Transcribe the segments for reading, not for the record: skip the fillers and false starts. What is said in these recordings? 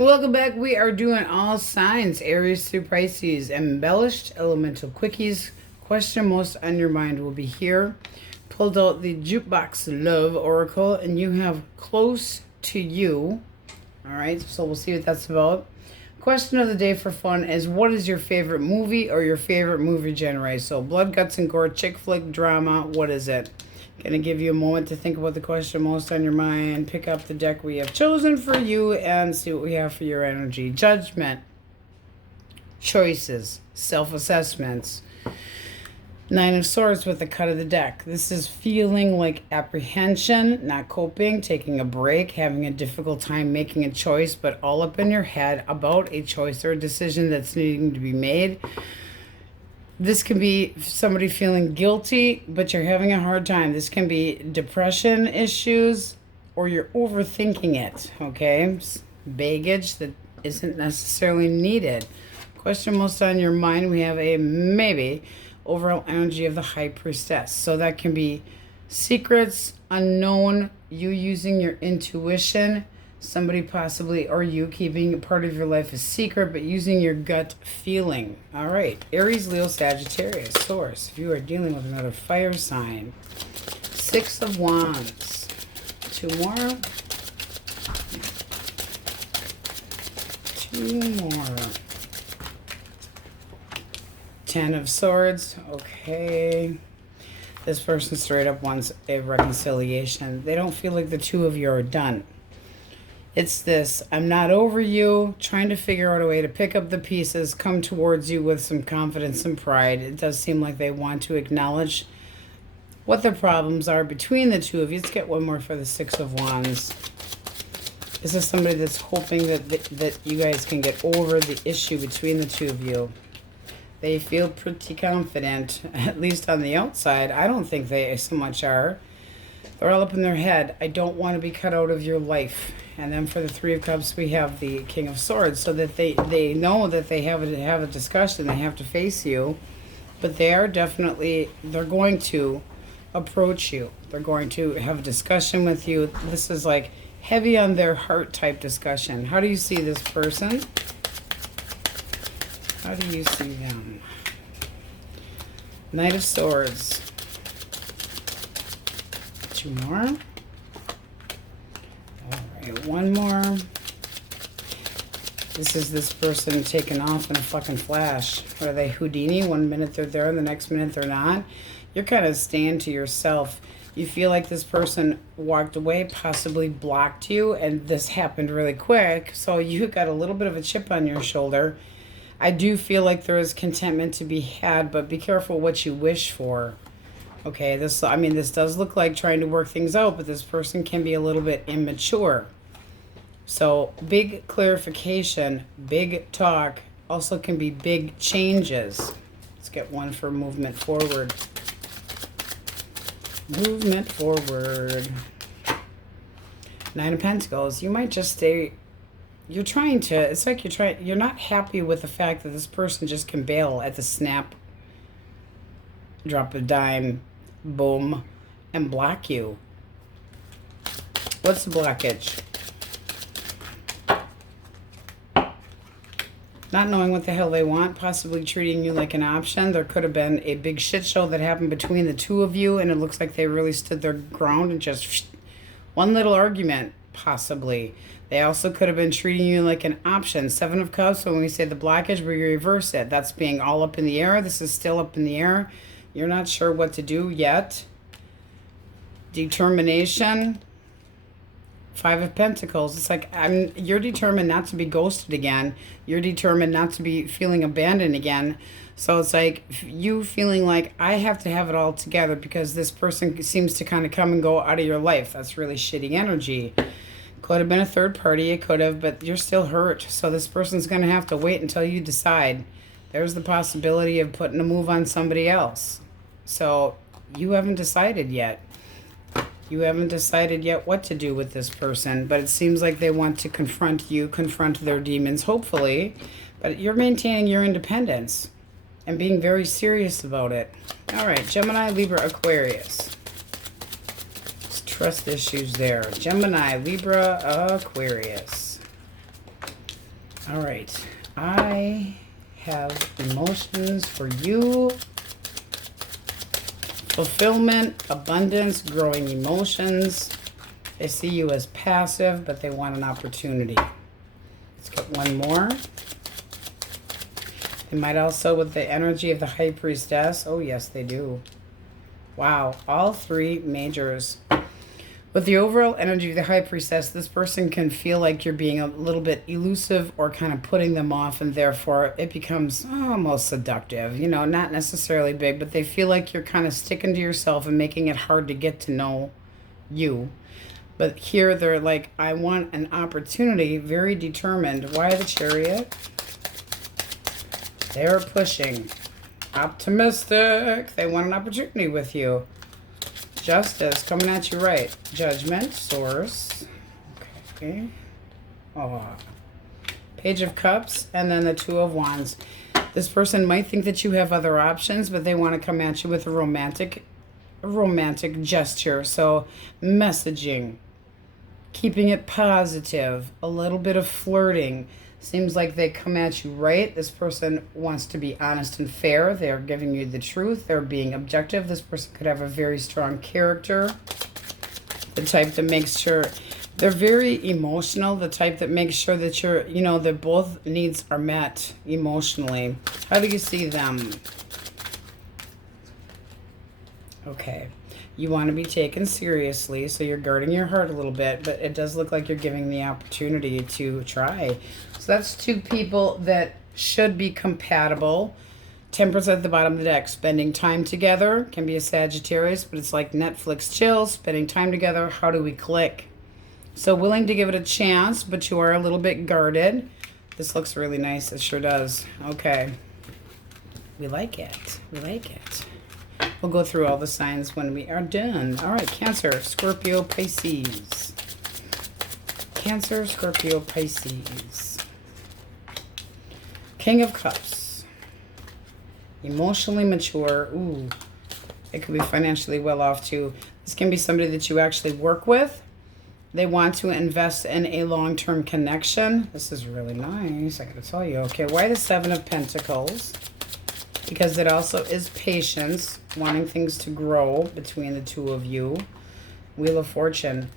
Welcome back. We are doing all signs, Aries through Pisces, embellished elemental quickies. Question most on your mind will be here. Pulled out the Jukebox Love Oracle, and you have close to you. All right, so we'll see what that's about. Question of the day for fun is, what is your favorite movie or your favorite movie genre? So blood, guts, and gore, chick flick, drama, what is it? Going to give you a moment to think about the question most on your mind. Pick up the deck we have chosen for you and see what we have for your energy. Judgment, choices, self-assessments. Nine of Swords with the cut of the deck. This is feeling like apprehension, not coping, taking a break, having a difficult time making a choice, but all up in your head about a choice or a decision that's needing to be made. This can be somebody feeling guilty, but you're having a hard time. This can be depression issues, or you're overthinking it, okay? Baggage that isn't necessarily needed. Question most on your mind, we have a maybe. Overall energy of the High Priestess. So that can be secrets, unknown, you using your intuition, somebody possibly, or you keeping part of your life a secret, but using your gut feeling. All right, Aries, Leo, Sagittarius, Taurus. If you are dealing with another fire sign. Six of Wands. Two more. Two more. Ten of Swords. Okay. This person straight up wants a reconciliation. They don't feel like the two of you are done. It's this, I'm not over you, trying to figure out a way to pick up the pieces, come towards you with some confidence and pride. It does seem like they want to acknowledge what the problems are between the two of you. Let's get one more for the Six of Wands. This is somebody that's hoping that you guys can get over the issue between the two of you. They feel pretty confident, at least on the outside. I don't think they so much are. They're all up in their head. I don't want to be cut out of your life. And then for the Three of Cups, we have the King of Swords. So that they know that they have a discussion. They have to face you. But they are definitely, they're going to approach you. They're going to have a discussion with you. This is like heavy on their heart type discussion. How do you see this person? How do you see them? Knight of Swords. Two more. Alright, one more. This is this person taking off in a fucking flash. What are they, Houdini? 1 minute they're there and the next minute they're not. You're kind of staying to yourself. You feel like this person walked away, possibly blocked you, and this happened really quick. So you got a little bit of a chip on your shoulder. I do feel like there is contentment to be had, but be careful what you wish for. Okay, this does look like trying to work things out, but this person can be a little bit immature. So big clarification, big talk, also can be big changes. Let's get one for movement forward. Movement forward. Nine of Pentacles. You might just stay, you're trying to, it's like you're not happy with the fact that this person just can bail at the snap, drop a dime, boom, and block you. What's the blockage? Not knowing what the hell they want, possibly treating you like an option. There could have been a big shit show that happened between the two of you, and it looks like they really stood their ground and just one little argument, possibly. They also could have been treating you like an option. Seven of Cups, when we say the blockage, we reverse it. That's being all up in the air. This is still up in the air. You're not sure what to do yet. Determination. Five of Pentacles. It's like you're determined not to be ghosted again. You're determined not to be feeling abandoned again. So it's like you feeling like I have to have it all together because this person seems to kind of come and go out of your life. That's really shitty energy. Could have been a third party. It could have, but you're still hurt. So this person's going to have to wait until you decide. There's the possibility of putting a move on somebody else. So you haven't decided yet. You haven't decided yet what to do with this person, but it seems like they want to confront you, confront their demons, hopefully. But you're maintaining your independence and being very serious about it. All right, Gemini, Libra, Aquarius. Trust issues there. Gemini, Libra, Aquarius. All right. I have emotions for you. Fulfillment, abundance, growing emotions. They see you as passive, but they want an opportunity. Let's get one more. They might also, with the energy of the High Priestess. Oh, yes, they do. Wow. All three majors. With the overall energy of the High Priestess, this person can feel like you're being a little bit elusive or kind of putting them off, and therefore it becomes almost seductive. You know, not necessarily big, but they feel like you're kind of sticking to yourself and making it hard to get to know you. But here they're like, I want an opportunity, very determined. Why the Chariot? They're pushing. Optimistic. They want an opportunity with you. Justice, coming at you right. Judgment, Source. Okay. Oh. Page of Cups, and then the Two of Wands. This person might think that you have other options, but they want to come at you with a romantic gesture. So, messaging. Keeping it positive. A little bit of flirting. Seems like they come at you right. This person wants to be honest and fair. They're giving you the truth. They're being objective. This person could have a very strong character. The type that makes sure they're very emotional. The type that makes sure that you're, you know, that both needs are met emotionally. How do you see them? Okay. You want to be taken seriously, so you're guarding your heart a little bit, but it does look like you're giving the opportunity to try. So that's two people that should be compatible. Temperance at the bottom of the deck. Spending time together. Can be a Sagittarius, but it's like Netflix chill. Spending time together. How do we click? So willing to give it a chance, but you are a little bit guarded. This looks really nice. It sure does. Okay. We like it. We like it. We'll go through all the signs when we are done. All right, Cancer, Scorpio, Pisces. Cancer, Scorpio, Pisces. King of Cups. Emotionally mature. Ooh, it could be financially well off too. This can be somebody that you actually work with. They want to invest in a long-term connection. This is really nice, I gotta tell you. Okay, why the Seven of Pentacles? Because it also is patience, wanting things to grow between the two of you. Wheel of Fortune.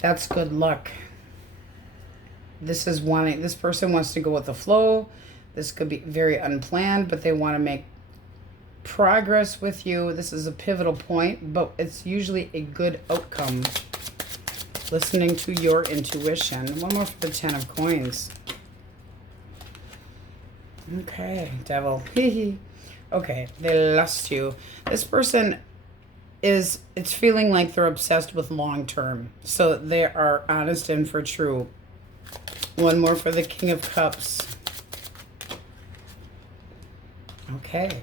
That's good luck. This is wanting, this person wants to go with the flow. This could be very unplanned, but they want to make progress with you. This is a pivotal point, but it's usually a good outcome. Listening to your intuition. One more for the Ten of Coins. Okay, Devil. Okay, they lust you. This person is, it's feeling like they're obsessed with long term. So they are honest and for true. One more for the King of Cups. Okay.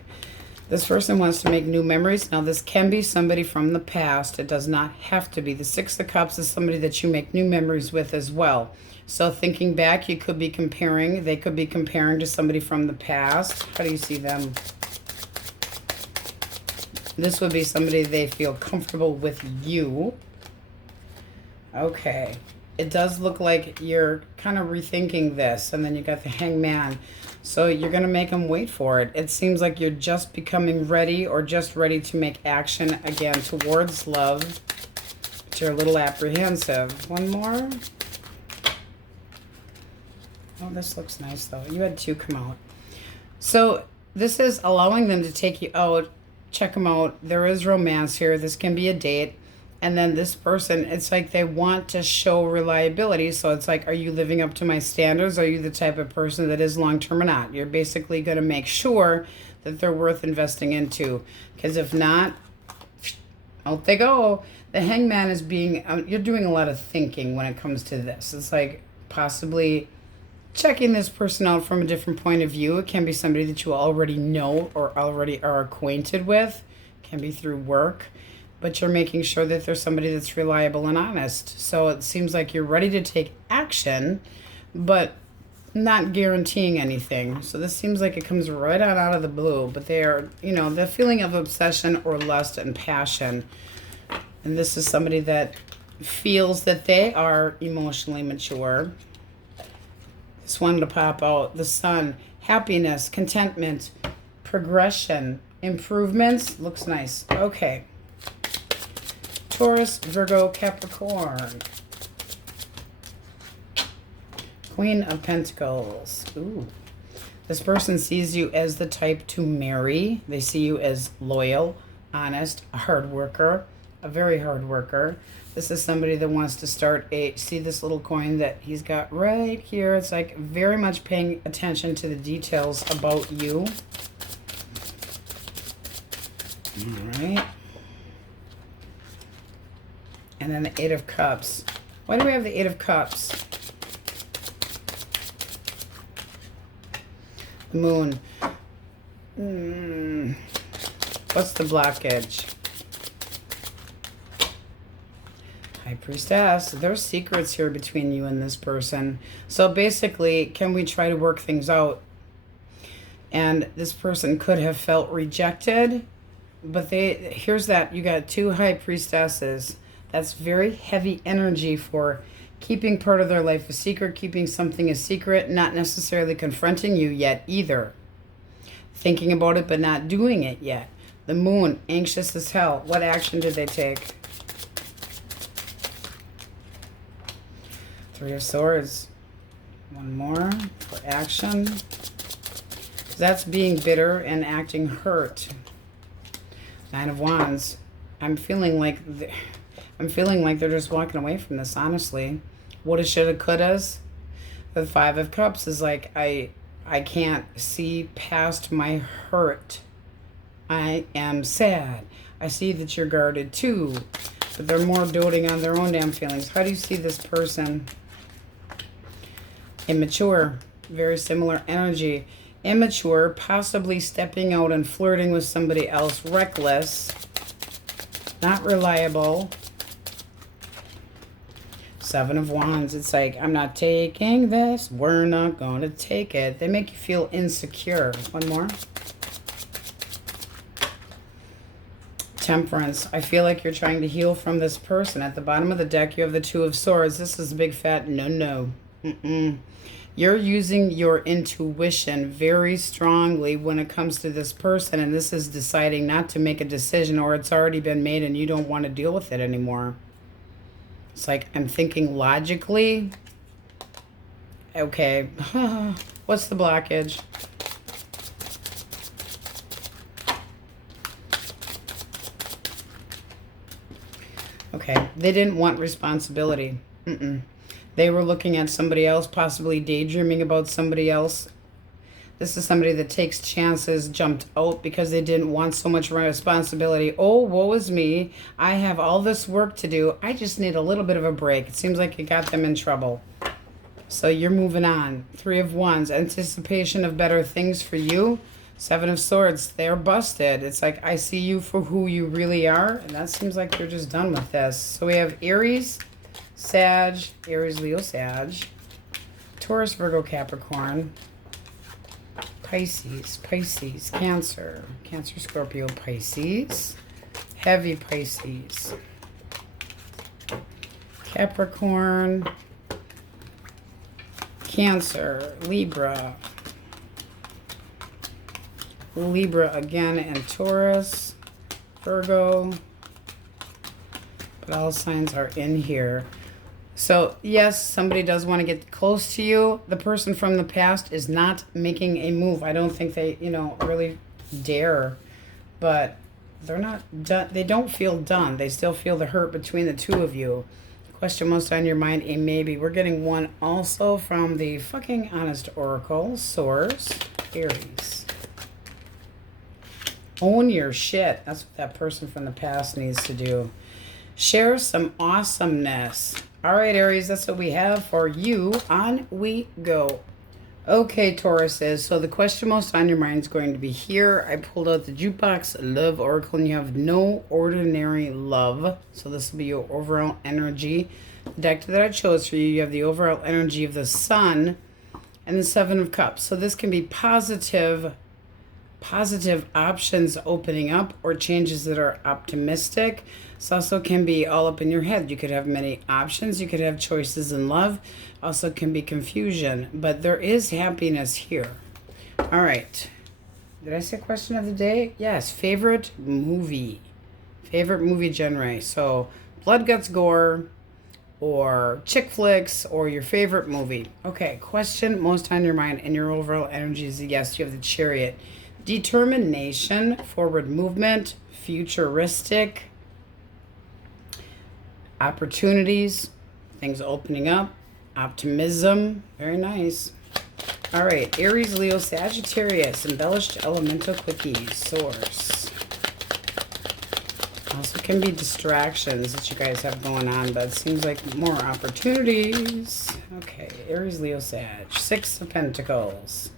This person wants to make new memories. Now, this can be somebody from the past. It does not have to be. The Six of Cups is somebody that you make new memories with as well. So thinking back, you could be comparing. They could be comparing to somebody from the past. How do you see them? This would be somebody they feel comfortable with you. Okay. It does look like you're kind of rethinking this. And then you got the Hangman. So you're going to make them wait for it. It seems like you're just becoming ready or just ready to make action again towards love. But you're a little apprehensive. One more. Oh, this looks nice, though. You had two come out. So this is allowing them to take you out, check them out. There is romance here. This can be a date. And then this person, it's like they want to show reliability. So it's like, are you living up to my standards? Are you the type of person that is long-term or not? You're basically going to make sure that they're worth investing into. Because if not, out they go. The Hangman is being, you're doing a lot of thinking when it comes to this. It's like possibly checking this person out from a different point of view. It can be somebody that you already know or already are acquainted with. It can be through work. But you're making sure that there's somebody that's reliable and honest. So it seems like you're ready to take action, but not guaranteeing anything. So this seems like it comes right on out of the blue. But they are, you know, the feeling of obsession or lust and passion. And this is somebody that feels that they are emotionally mature. Just wanted to pop out the sun. Happiness, contentment, progression, improvements. Looks nice. Okay. Taurus, Virgo, Capricorn. Queen of Pentacles. Ooh. This person sees you as the type to marry. They see you as loyal, honest, a hard worker, a very hard worker. This is somebody that wants to start see this little coin that he's got right here. It's like very much paying attention to the details about you. All right. And then the Eight of Cups. Why do we have the Eight of Cups? The Moon. What's the blockage? High Priestess. There's secrets here between you and this person. So basically, can we try to work things out? And this person could have felt rejected, but here's that. You got two High Priestesses. That's very heavy energy for keeping part of their life a secret, keeping something a secret, not necessarily confronting you yet either. Thinking about it, but not doing it yet. The Moon, anxious as hell. What action did they take? Three of Swords. One more for action. That's being bitter and acting hurt. Nine of Wands. I'm feeling like they're just walking away from this, honestly. Woulda, shoulda, couldas. The Five of Cups is like, I can't see past my hurt. I am sad. I see that you're guarded too. But they're more doting on their own damn feelings. How do you see this person? Immature. Very similar energy. Immature, possibly stepping out and flirting with somebody else. Reckless. Not reliable. Seven of Wands. It's like, I'm not taking this. We're not going to take it. They make you feel insecure. One more. Temperance. I feel like you're trying to heal from this person. At the bottom of the deck, you have the Two of Swords. This is a big fat no. You're using your intuition very strongly when it comes to this person, and this is deciding not to make a decision, or it's already been made and you don't want to deal with it anymore. It's like, I'm thinking logically. Okay. What's the blockage? Okay. They didn't want responsibility. They were looking at somebody else, possibly daydreaming about somebody else. This is somebody that takes chances, jumped out because they didn't want so much responsibility. Oh, woe is me. I have all this work to do. I just need a little bit of a break. It seems like it got them in trouble. So you're moving on. Three of Wands. Anticipation of better things for you. Seven of Swords. They're busted. It's like, I see you for who you really are. And that seems like you're just done with this. So we have Aries, Sag, Aries, Leo, Sag. Taurus, Virgo, Capricorn. Pisces, Cancer, Scorpio, Pisces, heavy Pisces, Capricorn, Cancer, Libra again, and Taurus, Virgo, but all signs are in here. So, yes, somebody does want to get close to you. The person from the past is not making a move. I don't think they, really dare. But they're not done. They don't feel done. They still feel the hurt between the two of you. Question most on your mind, a maybe. We're getting one also from the fucking Honest Oracle. Source, Aries. Own your shit. That's what that person from the past needs to do. Share some awesomeness. All right, Aries, that's what we have for you. On we go. Okay, Tauruses. So the question most on your mind is going to be here. I pulled out the Jukebox Love Oracle, and you have no ordinary love. So this will be your overall energy. The deck that I chose for you, you have the overall energy of the Sun and the Seven of Cups. So this can be positive positive options opening up or changes that are optimistic. This also can be all up in your head. You could have many options. You could have choices in love. Also can be confusion. But there is happiness here. All right. Did I say question of the day? Yes. Favorite movie. Favorite movie genre. So blood, guts, gore, or chick flicks, or your favorite movie. Okay. Question most on your mind and your overall energy is yes. You have the Chariot. Determination, forward movement, futuristic, opportunities, things opening up, optimism. Very nice. All right, Aries, Leo, Sagittarius, embellished elemental quickies, source. Also can be distractions that you guys have going on, but it seems like more opportunities. Okay, Aries, Leo, Sag, Six of Pentacles.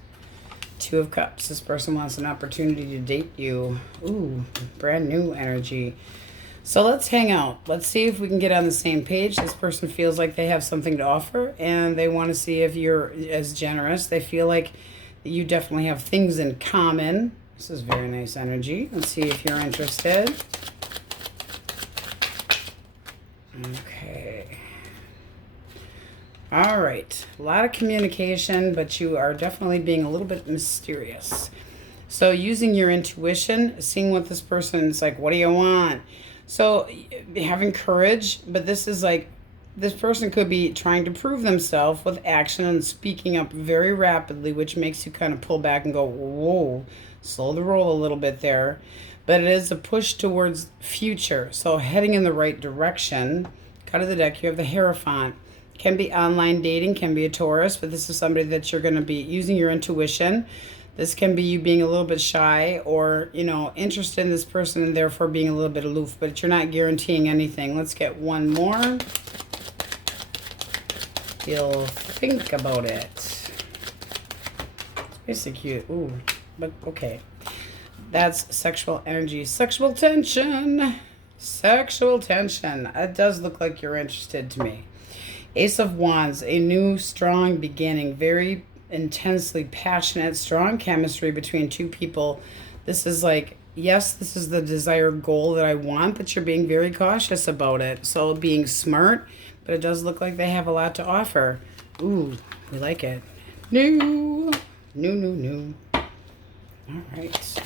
Two of Cups. This person wants an opportunity to date you. Ooh, brand new energy. So let's hang out. Let's see if we can get on the same page. This person feels like they have something to offer and they want to see if you're as generous. They feel like you definitely have things in common. This is very nice energy. Let's see if you're interested. Okay. All right. A lot of communication, but you are definitely being a little bit mysterious. So using your intuition, seeing what this person's like, what do you want? So having courage, but this is like, this person could be trying to prove themselves with action and speaking up very rapidly, which makes you kind of pull back and go, whoa, slow the roll a little bit there. But it is a push towards future. So heading in the right direction. Cut of the deck, you have the Hierophant. Can be online dating, can be a Taurus, but this is somebody that you're going to be using your intuition. This can be you being a little bit shy or, you know, interested in this person and therefore being a little bit aloof, but you're not guaranteeing anything. Let's get one more. You'll think about it. It's basically cute. Ooh, but okay. That's sexual energy. Sexual tension. Sexual tension. It does look like you're interested to me. Ace of Wands, a new strong beginning, very intensely passionate, strong chemistry between two people. This is like, yes, this is the desired goal that I want, but you're being very cautious about it. So being smart, but it does look like they have a lot to offer. Ooh, we like it. New. All right.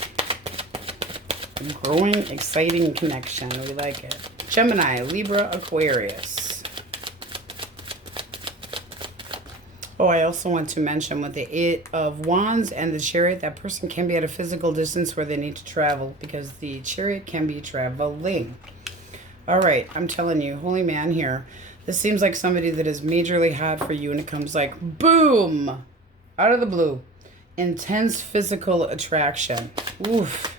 Growing, exciting connection. We like it. Gemini, Libra, Aquarius. Oh, I also want to mention with the Eight of Wands and the Chariot, that person can be at a physical distance where they need to travel because the Chariot can be traveling. All right, I'm telling you, holy man here. This seems like somebody that is majorly hot for you and it comes like, boom, out of the blue. Intense physical attraction. Oof.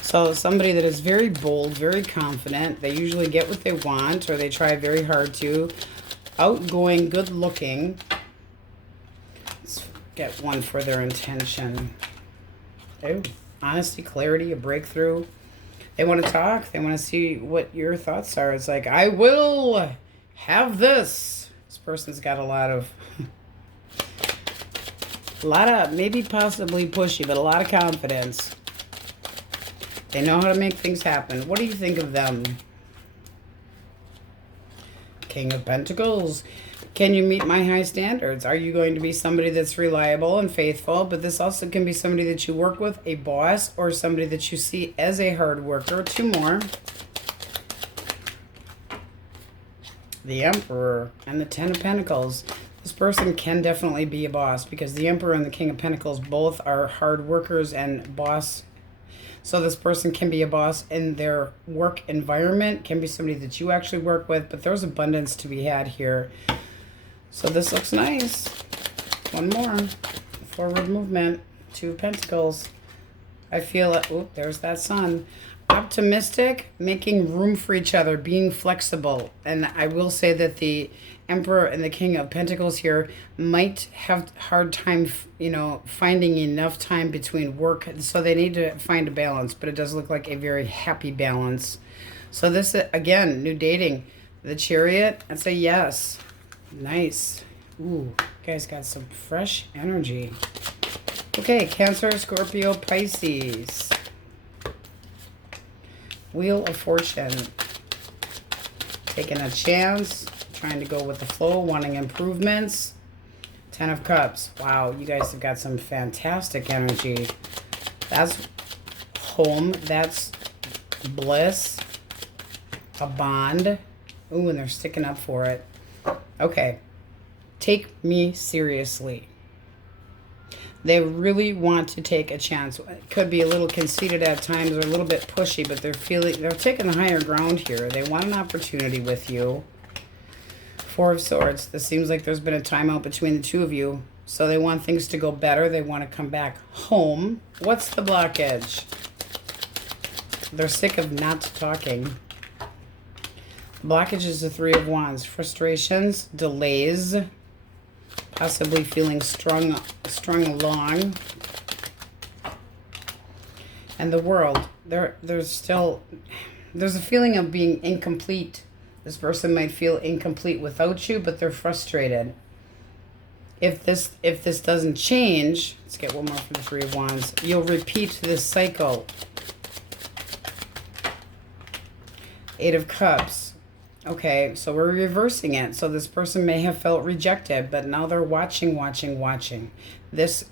So somebody that is very bold, very confident. They usually get what they want or they try very hard to. Outgoing, good looking. Let's get one for their intention. Oh, honesty, clarity, a breakthrough. They want to talk. They want to see what your thoughts are. It's like, I will have this. This person's got a lot of maybe possibly pushy, but a lot of confidence. They know how to make things happen. What do you think of them? King of Pentacles. Can you meet my high standards? Are you going to be somebody that's reliable and faithful? But this also can be somebody that you work with, a boss, or somebody that you see as a hard worker. Two more. The Emperor and the Ten of Pentacles. This person can definitely be a boss because the Emperor and the King of Pentacles both are hard workers and boss. So this person can be a boss in their work environment, can be somebody that you actually work with, but there's abundance to be had here. So this looks nice. One more. Forward movement. Two of Pentacles. I feel it. Oh, there's that Sun. Optimistic, making room for each other, being flexible. And I will say that the Emperor and the King of Pentacles here might have hard time, you know, finding enough time between work. So they need to find a balance, but it does look like a very happy balance. So this, again, new dating. The Chariot, that's a yes. Nice. Ooh, you guys got some fresh energy. Okay, Cancer, Scorpio, Pisces. Wheel of Fortune. Taking a chance, trying to go with the flow, wanting improvements. 10 of Cups. Wow, you guys have got some fantastic energy. That's home. That's bliss. A bond. Ooh, and they're sticking up for it. Okay. Take me seriously. They really want to take a chance. It could be a little conceited at times or a little bit pushy, but they're taking the higher ground here. They want an opportunity with you. 4 of Swords. This seems like there's been a timeout between the two of you. So they want things to go better. They want to come back home. What's the blockage? They're sick of not talking. Blockage is the 3 of Wands. Frustrations, delays, possibly feeling strung along. And the World. There's a feeling of being incomplete. This person might feel incomplete without you, but they're frustrated. If this doesn't change, let's get one more for the 3 of Wands. You'll repeat this cycle. 8 of Cups. Okay, so we're reversing it. So this person may have felt rejected, but now they're watching. This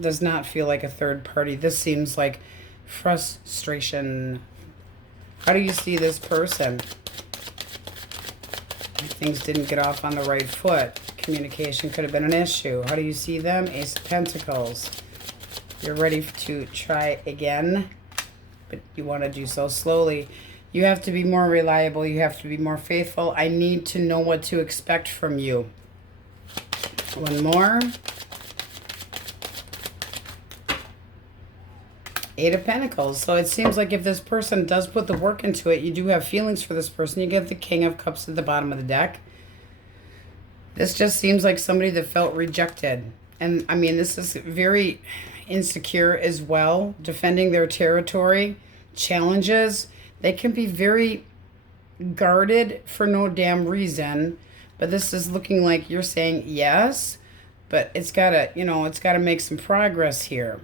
does not feel like a third party. This seems like frustration. How do you see this person? Things didn't get off on the right foot. Communication could have been an issue. How do you see them? Ace of Pentacles. You're ready to try again, but you want to do so slowly. You have to be more reliable. You have to be more faithful. I need to know what to expect from you. One more. 8 of Pentacles. So it seems like if this person does put the work into it, you do have feelings for this person. You get the King of Cups at the bottom of the deck. This just seems like somebody that felt rejected. And I mean, this is very insecure as well. Defending their territory. Challenges. They can be very guarded for no damn reason. But this is looking like you're saying yes. But it's gotta, it's gotta make some progress here.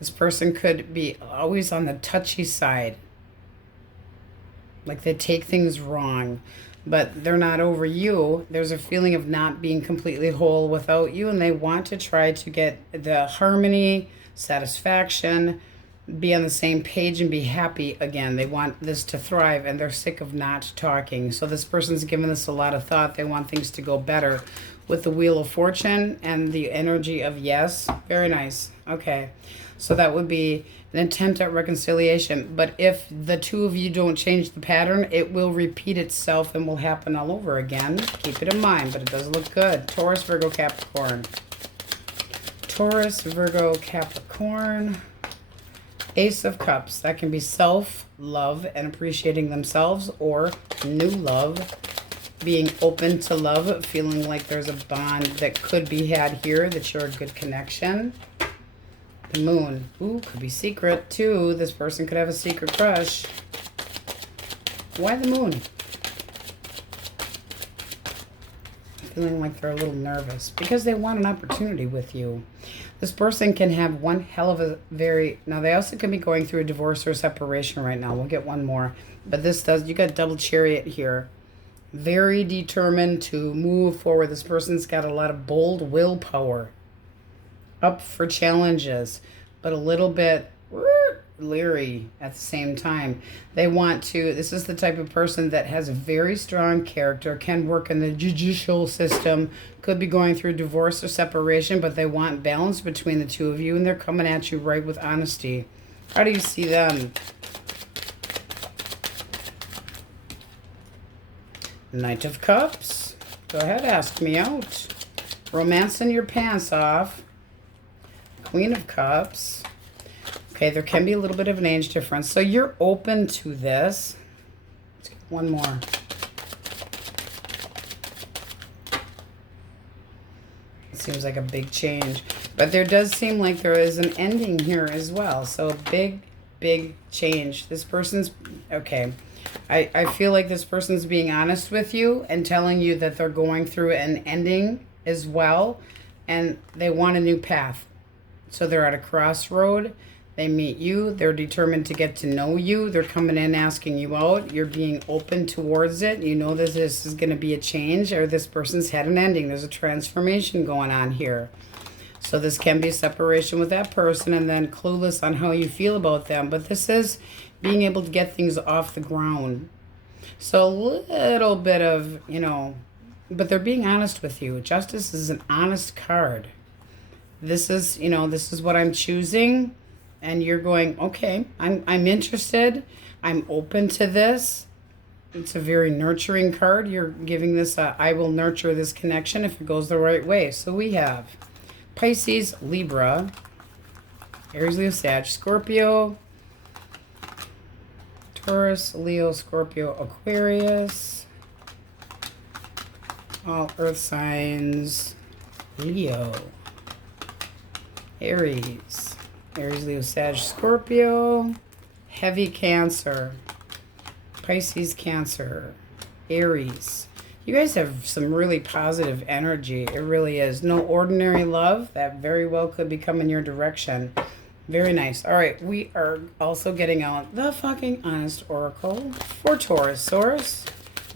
This person could be always on the touchy side. Like they take things wrong. But they're not over you. There's a feeling of not being completely whole without you. And they want to try to get the harmony, satisfaction, be on the same page and be happy again. They want this to thrive and they're sick of not talking. So this person's given this a lot of thought. They want things to go better with the Wheel of Fortune and the energy of yes. Very nice. Okay. So that would be an attempt at reconciliation. But if the two of you don't change the pattern, it will repeat itself and will happen all over again. Keep it in mind, but it does look good. Taurus, Virgo, Capricorn. Taurus, Virgo, Capricorn. Ace of Cups. That can be self-love and appreciating themselves, or new love, being open to love, feeling like there's a bond that could be had here, that you're a good connection. The Moon. Ooh, could be secret too. This person could have a secret crush. Why the Moon? Feeling like they're a little nervous because they want an opportunity with you. This person can have one hell of a now they also could be going through a divorce or separation right now. We'll get one more. But this does, you got double Chariot here. Very determined to move forward. This person's got a lot of bold willpower. Up for challenges, but a little bit leery at the same time. They want to, this is the type of person that has a very strong character, can work in the judicial system, could be going through divorce or separation, but they want balance between the two of you, and they're coming at you right with honesty. How do you see them? Knight of Cups. Go ahead, ask me out. Romancing your pants off. Queen of Cups. Okay, there can be a little bit of an age difference. So you're open to this. Let's get one more. It seems like a big change. But there does seem like there is an ending here as well. So a big, big change. This person's... Okay. I feel like this person's being honest with you and telling you that they're going through an ending as well. And they want a new path. So they're at a crossroad. They meet you. They're determined to get to know you. They're coming in asking you out. You're being open towards it. You know that this is going to be a change, or this person's had an ending. There's a transformation going on here. So this can be a separation with that person and then clueless on how you feel about them. But this is being able to get things off the ground. So a little bit of, but they're being honest with you. Justice is an honest card. This is, this is what I'm choosing. And you're going, okay, I'm interested. I'm open to this. It's a very nurturing card. You're giving this I will nurture this connection if it goes the right way. So we have Pisces, Libra, Aries, Leo, Sag, Scorpio, Taurus, Leo, Scorpio, Aquarius, all earth signs, Leo, Aries, Leo, Sag, Scorpio, heavy Cancer, Pisces, Cancer, Aries. You guys have some really positive energy. It really is. No ordinary love. That very well could be coming your direction. Very nice. All right. We are also getting out the fucking honest oracle for Taurus. Taurus,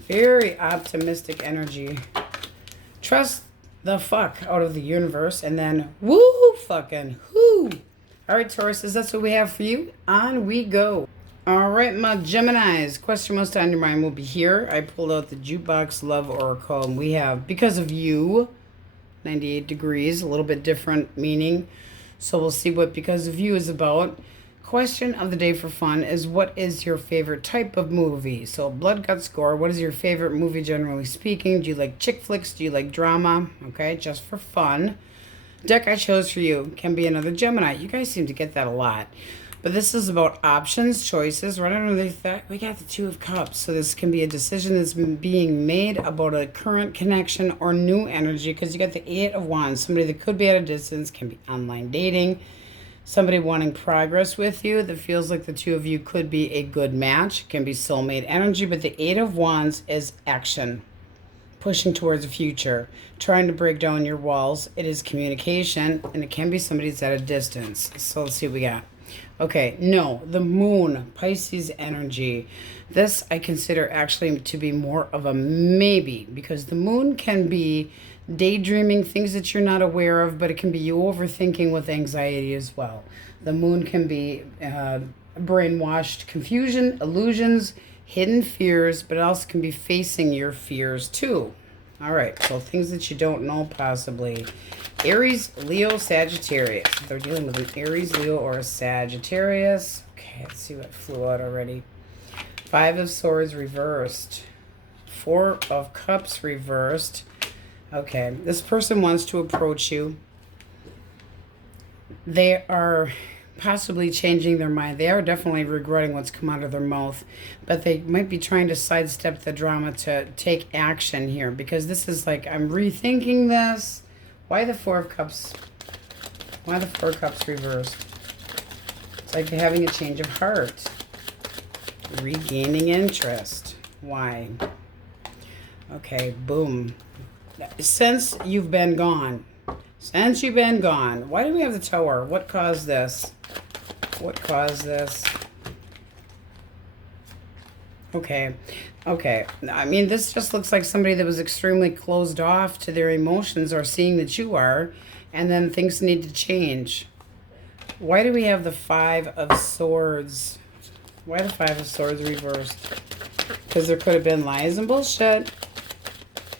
very optimistic energy. Trust the fuck out of the universe and then woo fucking whoo. All right, Tauruses, that's what we have for you. On we go. All right, my Geminis. Question most on your mind will be here. I pulled out the Jukebox Love Oracle, and we have Because of You, 98 degrees, a little bit different meaning. So we'll see what Because of You is about. Question of the day for fun is, what is your favorite type of movie? So blood, guts, gore. What is your favorite movie, generally speaking? Do you like chick flicks? Do you like drama? Okay, just for fun. Deck I chose for you can be another Gemini. You guys seem to get that a lot. But this is about options, choices. Right underneath that, we got the Two of Cups. So this can be a decision that's being made about a current connection or new energy, because you got the Eight of Wands. Somebody that could be at a distance, can be online dating. Somebody wanting progress with you that feels like the two of you could be a good match. It can be soulmate energy, but the Eight of Wands is action. Pushing towards the future, trying to break down your walls. It is communication, and it can be somebody that's at a distance. So let's see what we got. Okay, no, the Moon, Pisces energy. This I consider actually to be more of a maybe, because the Moon can be daydreaming, things that you're not aware of, but it can be you overthinking with anxiety as well. The Moon can be brainwashed confusion, illusions, hidden fears, but it also can be facing your fears too. All right, so things that you don't know possibly. Aries, Leo, Sagittarius. They're dealing with an Aries, Leo, or a Sagittarius. Okay, let's see what flew out already. Five of Swords reversed. Four of Cups reversed. Okay, this person wants to approach you. They are possibly changing their mind. They are definitely regretting what's come out of their mouth, but they might be trying to sidestep the drama to take action here, because this is like, I'm rethinking this. Why the Four of Cups? Why the Four of Cups reversed? It's like they're having a change of heart. Regaining interest. Why? Okay, boom. Since you've been gone. Since you've been gone. Why do we have the Tower? What caused this? What caused this? Okay. Okay. I mean, this just looks like somebody that was extremely closed off to their emotions, or seeing that you are, and then things need to change. Why do we have the Five of Swords? Why the Five of Swords reversed? Because there could have been lies and bullshit.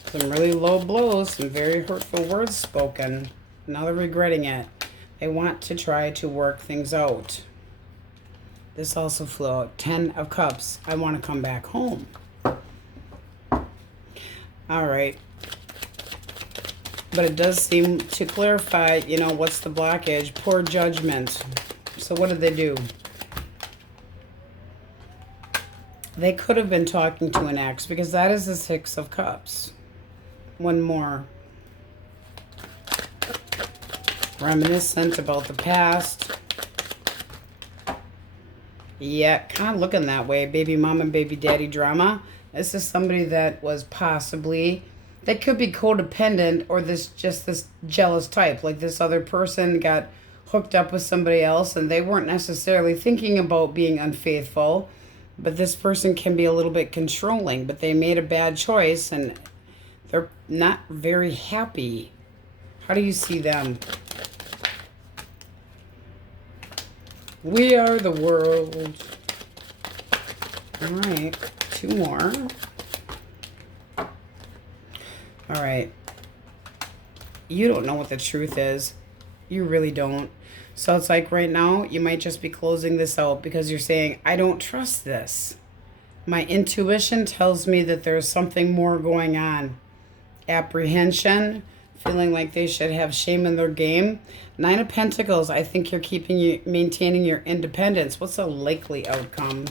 Some really low blows, some very hurtful words spoken. Now they're regretting it. They want to try to work things out. This also flew out. 10 of Cups. I want to come back home. All right. But it does seem to clarify, what's the blockage? Poor judgment. So what did they do? They could have been talking to an ex, because that is the Six of Cups. One more. Reminiscent about the past. Yeah, kind of looking that way. Baby mama and baby daddy drama. This is somebody that was possibly, that could be codependent, or this jealous type. Like this other person got hooked up with somebody else and they weren't necessarily thinking about being unfaithful, but this person can be a little bit controlling, but they made a bad choice and they're not very happy. How do you see them? We are the world. All right, 2 more. All right. You don't know what the truth is. You really don't. So it's like right now, you might just be closing this out because you're saying, I don't trust this. My intuition tells me that there's something more going on. Apprehension, feeling like they should have shame in their game. 9 of Pentacles, I think you're maintaining your independence. What's a likely outcome?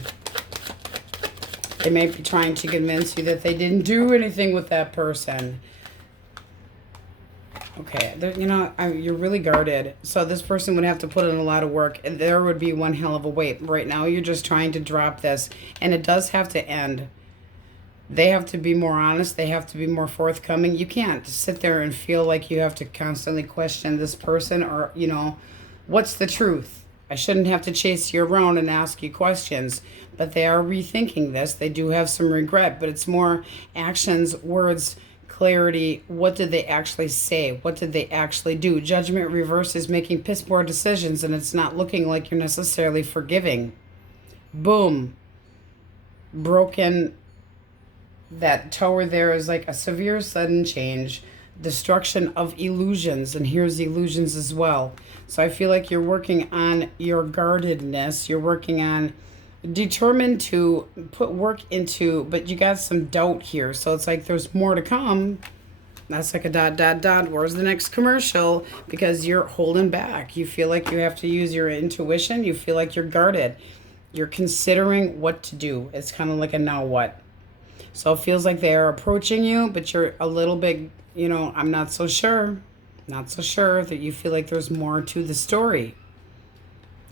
They might be trying to convince you that they didn't do anything with that person. Okay, you know, you're really guarded. So this person would have to put in a lot of work, and there would be one hell of a weight. Right now, you're just trying to drop this, and it does have to end. They have to be more honest. They have to be more forthcoming. You can't sit there and feel like you have to constantly question this person or, you know, what's the truth? I shouldn't have to chase you around and ask you questions, but they are rethinking this. They do have some regret, but it's more actions, words, clarity. What did they actually say? What did they actually do? Judgment reverse is making piss poor decisions, and it's not looking like you're necessarily forgiving. Boom. Broken. That tower there is like a severe sudden change. Destruction of illusions, and here's illusions as well. So I feel like you're working on your guardedness. You're working on determined to put work into, but you got some doubt here. So it's like there's more to come. That's like a ... Where's the next commercial? Because you're holding back. You feel like you have to use your intuition. You feel like you're guarded. You're considering what to do. It's kind of like a now what. So it feels like they are approaching you, but you're a little bit, you know, I'm not so sure. Not so sure that you feel like there's more to the story.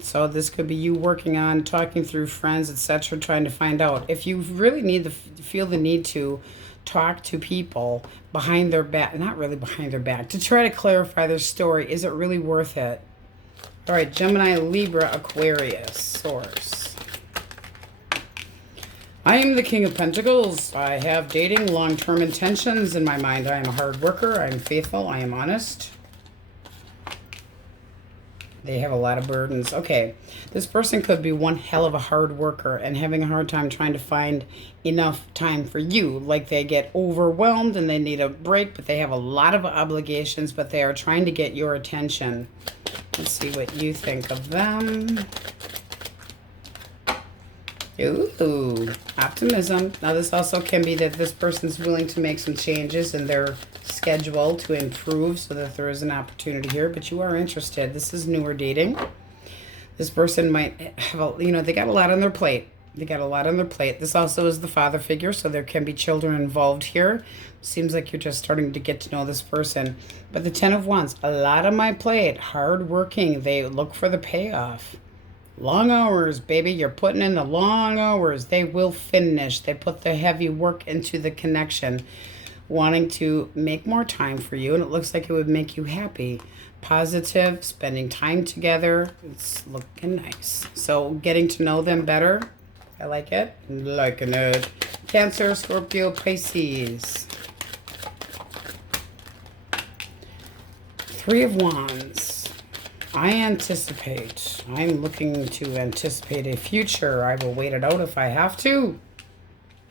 So this could be you working on talking through friends, etc., trying to find out. If you really feel the need to talk to people behind their back, not really behind their back, to try to clarify their story, is it really worth it? All right, Gemini, Libra, Aquarius, Source. I am the King of Pentacles. I have dating, long-term intentions in my mind. I am a hard worker. I am faithful. I am honest. They have a lot of burdens. Okay, this person could be one hell of a hard worker and having a hard time trying to find enough time for you. Like they get overwhelmed and they need a break, but they have a lot of obligations, but they are trying to get your attention. Let's see what you think of them. Ooh, optimism. Now this also can be that this person's willing to make some changes in their schedule to improve so that there is an opportunity here, but you are interested. This is newer dating. This person might have, they got a lot on their plate. They got a lot on their plate. This also is the father figure, so there can be children involved here. Seems like you're just starting to get to know this person. But the 10 of Wands, a lot on my plate. Hard working. They look for the payoff. Long hours, baby. You're putting in the long hours. They will finish. They put the heavy work into the connection, wanting to make more time for you, and it looks like it would make you happy. Positive, spending time together. It's looking nice. So getting to know them better. I like it. Liking it. Cancer, Scorpio, Pisces. 3 of Wands. I anticipate. I'm looking to anticipate a future. I will wait it out if I have to.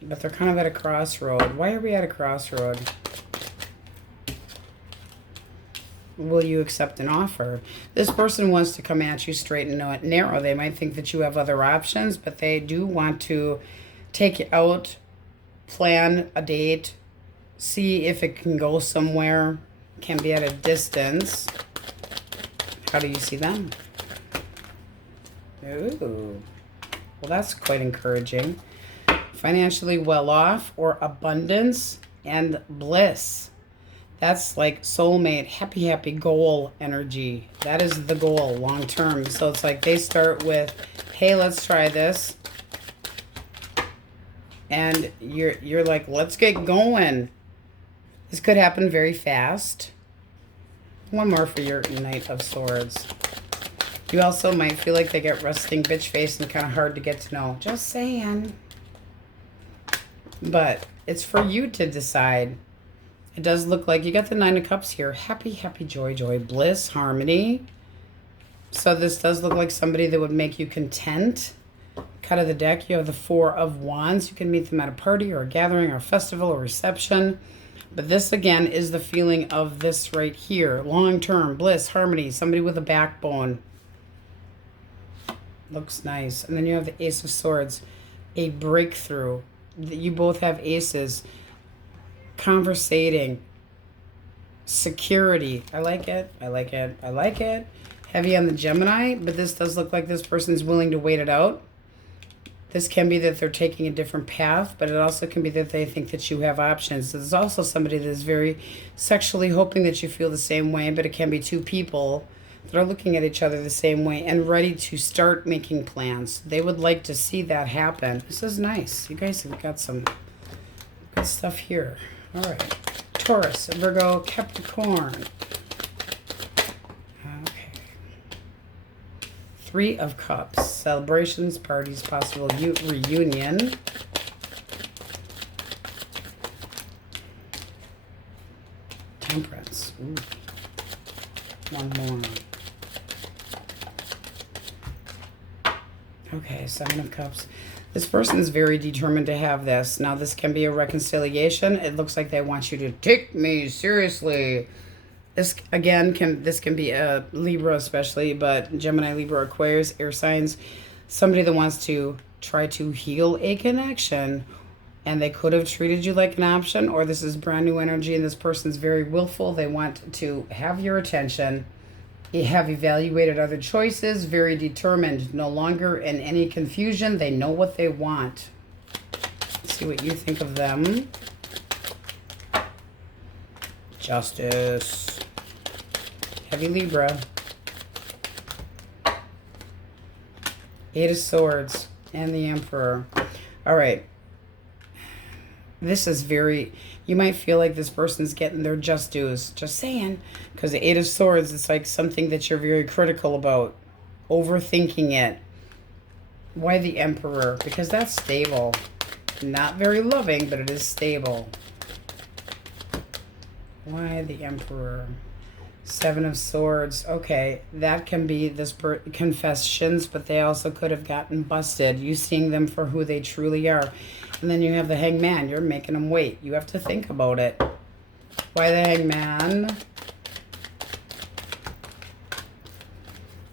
But they're kind of at a crossroad. Why are we at a crossroad? Will you accept an offer? This person wants to come at you straight and narrow. They might think that you have other options, but they do want to take you out, plan a date, see if it can go somewhere. Can be at a distance. How do you see them? Ooh. Well, that's quite encouraging. Financially well off or abundance and bliss. That's like soulmate, happy, happy goal energy. That is the goal long term. So it's like they start with, hey, let's try this. And you're like, let's get going. This could happen very fast. One more for your Knight of Swords. You also might feel like they get resting bitch face and kind of hard to get to know. Just saying. But it's for you to decide. It does look like you got the Nine of Cups here. Happy, happy, joy, joy, bliss, harmony. So this does look like somebody that would make you content. Cut of the deck, you have the Four of Wands. You can meet them at a party or a gathering or a festival or reception. But this, again, is the feeling of this right here. Long-term, bliss, harmony, somebody with a backbone. Looks nice. And then you have the Ace of Swords. A breakthrough. You both have aces. Conversating. Security. I like it. I like it. I like it. Heavy on the Gemini, but this does look like this person's willing to wait it out. This can be that they're taking a different path, but it also can be that they think that you have options. There's also somebody that is very sexually hoping that you feel the same way, but it can be two people that are looking at each other the same way and ready to start making plans. They would like to see that happen. This is nice. You guys have got some good stuff here. All right. Taurus, Virgo, Capricorn. Okay. Three of Cups. Celebrations, parties, possible reunion. Temperance. Ooh. One more. Okay, Seven of Cups. This person is very determined to have this. Now, this can be a reconciliation. It looks like they want you to take me seriously. This, again, can be a Libra especially, but Gemini, Libra, Aquarius, air signs. Somebody that wants to try to heal a connection, and they could have treated you like an option, or this is brand new energy, and this person's very willful. They want to have your attention. You have evaluated other choices, very determined, no longer in any confusion. They know what they want. Let's see what you think of them. Justice. Heavy Libra. Eight of Swords and the Emperor. All right. This is very, you might feel like this person's getting their just dues. Just saying. Because the Eight of Swords, it's like something that you're very critical about. Overthinking it. Why the Emperor? Because that's stable. Not very loving, but it is stable. Why the Emperor? Seven of Swords. Okay, that can be this confessions, but they also could have gotten busted. You seeing them for who they truly are. And then you have the Hangman. You're making them wait. You have to think about it. Why the Hangman?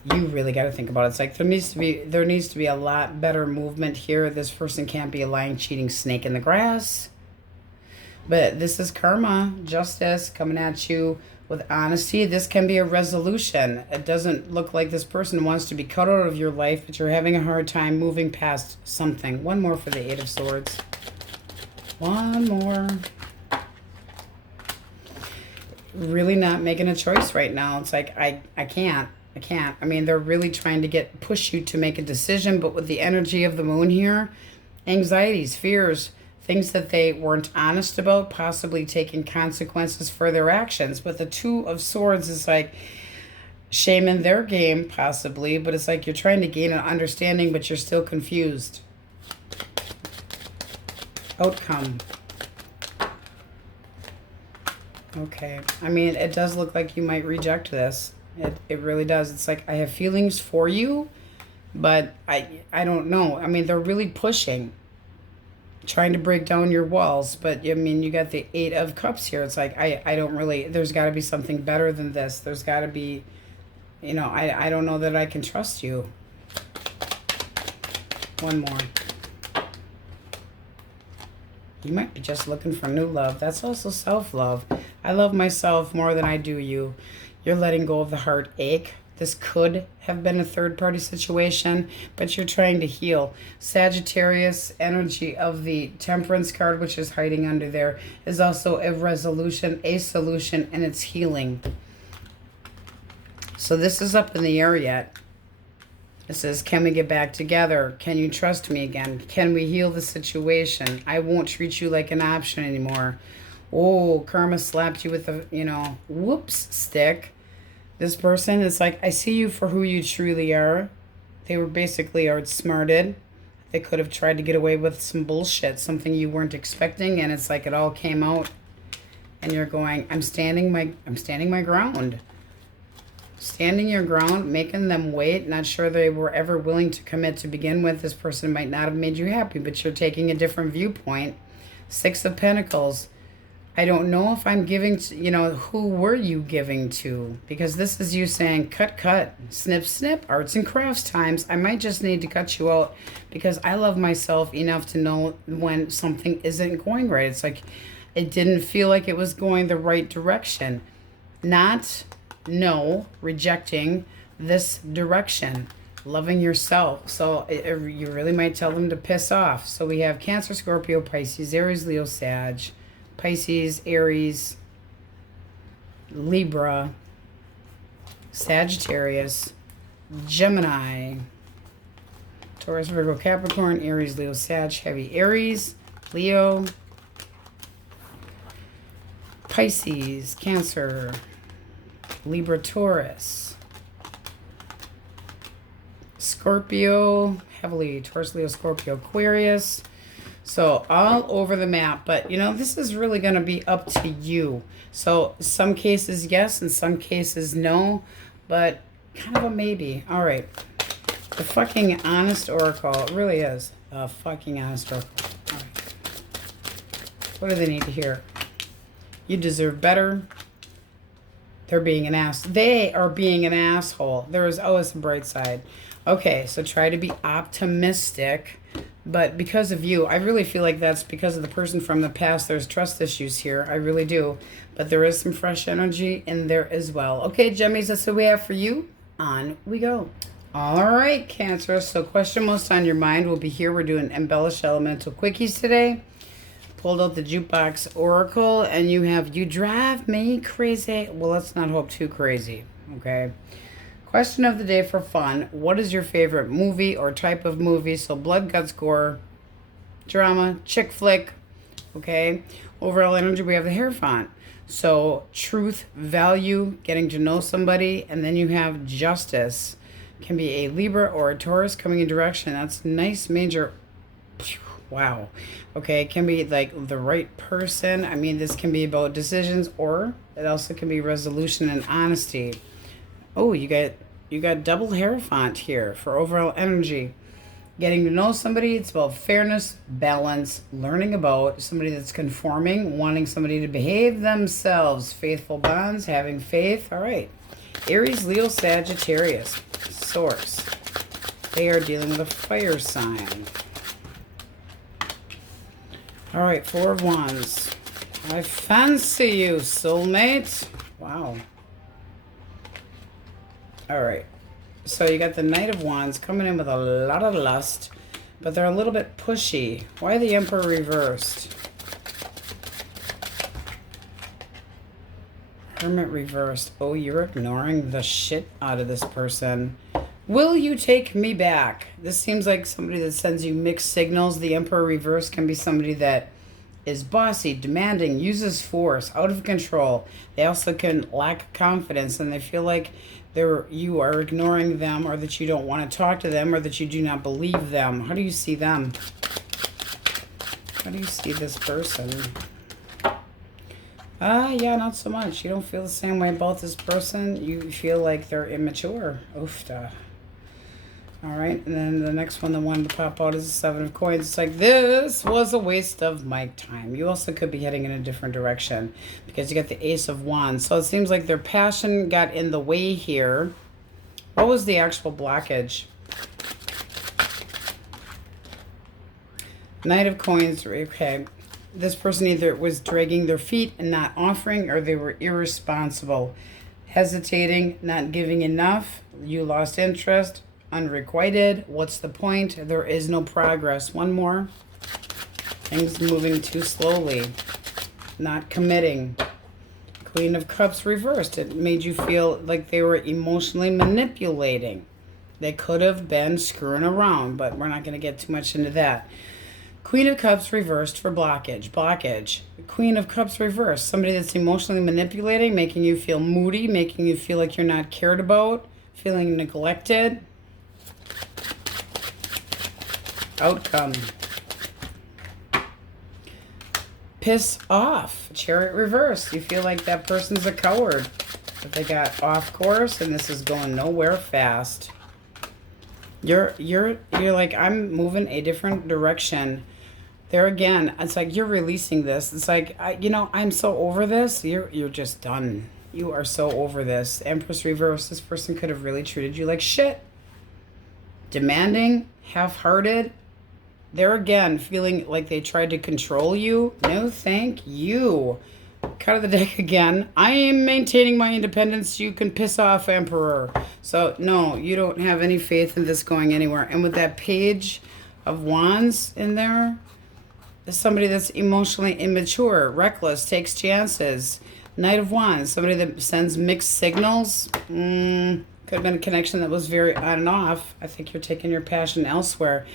You really got to think about it. It's like there needs to be a lot better movement here. This person can't be a lying, cheating snake in the grass. But this is karma, justice coming at you with honesty. This can be a resolution. It doesn't look like this person wants to be cut out of your life, but you're having a hard time moving past something. One more for the Eight of Swords. One more. Really not making a choice right now. It's like, I can't. I mean, they're really trying to push you to make a decision, but with the energy of the moon here, anxieties, fears, things that they weren't honest about, possibly taking consequences for their actions. But the Two of Swords is like shame in their game, possibly. But it's like you're trying to gain an understanding, but you're still confused. Outcome. Okay. I mean, it does look like you might reject this. It really does. It's like I have feelings for you, but I don't know. I mean, they're really pushing. Trying to break down your walls, but I mean, you got the Eight of Cups here. It's like I don't really, there's got to be something better than this. There's got to be, you know, I don't know that I can trust you. One more. You might be just looking for new love. That's also self-love. I love myself more than I do you. You're letting go of the heartache. This could have been a third-party situation, but you're trying to heal. Sagittarius, energy of the Temperance card, which is hiding under there, is also a resolution, a solution, and it's healing. So this is up in the air yet. It says, can we get back together? Can you trust me again? Can we heal the situation? I won't treat you like an option anymore. Oh, karma slapped you with a, whoops stick. This person is like, I see you for who you truly are. They were basically outsmarted. They could have tried to get away with some bullshit, something you weren't expecting, and it's like it all came out. And you're going, I'm standing my ground. Standing your ground, making them wait, not sure they were ever willing to commit to begin with. This person might not have made you happy, but you're taking a different viewpoint. Six of Pentacles. I don't know if I'm giving to, who were you giving to? Because this is you saying, cut, snip, snip, arts and crafts times. I might just need to cut you out because I love myself enough to know when something isn't going right. It's like, it didn't feel like it was going the right direction. Rejecting this direction. Loving yourself. So you really might tell them to piss off. So we have Cancer, Scorpio, Pisces, Aries, Leo, Sag, Pisces, Aries, Libra, Sagittarius, Gemini, Taurus, Virgo, Capricorn, Aries, Leo, Sag, heavy Aries, Leo, Pisces, Cancer, Libra, Taurus, Scorpio, heavily Taurus, Leo, Scorpio, Aquarius. So all over the map, but this is really going to be up to you. So some cases yes, and some cases no, but kind of a maybe. All right. The fucking honest oracle. It really is a fucking honest oracle. All right. What do they need to hear? You deserve better. They're being an ass. They are being an asshole. There is always a bright side. Okay, so try to be optimistic. But because of you, I really feel like that's because of the person from the past. There's trust issues here. I really do. But there is some fresh energy in there as well. Okay, Gemmies, that's what we have for you. On we go. All right, Cancer. So question most on your mind will be here. We're doing embellished elemental quickies today. Pulled out the jukebox oracle, and you have, you drive me crazy. Well, let's not hope too crazy, okay? Question of the day for fun. What is your favorite movie or type of movie? So blood, guts, gore, drama, chick flick, okay? Overall energy, we have the Hierophant. So truth, value, getting to know somebody, and then you have justice. Can be a Libra or a Taurus coming in direction. That's nice major. Wow. Okay, it can be like the right person. I mean, this can be about decisions, or it also can be resolution and honesty. Oh, you got double Hierophant here for overall energy. Getting to know somebody, it's about fairness, balance, learning about somebody that's conforming, wanting somebody to behave themselves, faithful bonds, having faith. All right. Aries, Leo, Sagittarius. Source. They are dealing with a fire sign. All right, Four of Wands. I fancy you, soulmate. Wow. All right. So you got the Knight of Wands coming in with a lot of lust, but they're a little bit pushy. Why the Emperor reversed? Hermit reversed. Oh, you're ignoring the shit out of this person. Will you take me back? This seems like somebody that sends you mixed signals. The Emperor reverse can be somebody that is bossy, demanding, uses force, out of control. They also can lack confidence, and they feel like you are ignoring them, or that you don't want to talk to them, or that you do not believe them. How do you see them? How do you see this person? Yeah, not so much. You don't feel the same way about this person. You feel like they're immature. Oofta. All right, and then the next one that wanted to pop out is the Seven of Coins. It's like, this was a waste of my time. You also could be heading in a different direction because you got the Ace of Wands. So it seems like their passion got in the way here. What was the actual blockage? Knight of Coins. Okay. This person either was dragging their feet and not offering, or they were irresponsible, hesitating, not giving enough. You lost interest. Unrequited. What's the point? There is no progress. One more. Things moving too slowly. Not committing. Queen of Cups reversed. It made you feel like they were emotionally manipulating. They could have been screwing around, but we're not going to get too much into that. Queen of Cups reversed for blockage. Blockage. Queen of Cups reversed. Somebody that's emotionally manipulating, making you feel moody, making you feel like you're not cared about, feeling neglected. Outcome. Piss off. Chariot reversed. You feel like that person's a coward. But they got off course and this is going nowhere fast. You're like, I'm moving a different direction. There again, it's like you're releasing this. It's like, I'm so over this. You're just done. You are so over this. Empress reverse. This person could have really treated you like shit. Demanding, half-hearted. There again, feeling like they tried to control you. No, thank you. Cut of the deck again. I am maintaining my independence. You can piss off, Emperor. So, no, you don't have any faith in this going anywhere. And with that Page of Wands in there, there's somebody that's emotionally immature, reckless, takes chances. Knight of Wands, somebody that sends mixed signals. Could have been a connection that was very on and off. I think you're taking your passion elsewhere.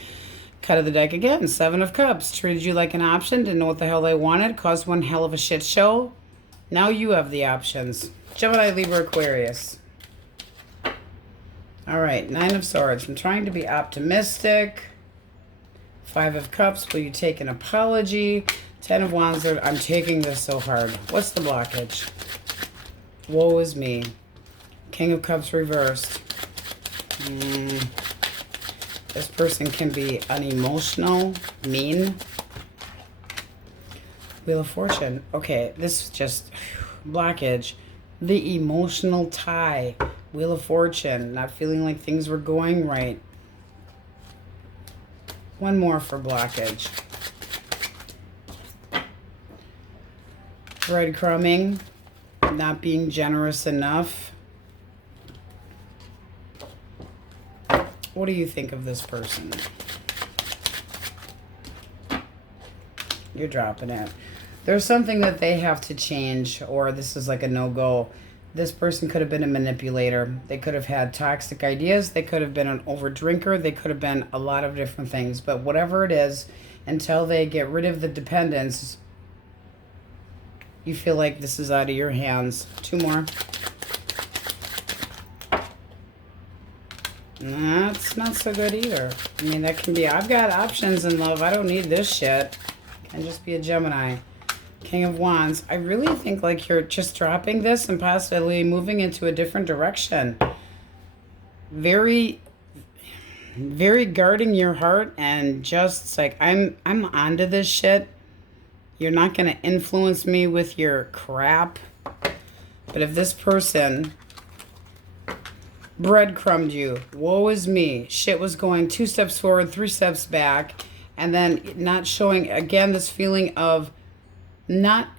Cut of the deck again. Seven of Cups. Treated you like an option. Didn't know what the hell they wanted. Caused one hell of a shit show. Now you have the options. Gemini, Libra, Aquarius. All right. Nine of Swords. I'm trying to be optimistic. Five of Cups. Will you take an apology? Ten of Wands. I'm taking this so hard. What's the blockage? Woe is me. King of Cups reversed. This person can be unemotional, mean. Wheel of Fortune. Okay, this is just blockage. The emotional tie. Wheel of Fortune. Not feeling like things were going right. One more for blockage. Breadcrumbing. Not being generous enough. What do you think of this person? You're dropping it. There's something that they have to change, or this is like a no-go. This person could have been a manipulator. They could have had toxic ideas. They could have been an overdrinker. They could have been a lot of different things. But whatever it is, until they get rid of the dependence, you feel like this is out of your hands. Two more. That's not so good either. I mean, that can be, I've got options in love. I don't need this shit. Can just be a Gemini. King of Wands. I really think like you're just dropping this and possibly moving into a different direction. Very, very guarding your heart and just it's like, I'm onto this shit. You're not going to influence me with your crap. But if this person breadcrumbed you, woe is me, shit was going 2 steps forward, 3 steps back, and then not showing, again, this feeling of not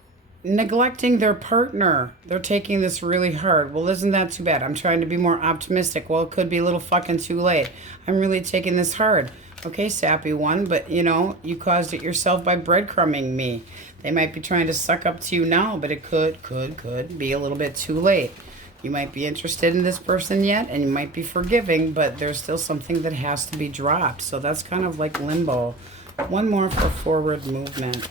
neglecting their partner. They're taking this really hard. Well, isn't that too bad? I'm trying to be more optimistic. Well, it could be a little fucking too late. I'm really taking this hard. Okay, sappy one, but you know, you caused it yourself by breadcrumbing me. They might be trying to suck up to you now, but it could be a little bit too late. You might be interested in this person yet, and you might be forgiving, but there's still something that has to be dropped. So that's kind of like limbo. One more for forward movement.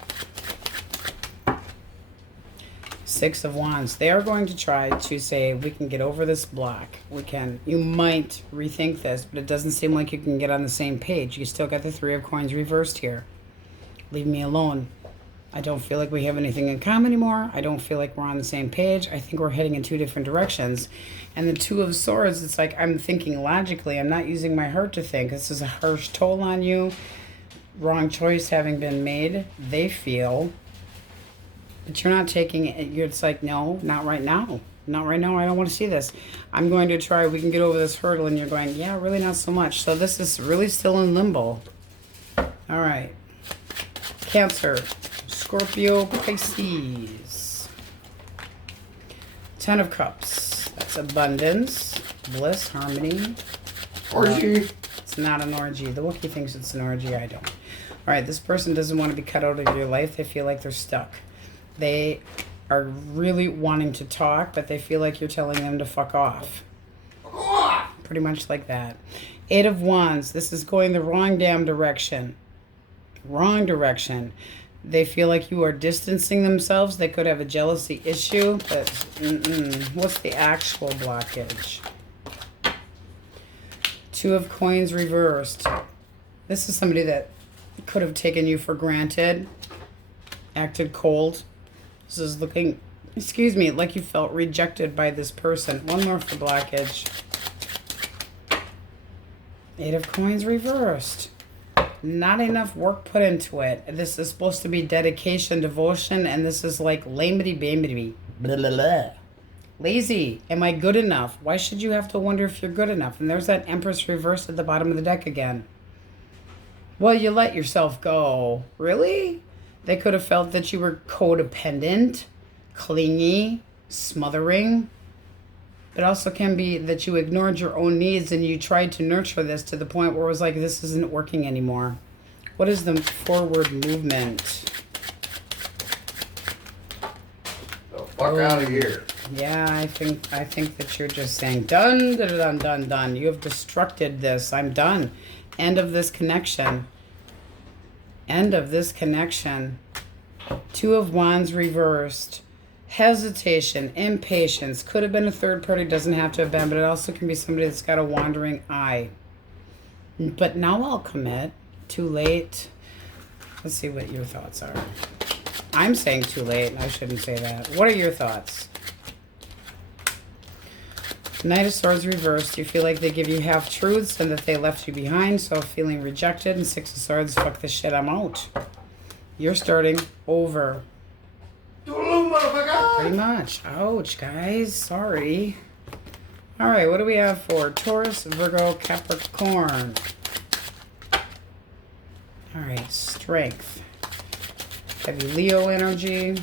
6 of Wands. They are going to try to say, we can get over this block. We can. You might rethink this, but it doesn't seem like you can get on the same page. You still got the 3 of Coins reversed here. Leave me alone. I don't feel like we have anything in common anymore. I don't feel like we're on the same page. I think we're heading in 2 different directions. And the 2 of Swords, it's like I'm thinking logically. I'm not using my heart to think. This is a harsh toll on you. Wrong choice having been made, they feel. But you're not taking it. It's like, no, not right now. Not right now. I don't want to see this. I'm going to try. We can get over this hurdle. And you're going, yeah, really not so much. So this is really still in limbo. All right. Cancer. Scorpio, Pisces. 10 of Cups. That's abundance, bliss, harmony. Orgy. It's not an orgy. The Wookiee thinks it's an orgy. I don't. All right, this person doesn't want to be cut out of your life. They feel like they're stuck. They are really wanting to talk, but they feel like you're telling them to fuck off. Pretty much like that. 8 of Wands. This is going the wrong damn direction. Wrong direction. They feel like you are distancing themselves. They could have a jealousy issue, but what's the actual blockage? Two of Coins reversed. This is somebody that could have taken you for granted, acted cold. This is looking, excuse me, like you felt rejected by this person. One more for blockage. Eight of Coins reversed. Not enough work put into it. This is supposed to be dedication, devotion, and this is like lamity-bamity. Blah, blah, blah. Lazy. Am I good enough? Why should you have to wonder if you're good enough? And there's that Empress reversed at the bottom of the deck again. Well, you let yourself go. Really? They could have felt that you were codependent, clingy, smothering. It also can be that you ignored your own needs and you tried to nurture this to the point where it was like, this isn't working anymore. What is the forward movement? The fuck out of here. Yeah, I think that you're just saying, done, done, done, done, done. You have destructed this. I'm done. End of this connection. End of this connection. Two of Wands reversed. Hesitation, impatience. Could have been a third party, doesn't have to have been, but it also can be somebody that's got a wandering eye. But now I'll commit. Too late. Let's see what your thoughts are. I'm saying too late, and I shouldn't say that. What are your thoughts? Knight of Swords reversed. You feel like they give you half-truths and that they left you behind, so feeling rejected. And Six of Swords, fuck this shit, I'm out. You're starting over. Pretty much. Ouch, guys. Sorry. All right, what do we have for Taurus, Virgo, Capricorn? All right, strength. Heavy Leo energy.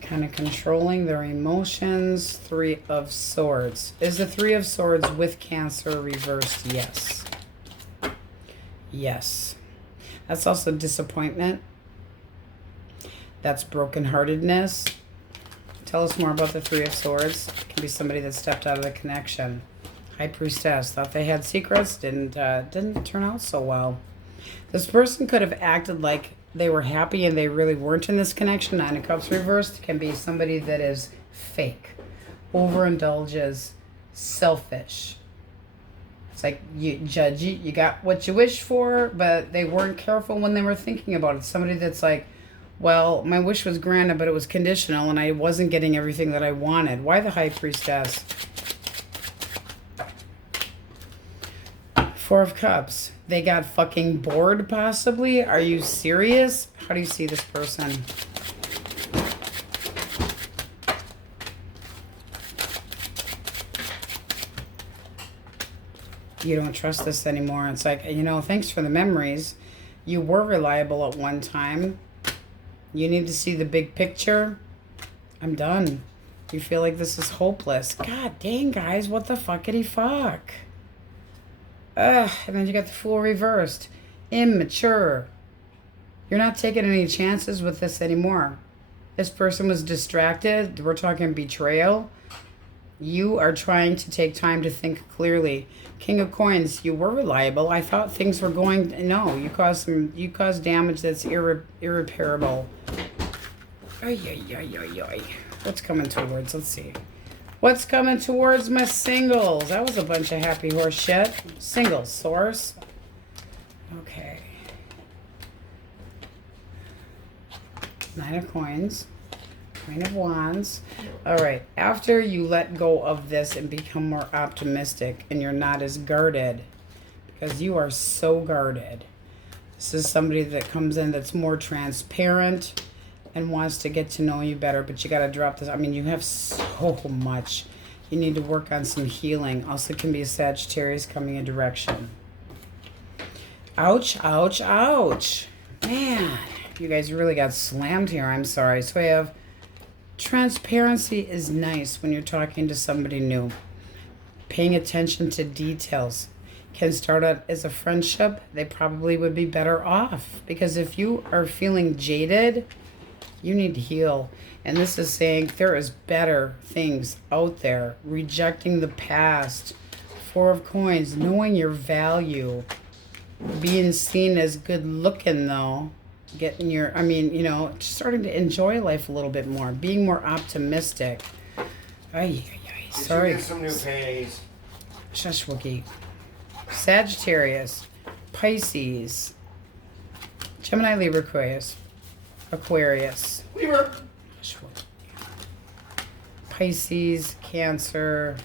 Kind of controlling their emotions. Three of Swords. Is the Three of Swords with Cancer reversed? Yes. Yes. That's also disappointment. That's brokenheartedness. Tell us more about the Three of Swords. It can be somebody that stepped out of the connection. High Priestess. Thought they had secrets. Didn't turn out so well. This person could have acted like they were happy and they really weren't in this connection. Nine of Cups reversed can be somebody that is fake. Overindulges. Selfish. It's like you judgy. You got what you wished for, but they weren't careful when they were thinking about it. Somebody that's like, well, my wish was granted, but it was conditional, and I wasn't getting everything that I wanted. Why the High Priestess? Four of Cups. They got fucking bored, possibly? Are you serious? How do you see this person? You don't trust this anymore. It's like, you know, thanks for the memories. You were reliable at one time. You need to see the big picture. I'm done. You feel like this is hopeless. God dang, guys. What the fuckity fuck? Ugh. And then you got the Fool reversed. Immature. You're not taking any chances with this anymore. This person was distracted. We're talking betrayal. You are trying to take time to think clearly. King of Coins, you were reliable. I thought things were going... No, you caused damage that's irreparable. Ay, ay, ay, ay, ay. What's coming towards? Let's see. What's coming towards my singles? That was a bunch of happy horse shit. Singles, source. Okay. Nine of Coins. Queen of Wands. All right. After you let go of this and become more optimistic and you're not as guarded, because you are so guarded. This is somebody that comes in that's more transparent and wants to get to know you better, but you got to drop this. I mean, you have so much. You need to work on some healing. Also can be a Sagittarius coming in direction. Ouch, ouch, ouch. Man, you guys really got slammed here. I'm sorry. So I have transparency is nice when you're talking to somebody new. Paying attention to details. Can start out as a friendship. They probably would be better off. Because if you are feeling jaded, you need to heal. And this is saying there is better things out there. Rejecting the past. Four of Coins. Knowing your value. being seen as good looking though. Getting your, I mean, you know, just starting to enjoy life a little bit more. Being more optimistic. Ay, sorry. Get some new panties. Shush, Wookie. Sagittarius, Pisces, Gemini, Libra, Aquarius. Libra. Pisces, Cancer,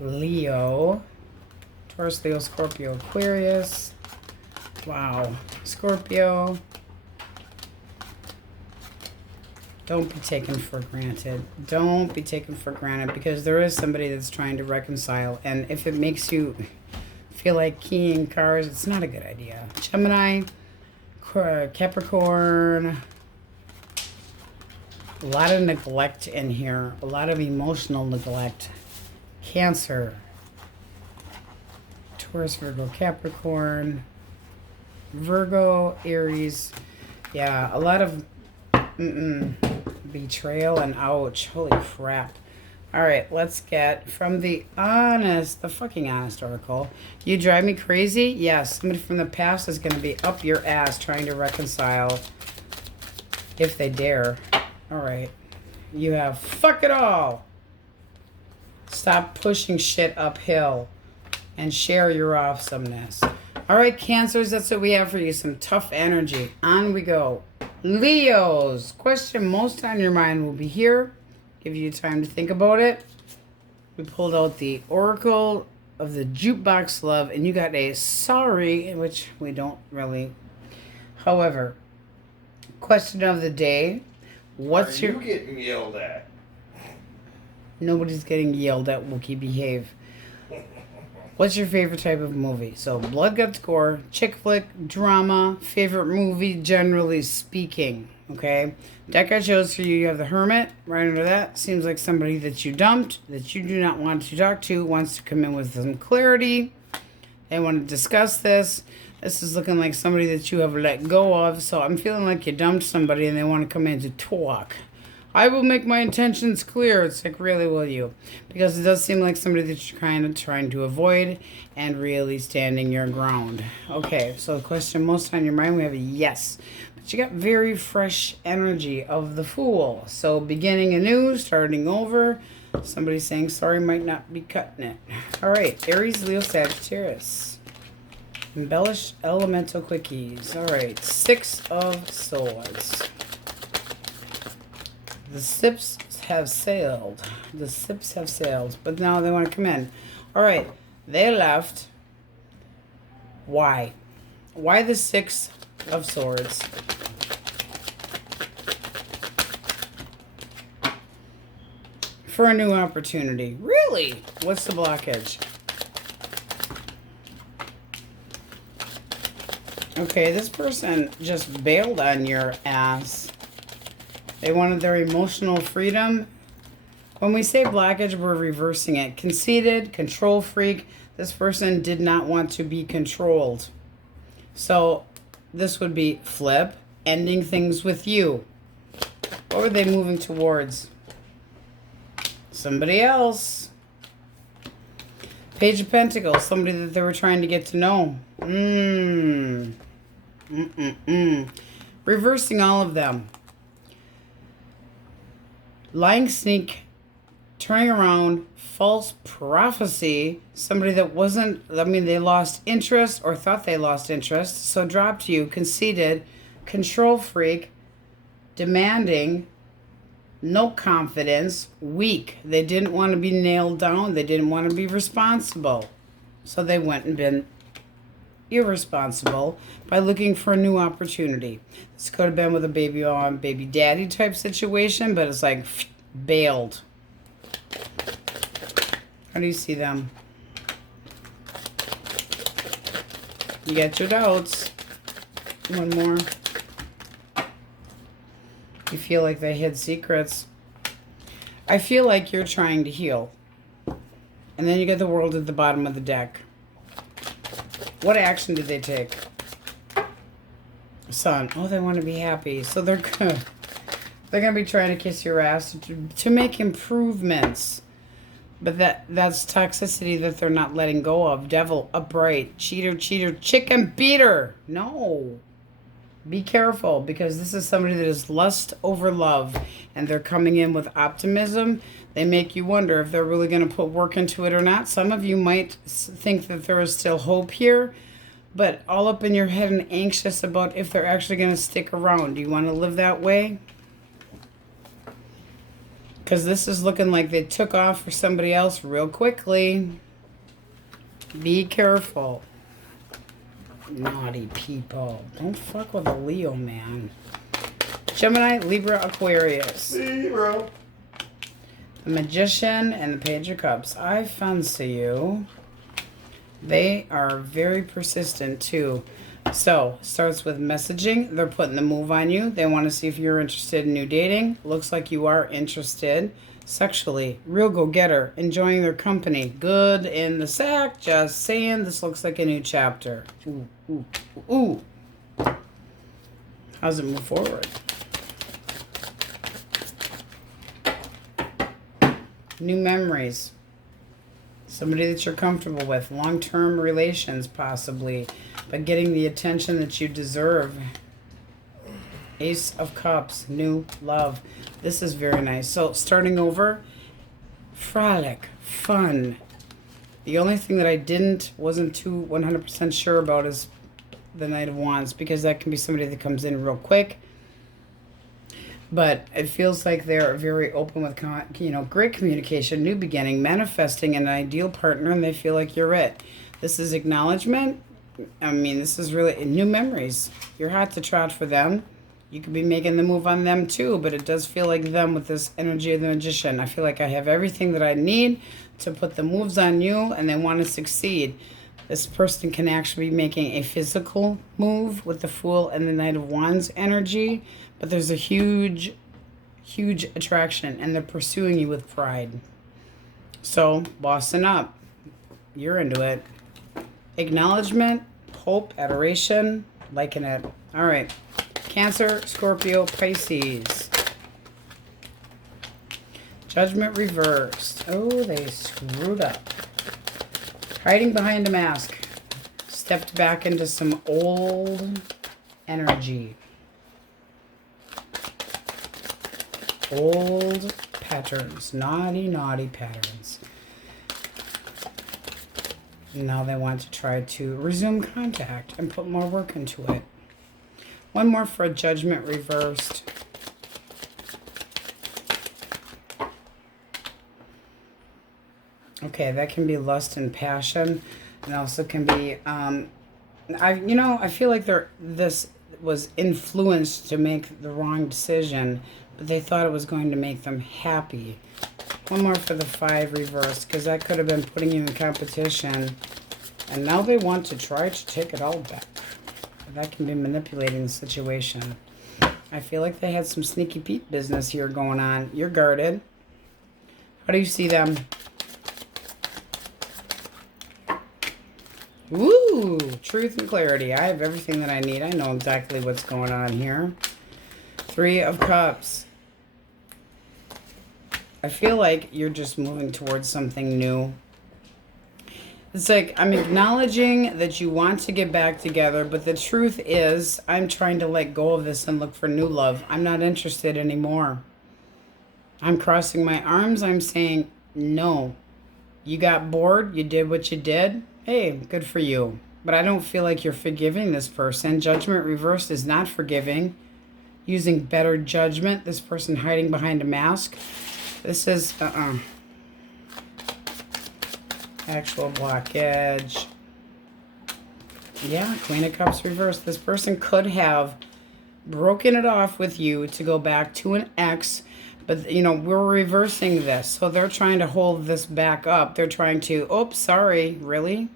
Leo, Taurus, Leo, Scorpio, Aquarius. Wow. Scorpio. Don't be taken for granted. Don't be taken for granted because there is somebody that's trying to reconcile. And if it makes you feel like keying cars, it's not a good idea. Gemini, Capricorn. A lot of neglect in here. A lot of emotional neglect. Cancer. Taurus, Virgo, Capricorn. Virgo, Aries. Yeah, a lot of betrayal and ouch. Holy crap. All right, let's get from the fucking honest oracle. You drive me crazy? Yes, somebody from the past is going to be up your ass trying to reconcile if they dare. All right. You have fuck it all. Stop pushing shit uphill and share your awesomeness. All right, Cancers, that's what we have for you. Some tough energy. On we go. Leos, question most on your mind will be here. Give you time to think about it. We pulled out the Oracle of the Jukebox Love, and you got a sorry, which we don't really. However, question of the day. What's you getting yelled at? Nobody's getting yelled at. Wookie, behave. What's your favorite type of movie? So, blood, guts, gore, chick flick, drama, favorite movie, generally speaking. Okay? Deck I chose for you, you have the Hermit. Right under that, seems like somebody that you dumped, that you do not want to talk to, wants to come in with some clarity. They want to discuss this. This is looking like somebody that you have let go of. So, I'm feeling like you dumped somebody and they want to come in to talk. I will make my intentions clear. It's like, really, will you? Because it does seem like somebody that you're kind of trying to avoid and really standing your ground. Okay, so the question most on your mind, we have a yes. But you got very fresh energy of the Fool. So beginning anew, starting over. Somebody saying sorry might not be cutting it. All right, Aries, Leo, Sagittarius. Embellished elemental quickies. All right, 6 of Swords. The ships have sailed. The ships have sailed. But now they want to come in. All right. They left. Why? Why the 6 of Swords? For a new opportunity. Really? What's the blockage? Okay, this person just bailed on your ass. They wanted their emotional freedom. When we say blockage, we're reversing it. Conceited, control freak. This person did not want to be controlled. So this would be flip, ending things with you. What were they moving towards? Somebody else. Page of Pentacles, somebody that they were trying to get to know. Reversing all of them. Lying sneak, turning around, false prophecy, somebody that wasn't, I mean, they lost interest or thought they lost interest, so dropped you, conceited, control freak, demanding, no confidence, weak. They didn't want to be nailed down. They didn't want to be responsible. So they went and been irresponsible by looking for a new opportunity. This could have been with a baby on baby daddy type situation, but it's like bailed. How do you see them? You got your doubts. One more. You feel like they hid secrets. I feel like you're trying to heal. And then you get the World at the bottom of the deck. What action did they take? Sun. Oh, they want to be happy. So they're gonna be trying to kiss your ass to make improvements. But that's toxicity that they're not letting go of. Devil, upright, cheater, chicken beater. No. Be careful, because this is somebody that is lust over love, and they're coming in with optimism. They make you wonder if they're really going to put work into it or not. Some of you might think that there is still hope here, but all up in your head and anxious about if they're actually going to stick around. Do you want to live that way? Because this is looking like they took off for somebody else real quickly. Be careful. Naughty people. Don't fuck with a Leo, man. Gemini, Libra, Aquarius. Libra. The Magician and the Page of Cups. I fancy you. They are very persistent, too. So, starts with messaging. They're putting the move on you. They want to see if you're interested in new dating. Looks like you are interested. Sexually, real go-getter, enjoying their company. Good in the sack, just saying. This looks like a new chapter. Ooh, ooh, ooh. How's it move forward? New memories. Somebody that you're comfortable with. Long-term relations, possibly. But getting the attention that you deserve. Ace of Cups. New love. This is very nice. So, starting over. Frolic. Fun. The only thing that I wasn't too 100% sure about is the Knight of Wands. Because that can be somebody that comes in real quick. But it feels like they're very open with, great communication, new beginning, manifesting an ideal partner, and they feel like you're it. This is acknowledgement. I mean, this is really new memories. You're hot to trot for them. You could be making the move on them too, but it does feel like them with this energy of the Magician. I feel like I have everything that I need to put the moves on you, and they want to succeed. This person can actually be making a physical move with the Fool and the Knight of Wands energy, but there's a huge, huge attraction, and they're pursuing you with pride. So, bossing up. You're into it. Acknowledgement, hope, adoration, liking it. All right. Cancer, Scorpio, Pisces. Judgment reversed. Oh, they screwed up. Hiding behind a mask. Stepped back into some old energy. Old patterns. Naughty, naughty patterns. Now they want to try to resume contact and put more work into it. One more for Judgment reversed. Okay, that can be lust and passion, and also can be I feel like this was influenced to make the wrong decision, but they thought it was going to make them happy. One more for the 5 reversed, because that could have been putting you in competition, and now they want to try to take it all back. That can be manipulating the situation. I feel like they had some sneaky Pete business here going on. You're guarded. How do you see them? Ooh, truth and clarity. I have everything that I need. I know exactly what's going on here. 3 of Cups. I feel like you're just moving towards something new. It's like I'm acknowledging that you want to get back together, but the truth is I'm trying to let go of this and look for new love. I'm not interested anymore. I'm crossing my arms. I'm saying, no. You got bored. You did what you did. Hey, good for you. But I don't feel like you're forgiving this person. Judgment reversed is not forgiving. Using better judgment. This person hiding behind a mask. This is, actual blockage. Yeah, Queen of Cups reversed. This person could have broken it off with you to go back to an ex, but we're reversing this. So they're trying to hold this back up. They're trying to, oops, sorry, really?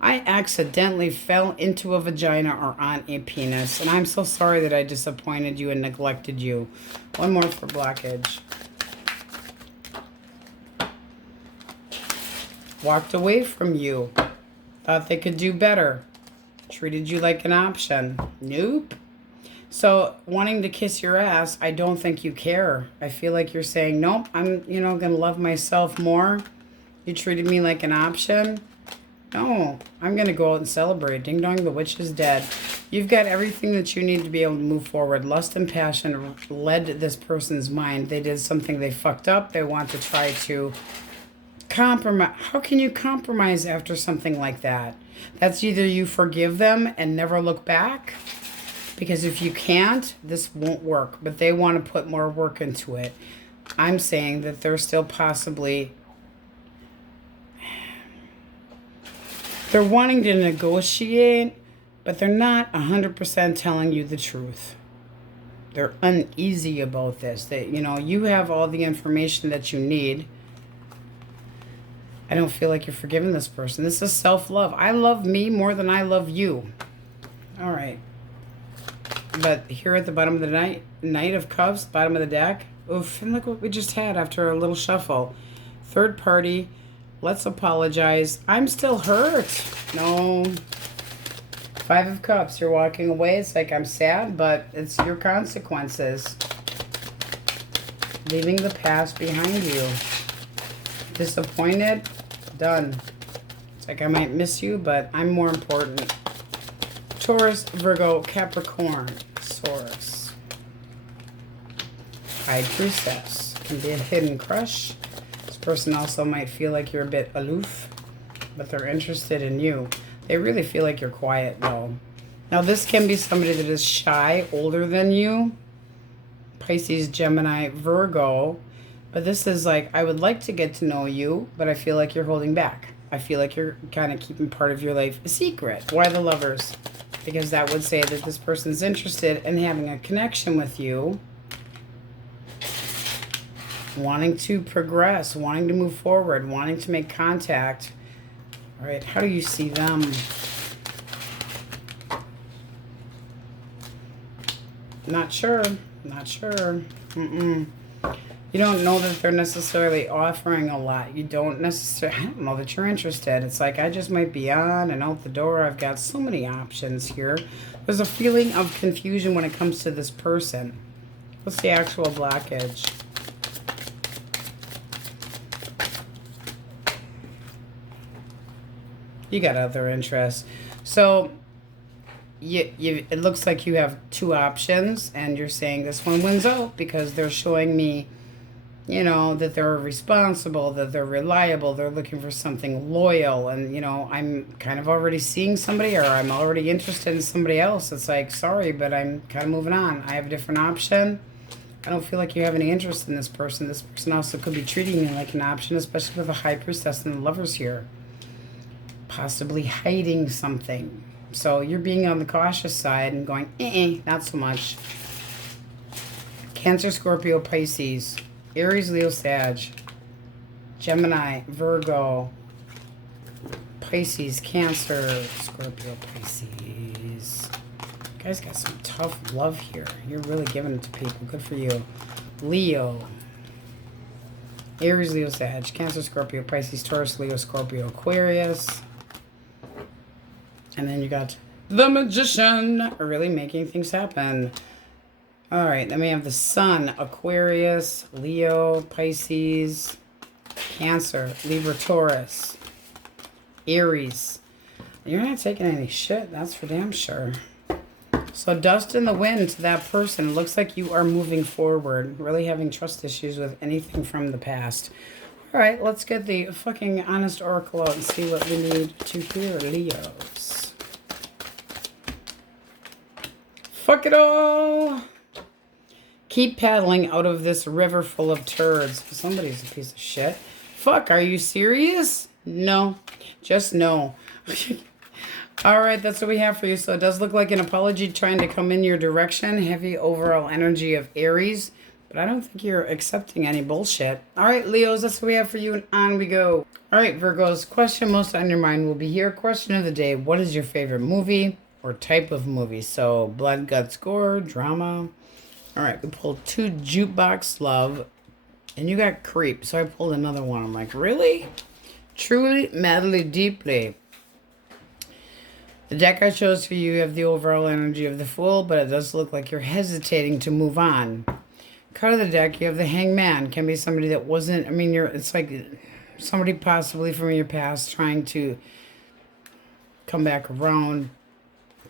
I accidentally fell into a vagina or on a penis, and I'm so sorry that I disappointed you and neglected you. One more for blockage. Walked away from you. Thought they could do better. Treated you like an option. Nope. So, wanting to kiss your ass, I don't think you care. I feel like you're saying, nope, I'm, going to love myself more. You treated me like an option. No, I'm going to go out and celebrate. Ding dong, the witch is dead. You've got everything that you need to be able to move forward. Lust and passion led this person's mind. They did something, they fucked up. They want to try to compromise. How can you compromise after something like that? That's either you forgive them and never look back, because if you can't, this won't work. But they want to put more work into it. I'm saying that they're still possibly... They're wanting to negotiate, but they're not 100% telling you the truth. They're uneasy about this. That, you know, you have all the information that you need. I don't feel like you're forgiving this person. This is self-love. I love me more than I love you. All right. But here at the bottom of the Knight of Cups, bottom of the deck. Oof, and look what we just had after a little shuffle. Third party. Let's apologize. I'm still hurt. No. Five of Cups. You're walking away. It's like I'm sad, but it's your consequences. Leaving the past behind you. Disappointed. Done. It's like I might miss you, but I'm more important. Taurus, Virgo, Capricorn, Taurus. High Priestess. Can be a hidden crush. Person also might feel like you're a bit aloof, but they're interested in you. They really feel like you're quiet, though. Now, this can be somebody that is shy, older than you. Pisces, Gemini, Virgo. But this is like, I would like to get to know you, but I feel like you're holding back. I feel like you're kind of keeping part of your life a secret. Why the Lovers? Because that would say that this person's interested in having a connection with you. Wanting to progress, wanting to move forward, wanting to make contact. All right, how do you see them? Not sure. Not sure. You don't know that they're necessarily offering a lot. You don't necessarily, I don't know that you're interested. It's like, I just might be on and out the door. I've got so many options here. There's a feeling of confusion when it comes to this person. What's the actual blockage? You got other interests. So it looks like you have two options, and you're saying this one wins out because they're showing me, you know, that they're responsible, that they're reliable, they're looking for something loyal, and, you know, I'm kind of already seeing somebody, or I'm already interested in somebody else. It's like, sorry, but I'm kind of moving on. I have a different option. I don't feel like you have any interest in this person. This person also could be treating you like an option, especially with a High Priestess and the Lovers here. Possibly hiding something. So you're being on the cautious side and going, not so much. Cancer, Scorpio, Pisces, Aries, Leo, Sag, Gemini, Virgo, Pisces, Cancer, Scorpio, Pisces. You guys got some tough love here. You're really giving it to people. Good for you. Leo, Aries, Leo, Sag, Cancer, Scorpio, Pisces, Taurus, Leo, Scorpio, Aquarius. And then you got the Magician, really making things happen. All right, then we have the Sun, Aquarius, Leo, Pisces, Cancer, Libra, Taurus, Aries. You're not taking any shit, that's for damn sure. So dust in the wind to that person. Looks like you are moving forward, really having trust issues with anything from the past. All right, let's get the fucking honest oracle out and see what we need to hear, Leos. Fuck it all. Keep paddling out of this river full of turds. Somebody's a piece of shit. Fuck, are you serious? No. Just no. All right, that's what we have for you. So it does look like an apology trying to come in your direction. Heavy overall energy of Aries. But I don't think you're accepting any bullshit. All right, Leos, that's what we have for you, and on we go. All right, Virgos, question most on your mind will be here. Question of the day, what is your favorite movie or type of movie? So blood, guts, gore, drama. All right, we pulled two Jukebox Love, and you got Creep. So I pulled another one. I'm like, really? Truly, madly, deeply. The deck I chose for you, you have the overall energy of the Fool, but it does look like you're hesitating to move on. Card of the deck, you have the Hangman. Can be somebody that wasn't, I mean, it's like Somebody possibly from your past trying to come back around.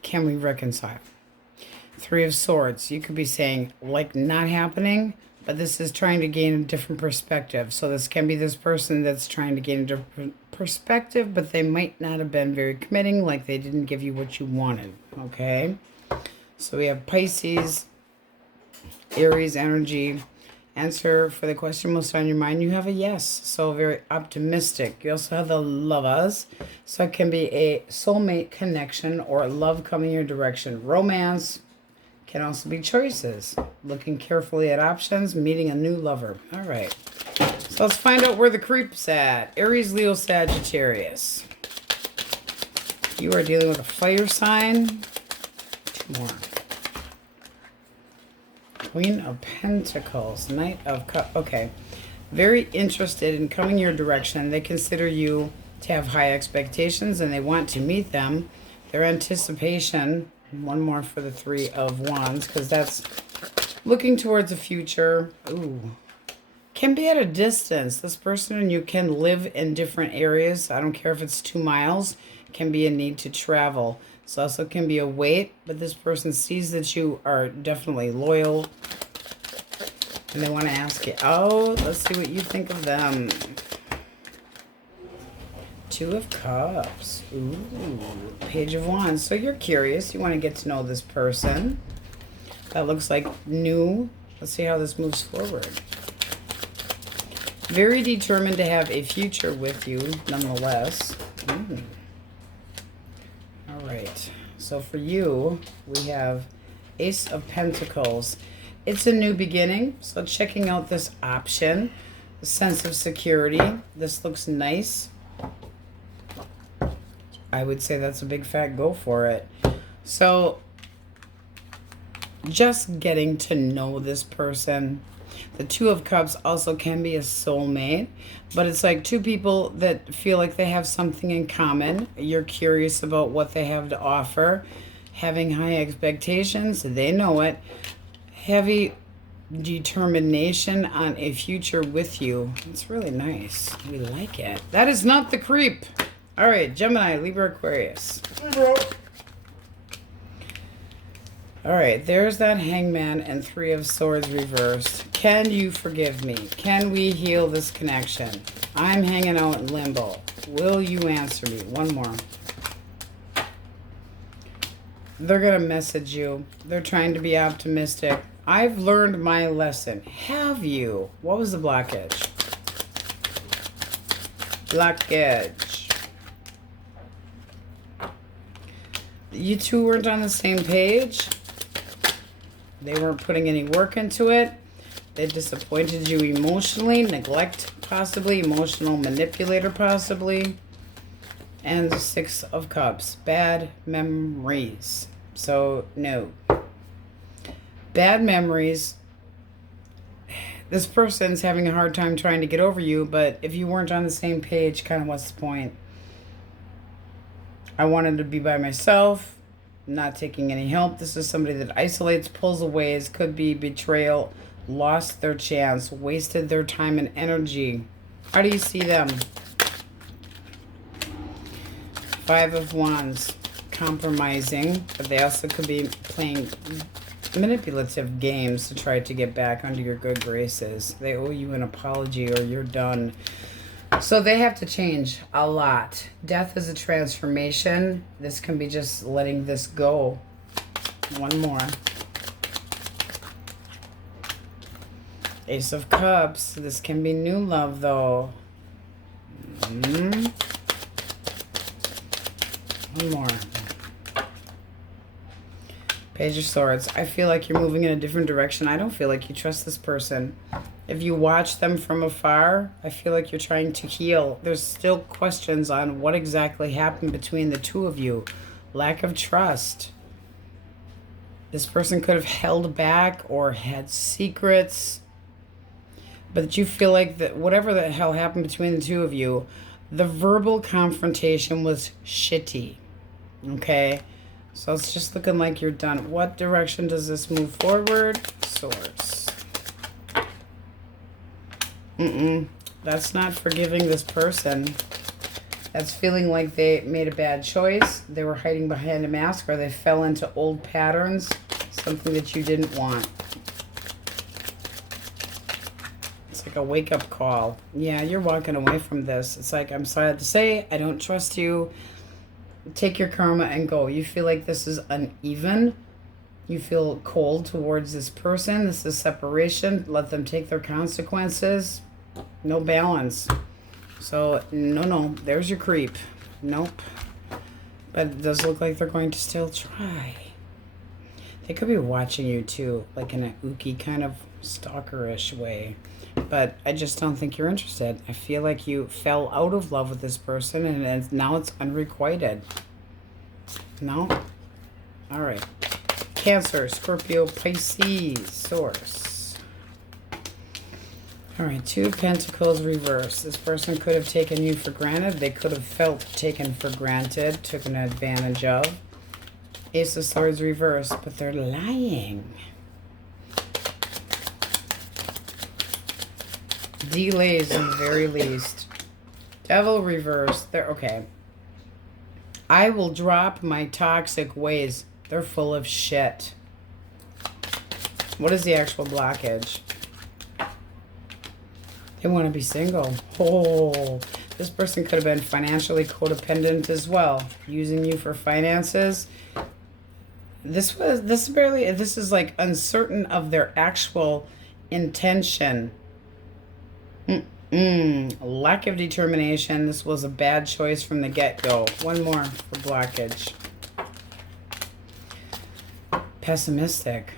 Can we reconcile? Three of Swords. You could be saying, like, not happening, but this is trying to gain a different perspective. So this can be this person that's trying to gain a different perspective, but they might not have been very committing, like they didn't give you what you wanted, okay? So we have Pisces, Aries energy. Answer for the question most on your mind, you have a yes. So very optimistic. You also have the Lovers. So it can be a soulmate connection or love coming your direction. Romance can also be choices. Looking carefully at options, meeting a new lover. All right. So let's find out where the creep's at. Aries, Leo, Sagittarius. You are dealing with a fire sign. Two more. Queen of Pentacles, Knight of Cups. Okay. Very interested in coming your direction. They consider you to have high expectations and they want to meet them. Their anticipation, one more for the Three of Wands, because that's looking towards the future. Ooh. Can be at a distance. This person and you can live in different areas. I don't care if it's 2 miles. Can be a need to travel. This also can be a wait, but this person sees that you are definitely loyal. And they want to ask you out. Let's see what you think of them. Two of Cups. Ooh, Page of Wands. So you're curious. You want to get to know this person. That looks like new. Let's see how this moves forward. Very determined to have a future with you, nonetheless. All right. So for you, we have Ace of Pentacles. It's a new beginning. So checking out this option. The sense of security. This looks nice. I would say that's a big fat go for it. So just getting to know this person. The Two of Cups also can be a soulmate, but it's like two people that feel like they have something in common. You're curious about what they have to offer. Having high expectations, they know it. Heavy determination on a future with you. It's really nice. We like it. That is not the creep. All right, Gemini, Libra, Aquarius. All right, there's that Hangman and Three of Swords reversed. Can you forgive me? Can we heal this connection? I'm hanging out in limbo. Will you answer me? One more. They're going to message you. They're trying to be optimistic. I've learned my lesson. Have you? What was the blockage? Blockage. You two weren't on the same page. They weren't putting any work into it. They disappointed you emotionally. Neglect, possibly. Emotional manipulator, possibly. And the Six of Cups. Bad memories. So, no. Bad memories. This person's having a hard time trying to get over you, but if you weren't on the same page, kind of what's the point? I wanted to be by myself. Not taking any help. This is somebody that isolates, pulls away. Could be betrayal, lost their chance, wasted their time and energy. How do you see them? Five of Wands, compromising, but they also could be playing manipulative games to try to get back under your good graces. They owe you an apology or you're done. So they have to change a lot. Death is a transformation. This can be just letting this go. One more. Ace of Cups. This can be new love, though. One more. Page of Swords. I feel like you're moving in a different direction. I don't feel like you trust this person. If you watch them from afar, I feel like you're trying to heal. There's still questions on what exactly happened between the two of you. Lack of trust. This person could have held back or had secrets. But you feel like that whatever the hell happened between the two of you, the verbal confrontation was shitty. Okay? So it's just looking like you're done. What direction does this move forward? Swords. That's not forgiving this person. That's feeling like they made a bad choice. They were hiding behind a mask, or they fell into old patterns, something that you didn't want. It's like a wake-up call. Yeah, you're walking away from this. It's like, I'm sorry to say, I don't trust you. Take your karma and go. You feel like this is uneven. You feel cold towards this person. This is separation. Let them take their consequences. No balance. So, no. There's your creep. Nope. But it does look like they're going to still try. They could be watching you too, like in a ooky kind of stalkerish way. But I just don't think you're interested. I feel like you fell out of love with this person, and now it's unrequited. No? All right. Cancer, Scorpio, Pisces, source. All right, Two of Pentacles reverse. This person could have taken you for granted. They could have felt taken for granted, taken advantage of. Ace of Swords reverse, but they're lying. Delays in the very least. Devil reverse. They're okay. I will drop my toxic ways. They're full of shit. What is the actual blockage? They want to be single. Oh, this person could have been financially codependent as well, using you for finances. This is like uncertain of their actual intention. Lack of determination. This was a bad choice from the get-go. One more for blockage. Pessimistic.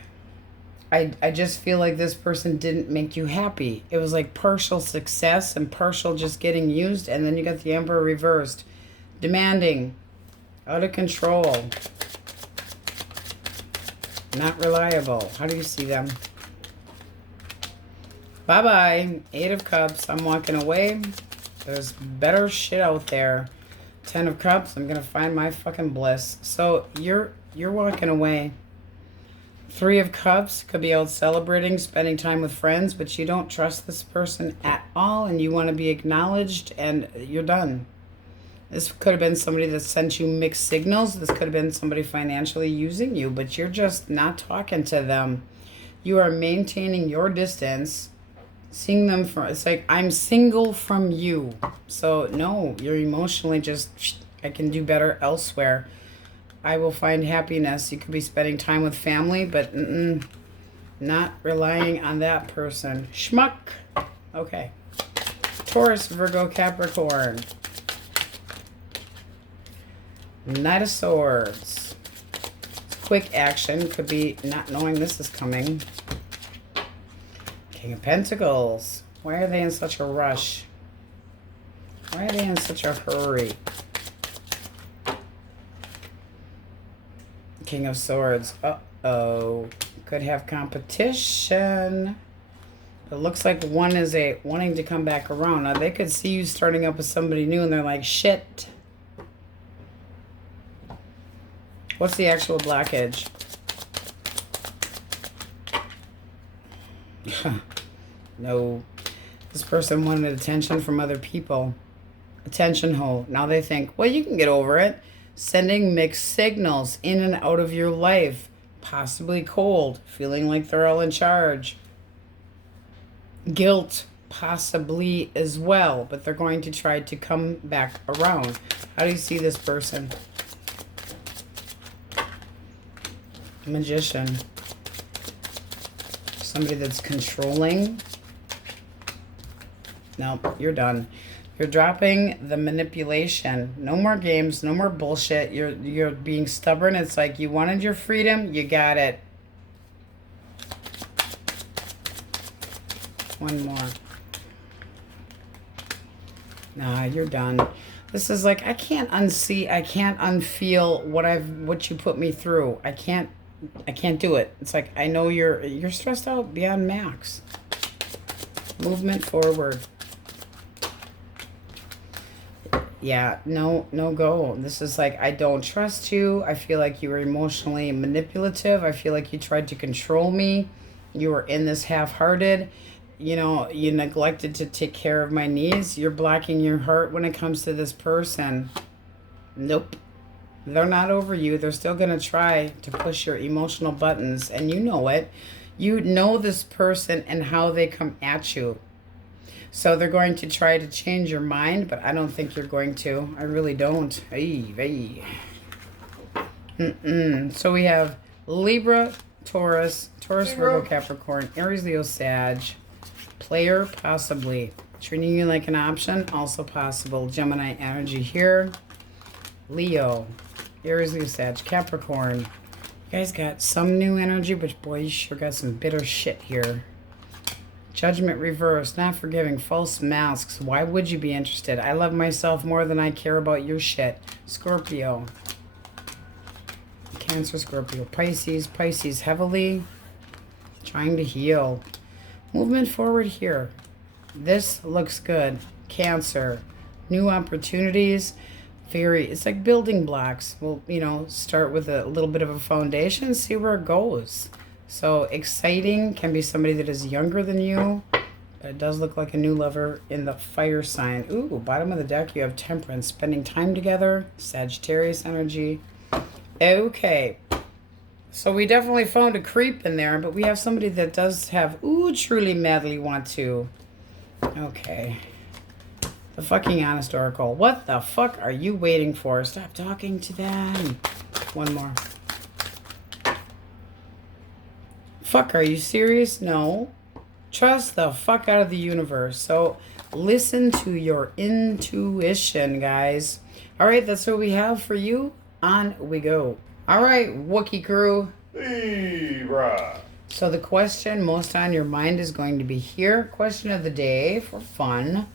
I just feel like this person didn't make you happy. It was like partial success and partial just getting used, and then you got the Emperor reversed. Demanding. Out of control. Not reliable. How do you see them? Bye-bye. 8 of Cups. I'm walking away. There's better shit out there. 10 of Cups. I'm going to find my fucking bliss. So you're walking away. 3 of Cups. Could be out celebrating, spending time with friends, but you don't trust this person at all, and you want to be acknowledged, and you're done. This could have been somebody that sent you mixed signals. This could have been somebody financially using you, but you're just not talking to them. You are maintaining your distance. Seeing them from, it's like, I'm single from you. So no, you're emotionally just, I can do better elsewhere. I will find happiness. You could be spending time with family, but not relying on that person. Schmuck. Okay. Taurus, Virgo, Capricorn. Knight of Swords. Quick action. Could be not knowing this is coming. King of Pentacles. Why are they in such a rush? Why are they in such a hurry? King of Swords. Uh-oh. Could have competition. It looks like one is wanting to come back around. Now, they could see you starting up with somebody new, and they're like, shit. What's the actual blockage? No. This person wanted attention from other people. Attention hole. Now they think, well, you can get over it. Sending mixed signals in and out of your life. Possibly cold. Feeling like they're all in charge. Guilt. Possibly as well. But they're going to try to come back around. How do you see this person? Magician. Somebody that's controlling. No, you're done. You're dropping the manipulation. No more games, no more bullshit. You're being stubborn. It's like you wanted your freedom, you got it. One more. Nah, you're done. This is like, I can't unsee, I can't unfeel what you put me through. I can't do it. It's like, I know you're stressed out beyond max. Movement forward. Yeah, no go. This is like, I don't trust you. I feel like you were emotionally manipulative. I feel like you tried to control me. You were in this half-hearted. you know, you neglected to take care of my needs. You're blocking your heart when it comes to this person. Nope. They're not over you. They're still going to try to push your emotional buttons, and you know it. You know this person and how they come at you. So they're going to try to change your mind, but I don't think you're going to. I really don't. Ay. So we have Libra, Taurus, Virgo, Capricorn, Aries, Leo, Sag. Player, possibly. Treating you like an option, also possible. Gemini energy here. Leo, Aries, Leo, Sag, Capricorn. You guys got some new energy, but boy, you sure got some bitter shit here. Judgment reversed, not forgiving, false masks. Why would you be interested? I love myself more than I care about your shit. Scorpio. Cancer, Scorpio, Pisces heavily trying to heal. Movement forward here. This looks good. Cancer, new opportunities. It's like building blocks. We'll, you know, start with a little bit of a foundation, see where it goes. So exciting, can be somebody that is younger than you. It does look like a new lover in the fire sign. Ooh, bottom of the deck, you have Temperance, spending time together. Sagittarius energy. Okay, so we definitely found a creep in there, but we have somebody that does have, ooh, truly madly want to. Okay. The fucking honest oracle. What the fuck are you waiting for? Stop talking to them. One more. Fuck, are you serious? No. Trust the fuck out of the universe. So listen to your intuition, guys. All right, that's what we have for you. On we go. All right, Wookiee crew. Libra. So the question most on your mind is going to be here. Question of the day for fun.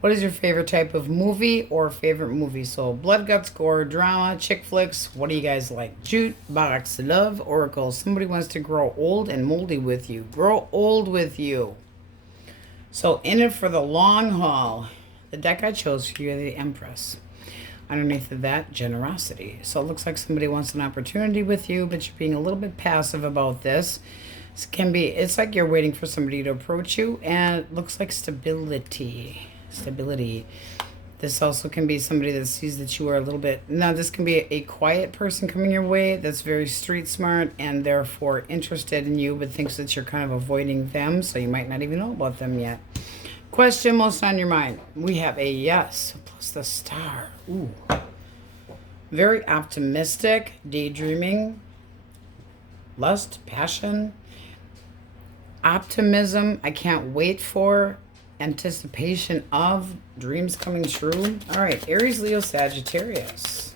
What is your favorite type of movie or favorite movie? So blood, guts, gore, drama, chick flicks. What do you guys like? Jukebox, love, oracle. Somebody wants to grow old and moldy with you. Grow old with you. So in it for the long haul. The deck I chose for you, the Empress. Underneath of that, generosity. So it looks like somebody wants an opportunity with you, but you're being a little bit passive about this. It's like you're waiting for somebody to approach you, and it looks like stability. This also can be somebody that sees that you are a little bit, now this can be a quiet person coming your way that's very street smart and therefore interested in you, but thinks that you're kind of avoiding them, so you might not even know about them yet. Question most on your mind. We have a yes plus the star. Ooh. Very optimistic, daydreaming, lust, passion, optimism. I can't wait for, anticipation of, dreams coming true. All right, Aries, Leo, Sagittarius.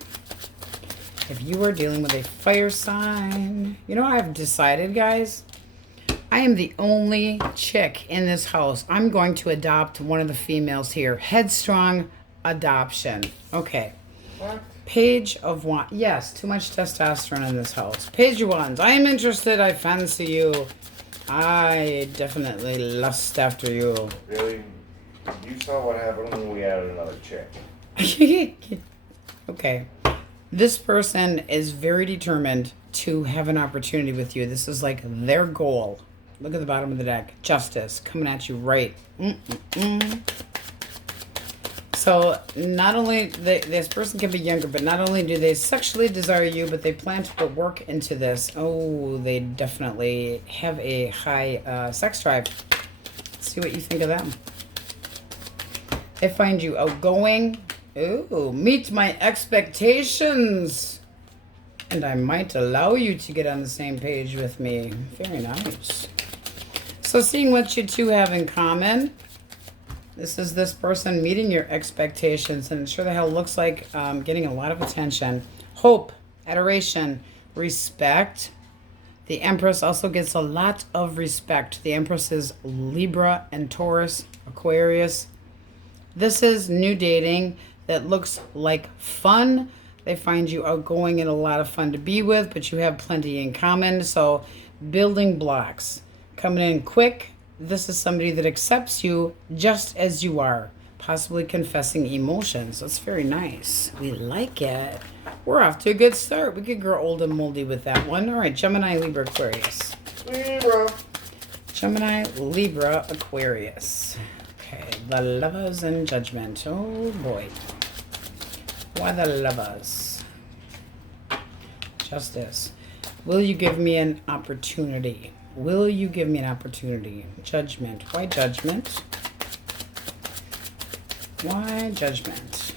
If you are dealing with a fire sign, you know, I've decided, guys, I am the only chick in this house. I'm going to adopt one of the females here. Headstrong adoption. Okay. What? Page of Wands. Yes, too much testosterone in this house. Page of Wands. I am interested. I fancy you. I definitely lust after you. Really? You saw what happened when we added another chick. Okay. This person is very determined to have an opportunity with you. This is like their goal. Look at the bottom of the deck. Justice coming at you right. So not only this person can be younger, but not only do they sexually desire you, but they plan to put work into this. Oh, they definitely have a high sex drive. Let's see what you think of them. They find you outgoing. Ooh, meet my expectations. And I might allow you to get on the same page with me. Very nice. So seeing what you two have in common. This is this person meeting your expectations, and it sure the hell looks like getting a lot of attention. Hope, adoration, respect. The Empress also gets a lot of respect. The Empress is Libra and Taurus, Aquarius. This is new dating that looks like fun. They find you outgoing and a lot of fun to be with, but you have plenty in common. So building blocks. Coming in quick. This is somebody that accepts you just as you are, possibly confessing emotions. That's very nice. We like it. We're off to a good start. We could grow old and moldy with that one. All right, Gemini, Libra, Aquarius. Libra. Gemini, Libra, Aquarius. Okay, the Lovers and Judgment. Oh boy. Why the Lovers? Justice. Will you give me an opportunity? Will you give me an opportunity? Judgment. Why Judgment? Why Judgment?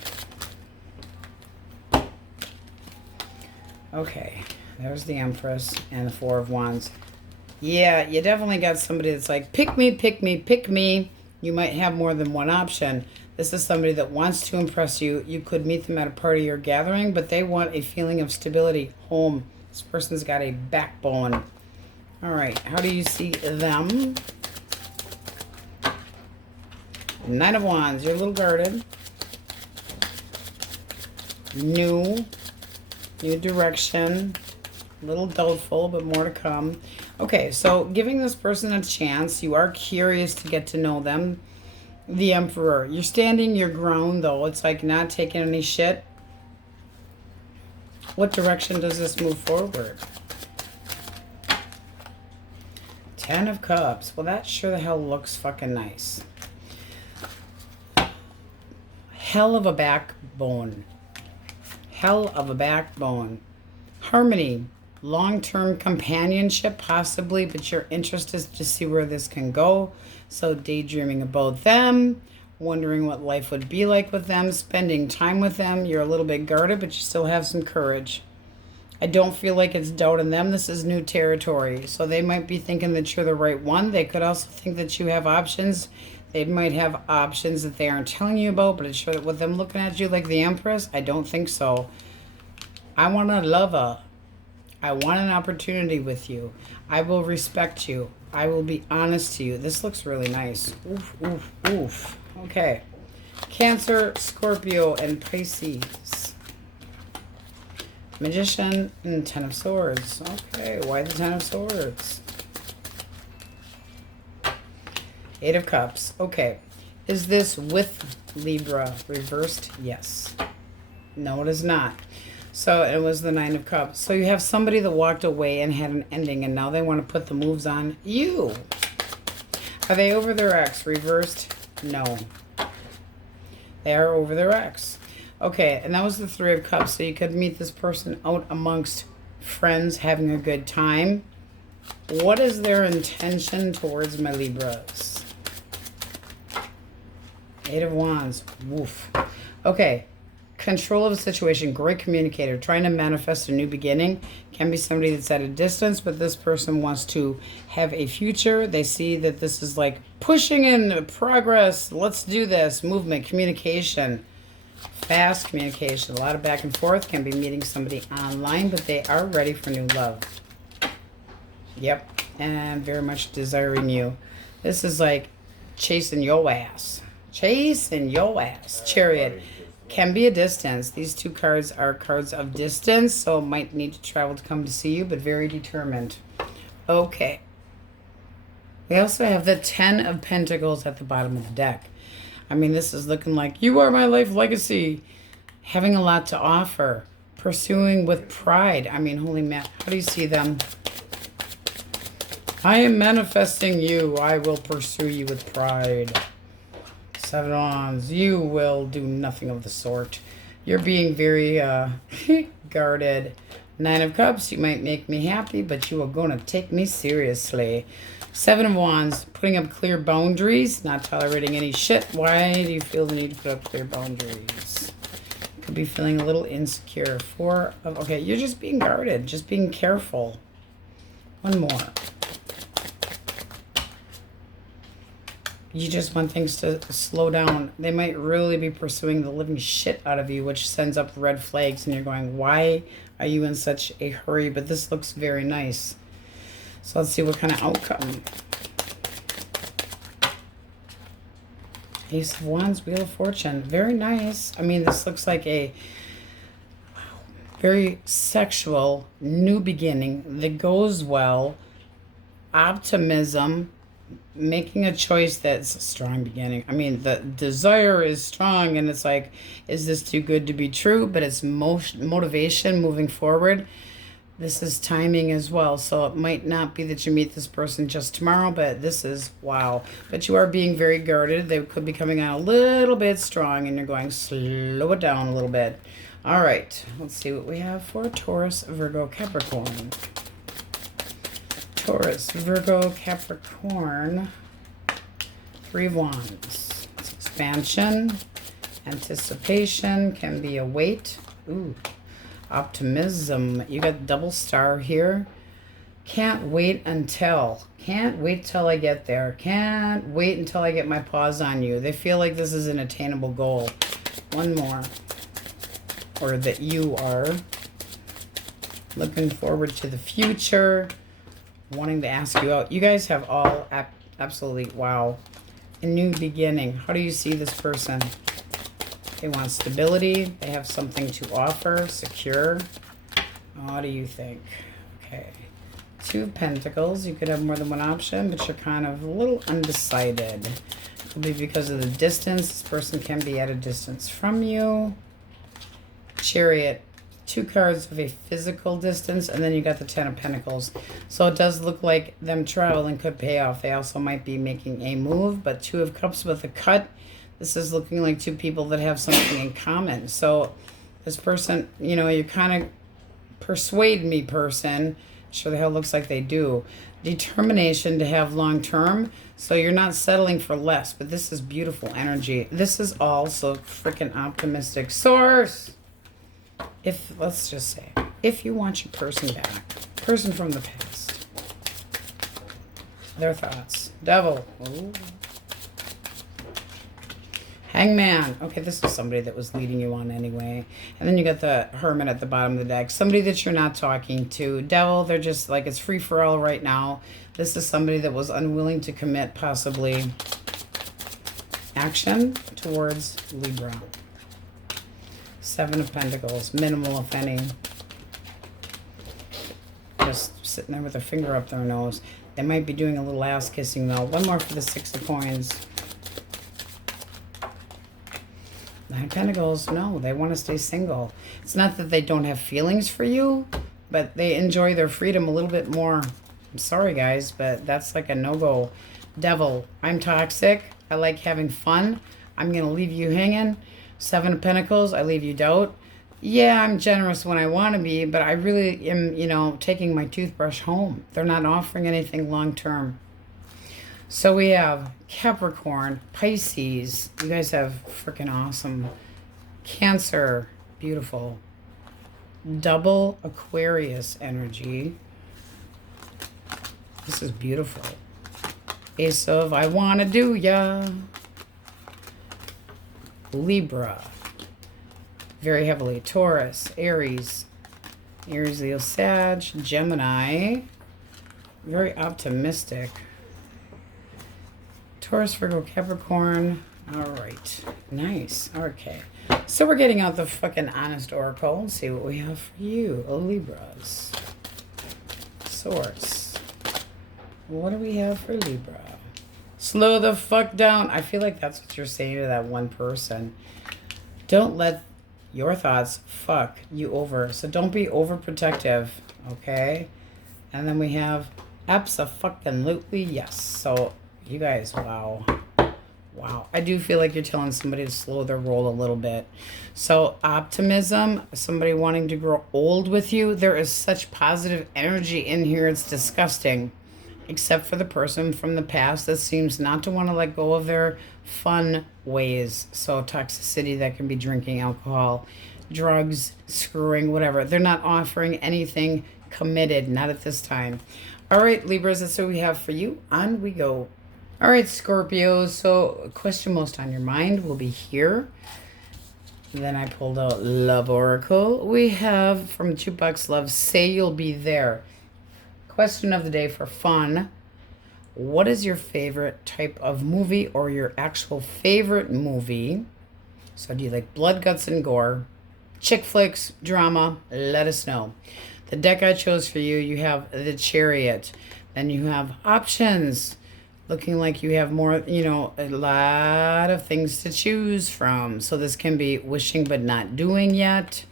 Okay, there's the Empress and the Four of Wands. Yeah, you definitely got somebody that's like, pick me, pick me, pick me. You might have more than one option. This is somebody that wants to impress you. You could meet them at a party or gathering, but they want a feeling of stability, home. This person's got a backbone. All right, how do you see them? Nine of Wands, you're a little guarded. New direction. A little doubtful, but more to come. Okay, so giving this person a chance. You are curious to get to know them. The Emperor. You're standing your ground, though. It's like not taking any shit. What direction does this move forward? Ten of Cups. Well, that sure the hell looks fucking nice. Hell of a backbone. Hell of a backbone. Harmony. Long-term companionship, possibly, but your interest is to see where this can go. So daydreaming about them, wondering what life would be like with them, spending time with them. You're a little bit guarded, but you still have some courage. I don't feel like it's doubt in them. This is new territory. So they might be thinking that you're the right one. They could also think that you have options. They might have options that they aren't telling you about, but it's sure that with them looking at you like the Empress, I don't think so. I want a lover. I want an opportunity with you. I will respect you. I will be honest to you. This looks really nice. Oof, oof, oof. Okay. Cancer, Scorpio, and Pisces. Magician and Ten of Swords. Okay, why the Ten of Swords? Eight of Cups. Okay. Is this with Libra reversed? Yes. No, it is not. So it was the Nine of Cups. So you have somebody that walked away and had an ending, and now they want to put the moves on you. Are they over their ex? Reversed? No. They are over their ex. Okay, and that was the Three of Cups. So you could meet this person out amongst friends having a good time. What is their intention towards my Libras? Eight of Wands. Woof. Okay. Control of the situation, great communicator, trying to manifest a new beginning. Can be somebody that's at a distance, but this person wants to have a future. They see that this is like pushing in progress. Let's do this. Movement, communication, fast communication, a lot of back and forth. Can be meeting somebody online, but they are ready for new love. Yep, and very much desiring you. This is like chasing your ass. Chasing your ass. Chariot. Can be a distance. These two cards are cards of distance, so might need to travel to come to see you, but very determined. Okay. We also have the Ten of Pentacles at the bottom of the deck. I mean, this is looking like you are my life legacy. Having a lot to offer. Pursuing with pride. I mean, holy man, how do you see them? I am manifesting you. I will pursue you with pride. Seven of Wands. You will do nothing of the sort. You're being very guarded. Nine of Cups. You might make me happy, but you are going to take me seriously. Seven of Wands. Putting up clear boundaries. Not tolerating any shit. Why do you feel the need to put up clear boundaries? Could be feeling a little insecure. Four of... Okay, you're just being guarded. Just being careful. One more. You just want things to slow down. They might really be pursuing the living shit out of you, which sends up red flags, and you're going, why are you in such a hurry? But this looks very nice. So let's see what kind of outcome. Ace of Wands, Wheel of Fortune. Very nice. I mean, this looks like a very sexual new beginning that goes well. Optimism. Making a choice that's a strong beginning. I mean, the desire is strong, and it's like, is this too good to be true? But it's motivation moving forward. This is timing as well. So it might not be that you meet this person just tomorrow, but this is, wow. But you are being very guarded. They could be coming on a little bit strong, and you're going, slow it down a little bit. All right, let's see what we have for Taurus, Virgo, Capricorn. Taurus, Virgo, Capricorn. 3 of Wands. It's expansion, anticipation, can be a weight. Ooh. Optimism. You got double star here. Can't wait till I get there. Can't wait until I get my paws on you. They feel like this is an attainable goal. One more. Or that you are looking forward to the future, wanting to ask you out. You guys have all absolutely, wow, a new beginning. How do you see this person? They want stability. They have something to offer. Secure. What do you think? Okay. 2 of Pentacles. You could have more than one option, but you're kind of a little undecided. It could be because of the distance. This person can be at a distance from you. Chariot. 2 cards of a physical distance, and then you got the 10 of Pentacles. So it does look like them traveling could pay off. They also might be making a move, but 2 of Cups with a cut. This is looking like 2 people that have something in common. So this person, you know, you kind of persuade me person. Sure the hell looks like they do. Determination to have long term. So you're not settling for less, but this is beautiful energy. This is also freaking optimistic. Source! If, let's just say, if you want your person back, person from the past, their thoughts. Devil. Ooh. Hangman. Okay, this is somebody that was leading you on anyway. And then you got the Hermit at the bottom of the deck. Somebody that you're not talking to. Devil, they're just like, it's free for all right now. This is somebody that was unwilling to commit possibly action towards Libra. 7 of Pentacles. Minimal, if any. Just sitting there with their finger up their nose. They might be doing a little ass kissing though. One more for the 6 of Coins. 9 of Pentacles, no, they want to stay single. It's not that they don't have feelings for you, but they enjoy their freedom a little bit more. I'm sorry, guys, but that's like a no-go. Devil, I'm toxic. I like having fun. I'm going to leave you hanging. 7 of Pentacles, I leave you doubt. Yeah, I'm generous when I want to be, but I really am, you know, taking my toothbrush home. They're not offering anything long-term. So we have Capricorn, Pisces. You guys have freaking awesome. Cancer, beautiful. Double Aquarius energy. This is beautiful. Ace of I wanna do ya. Libra. Very heavily. Taurus, Aries. Aries, Leo, Sag. Gemini. Very optimistic. Taurus, Virgo, Capricorn. All right. Nice. Okay. So we're getting out the fucking honest oracle. Let's see what we have for you, Libras. Source. What do we have for Libra? Slow the fuck down. I feel like that's what you're saying to that one person. Don't let your thoughts fuck you over. So don't be overprotective, okay? And then we have abso-fucking-lutely yes. So you guys, wow. Wow. I do feel like you're telling somebody to slow their roll a little bit. So optimism, somebody wanting to grow old with you. There is such positive energy in here. It's disgusting. Except for the person from the past that seems not to want to let go of their fun ways. So toxicity, that can be drinking alcohol, drugs, screwing, whatever. They're not offering anything committed. Not at this time. All right, Libras, that's what we have for you. On we go. All right, Scorpios. So question most on your mind will be here. Then I pulled out Love Oracle. We have from Jukebox Love, Say You'll Be There. Question of the day for fun. What is your favorite type of movie or your actual favorite movie? So do you like blood, guts, and gore? Chick flicks, drama? Let us know. The deck I chose for you, you have the Chariot. Then you have options. Looking like you have more, you know, a lot of things to choose from. So this can be wishing but not doing yet.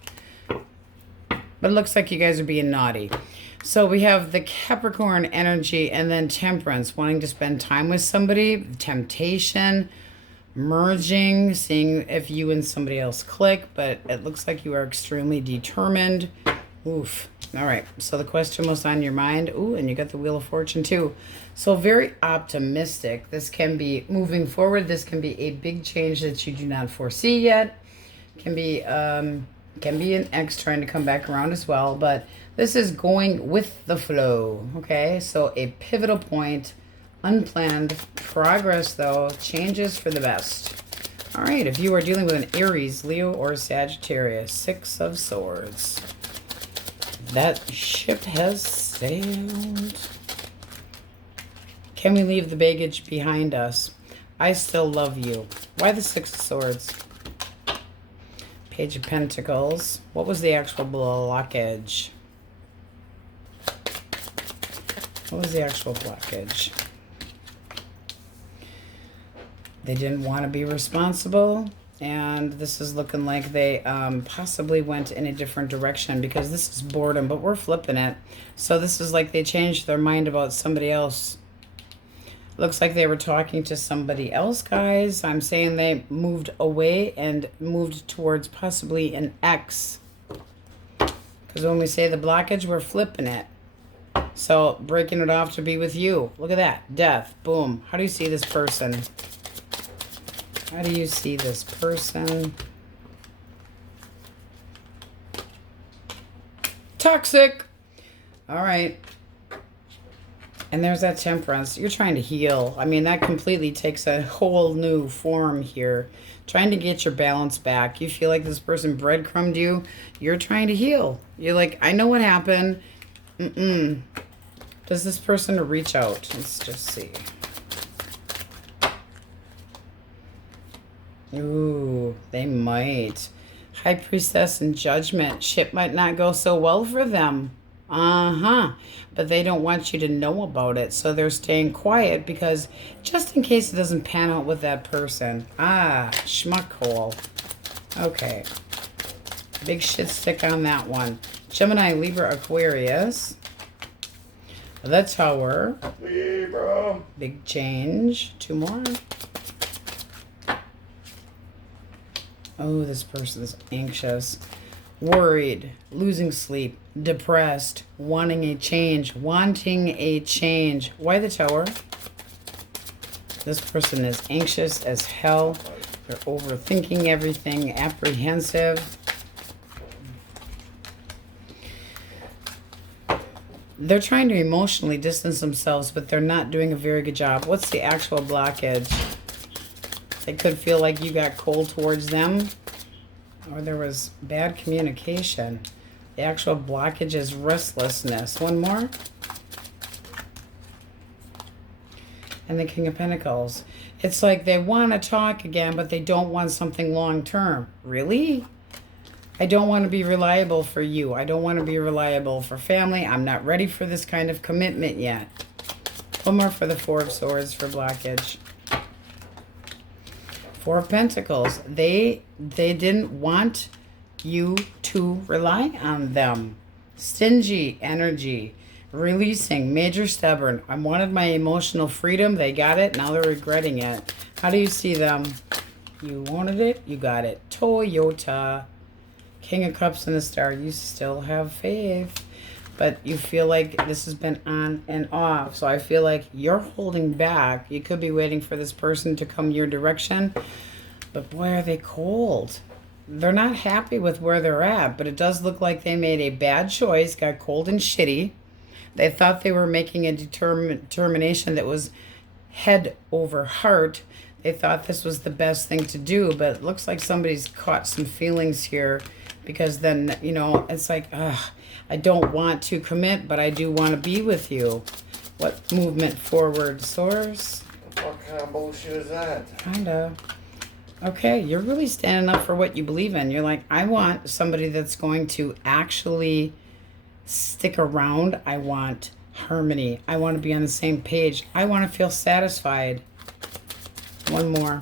But it looks like you guys are being naughty. So we have the Capricorn energy and then Temperance, wanting to spend time with somebody, temptation, merging, seeing if you and somebody else click, but it looks like you are extremely determined. Oof. All right. So the question was on your mind. Ooh, and you got the Wheel of Fortune too. So very optimistic. This can be moving forward. This can be a big change that you do not foresee yet. Can be an ex trying to come back around as well, but this is going with the flow. Okay. So a pivotal point, unplanned progress though, changes for the best. All right. If you are dealing with an Aries, Leo, or Sagittarius, 6 of Swords. That ship has sailed. Can we leave the baggage behind us? I still love you. Why the 6 of Swords? Page of Pentacles. What was the actual blockage? What was the actual blockage? They didn't want to be responsible. And this is looking like they possibly went in a different direction, because this is boredom, but we're flipping it. So this is like they changed their mind about somebody else. Looks like they were talking to somebody else, guys. I'm saying they moved away and moved towards possibly an ex. Because when we say the blockage, we're flipping it. So breaking it off to be with you. Look at that. Death. Boom. How do you see this person? How do you see this person? Toxic. All right. And there's that Temperance. You're trying to heal. I mean, that completely takes a whole new form here. Trying to get your balance back. You feel like this person breadcrumbed you. You're trying to heal. You're like, I know what happened. Does this person reach out? Let's just see. Ooh, they might. High Priestess and Judgment. Shit might not go so well for them. But they don't want you to know about it. So they're staying quiet because just in case it doesn't pan out with that person. Schmuckhole. Okay. Big shit stick on that one. Gemini, Libra, Aquarius. The Tower. Libra. Big change. 2 more. Oh, this person is anxious, worried, losing sleep, depressed, wanting a change. Why the Tower? This person is anxious as hell. They're overthinking everything, apprehensive. They're trying to emotionally distance themselves, but they're not doing a very good job. What's the actual blockage? They could feel like you got cold towards them, or there was bad communication. The actual blockage is restlessness. 1 more. And the King of Pentacles. It's like they want to talk again, but they don't want something long term. Really? I don't want to be reliable for you. I don't want to be reliable for family. I'm not ready for this kind of commitment yet. 1 more for the 4 of Swords for blockage. 4 of Pentacles. They didn't want you to rely on them. Stingy energy. Releasing. Major stubborn. I wanted my emotional freedom. They got it. Now they're regretting it. How do you see them? You wanted it. You got it. Toyota. King of Cups and the Star. You still have faith. But you feel like this has been on and off. So I feel like you're holding back. You could be waiting for this person to come your direction. But boy, are they cold. They're not happy with where they're at. But it does look like they made a bad choice. Got cold and shitty. They thought they were making a determination that was head over heart. They thought this was the best thing to do. But it looks like somebody's caught some feelings here. Because then, you know, it's like, I don't want to commit, but I do want to be with you. What movement forward, Source? What kind of bullshit is that? Kinda. Okay, you're really standing up for what you believe in. You're like, I want somebody that's going to actually stick around. I want harmony. I want to be on the same page. I want to feel satisfied. 1 more.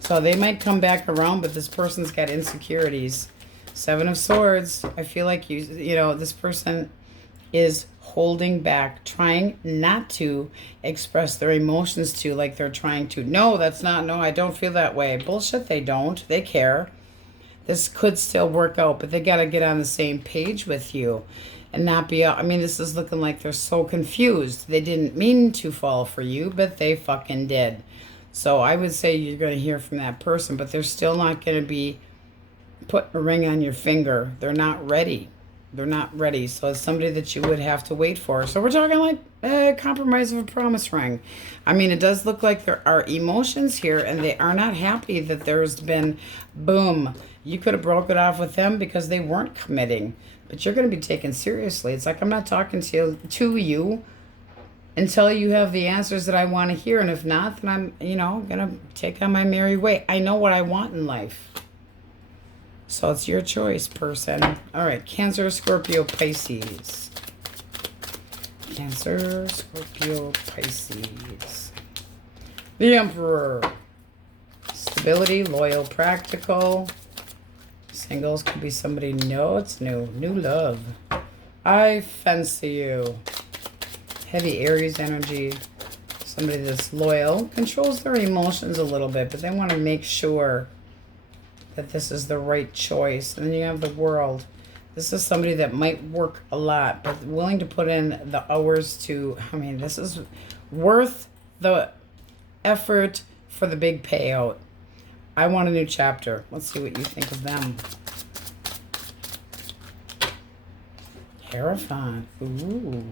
So they might come back around, but this person's got insecurities. Seven of Swords. I feel like you know, this person is holding back, trying not to express their emotions to, like they're trying to. No, that's not, no, I don't feel that way. Bullshit, they don't. They care. This could still work out, but they got to get on the same page with you and not be, I mean, this is looking like they're so confused. They didn't mean to fall for you, but they fucking did. So I would say you're going to hear from that person, but they're still not going to be putting a ring on your finger. They're not ready. They're not ready. So it's somebody that you would have to wait for. So we're talking like a compromise of a promise ring. I mean, it does look like there are emotions here, and they are not happy that there's been, boom, you could have broke it off with them because they weren't committing. But you're going to be taken seriously. It's like, I'm not talking to you until you have the answers that I want to hear. And if not, then I'm, you know, going to take on my merry way. I know what I want in life. So it's your choice, person. All right, Cancer, Scorpio, Pisces. Cancer, Scorpio, Pisces. The Emperor. Stability, loyal, practical. Singles could be somebody. No, it's new. New love. I fancy you. Heavy Aries energy. Somebody that's loyal. Controls their emotions a little bit, but they want to make sure that this is the right choice. And then you have the World. This is somebody that might work a lot, but willing to put in the hours to, I mean, this is worth the effort for the big payout. I want a new chapter. Let's see what you think of them. Hierophant. Ooh.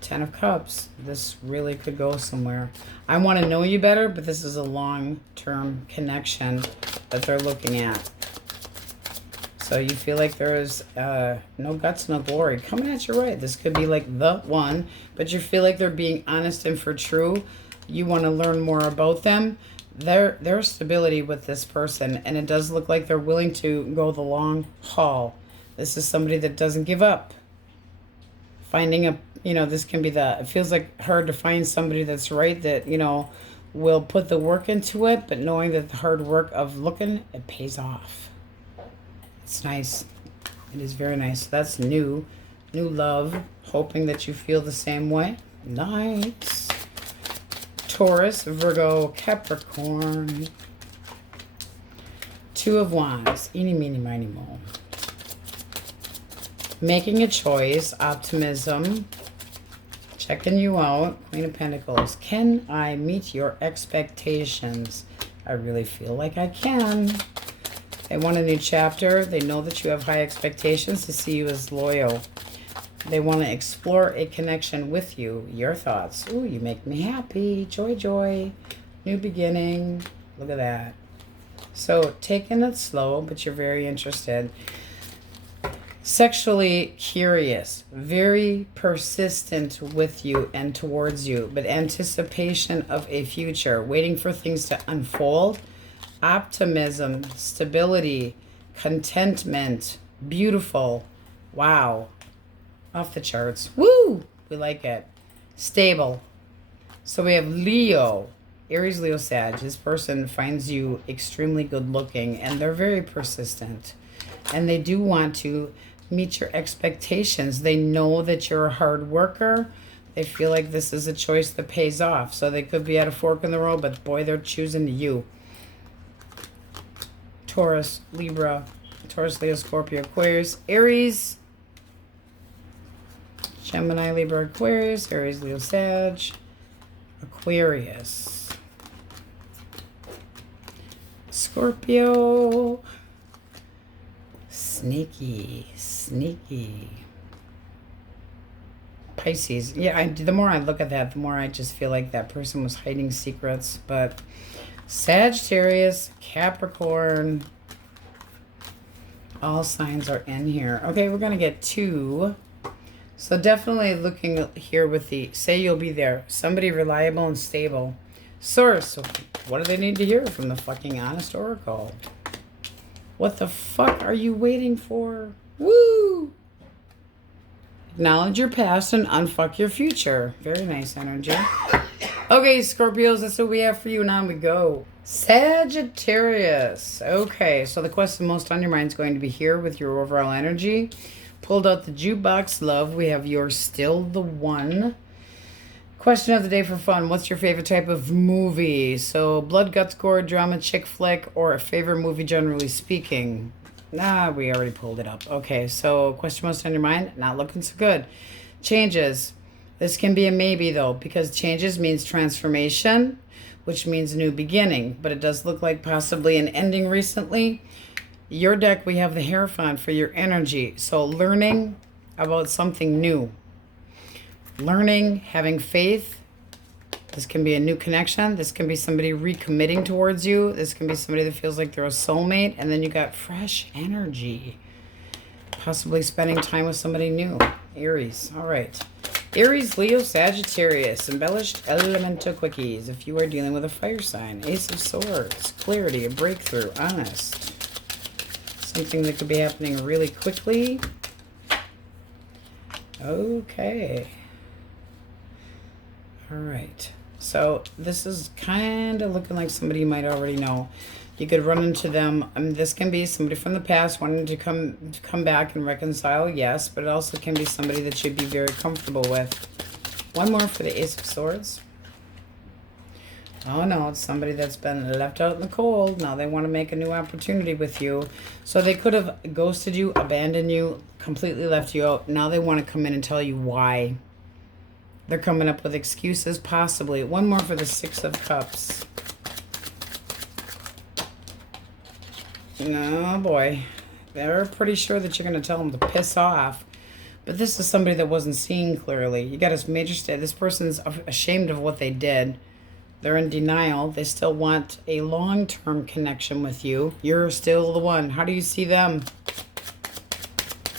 10 of Cups. This really could go somewhere. I want to know you better, but this is a long-term connection that they're looking at. So you feel like there is no guts, no glory. Coming at you right. This could be like the one, but you feel like they're being honest and for true. You want to learn more about them. Their stability with this person, and it does look like they're willing to go the long haul. This is somebody that doesn't give up. Finding a, you know, this can be it feels like hard to find somebody that's right, that, you know, will put the work into it, but knowing that the hard work of looking, it pays off. It's nice. It is very nice. That's new love, hoping that you feel the same way. Nice. Taurus, Virgo, Capricorn. 2 of Wands. Eeny, meeny, miny, moe. Making a choice. Optimism. Checking you out. Queen of Pentacles. Can I meet your expectations? I really feel like I can. They want a new chapter. They know that you have high expectations to see you as loyal. They want to explore a connection with you. Your thoughts. Ooh, you make me happy. Joy, joy. New beginning. Look at that. So, taking it slow, but you're very interested. Sexually curious. Very persistent with you and towards you. But anticipation of a future. Waiting for things to unfold. Optimism. Stability. Contentment. Beautiful. Wow. Off the charts. Woo! We like it. Stable. So we have Leo. Aries, Leo, Sag. This person finds you extremely good looking, and they're very persistent. And they do want to meet your expectations. They know that you're a hard worker. They feel like this is a choice that pays off. So they could be at a fork in the road, but boy, they're choosing you. Taurus, Libra, Taurus, Leo, Scorpio, Aquarius, Aries, Gemini, Libra, Aquarius, Aries, Leo, Sag, Aquarius, Scorpio, sneaky, Pisces. Yeah, the more I look at that, the more I just feel like that person was hiding secrets. But Sagittarius, Capricorn, all signs are in here. Okay, we're going to get 2. So definitely looking here with the, say you'll be there. Somebody reliable and stable. Source, what do they need to hear from the fucking honest oracle? What the fuck are you waiting for? Woo! Acknowledge your past and unfuck your future. Very nice energy. Okay, Scorpios, that's what we have for you. Now we go. Sagittarius. Okay, so the question most on your mind is going to be here with your overall energy. Pulled out the jukebox, love. We have You're Still the One. Question of the day for fun. What's your favorite type of movie? So, blood, guts, gore, drama, chick flick, or a favorite movie generally speaking? Nah, we already pulled it up. Okay, so question most on your mind? Not looking so good. Changes. This can be a maybe, though, because changes means transformation, which means new beginning. But it does look like possibly an ending recently. Your deck, we have the Hierophant for your energy. So learning about something new. Learning, having faith. This can be a new connection. This can be somebody recommitting towards you. This can be somebody that feels like they're a soulmate. And then you got fresh energy. Possibly spending time with somebody new. Aries. All right. Aries, Leo, Sagittarius, embellished elemental quickies. If you are dealing with a fire sign, Ace of Swords, clarity, a breakthrough, honest. Something that could be happening really quickly. Okay. All right. So this is kind of looking like somebody you might already know. You could run into them. I mean, this can be somebody from the past wanting to come back and reconcile, yes, but it also can be somebody that you'd be very comfortable with. One more for the Ace of Swords. Oh no, it's somebody that's been left out in the cold. Now they want to make a new opportunity with you. So they could have ghosted you, abandoned you, completely left you out. Now they want to come in and tell you why. They're coming up with excuses, possibly. One more for the Six of Cups. No, boy. They're pretty sure that you're going to tell them to piss off. But this is somebody that wasn't seeing clearly. You got a major state. This person's ashamed of what they did. They're in denial. They still want a long-term connection with you. You're still the one. How do you see them?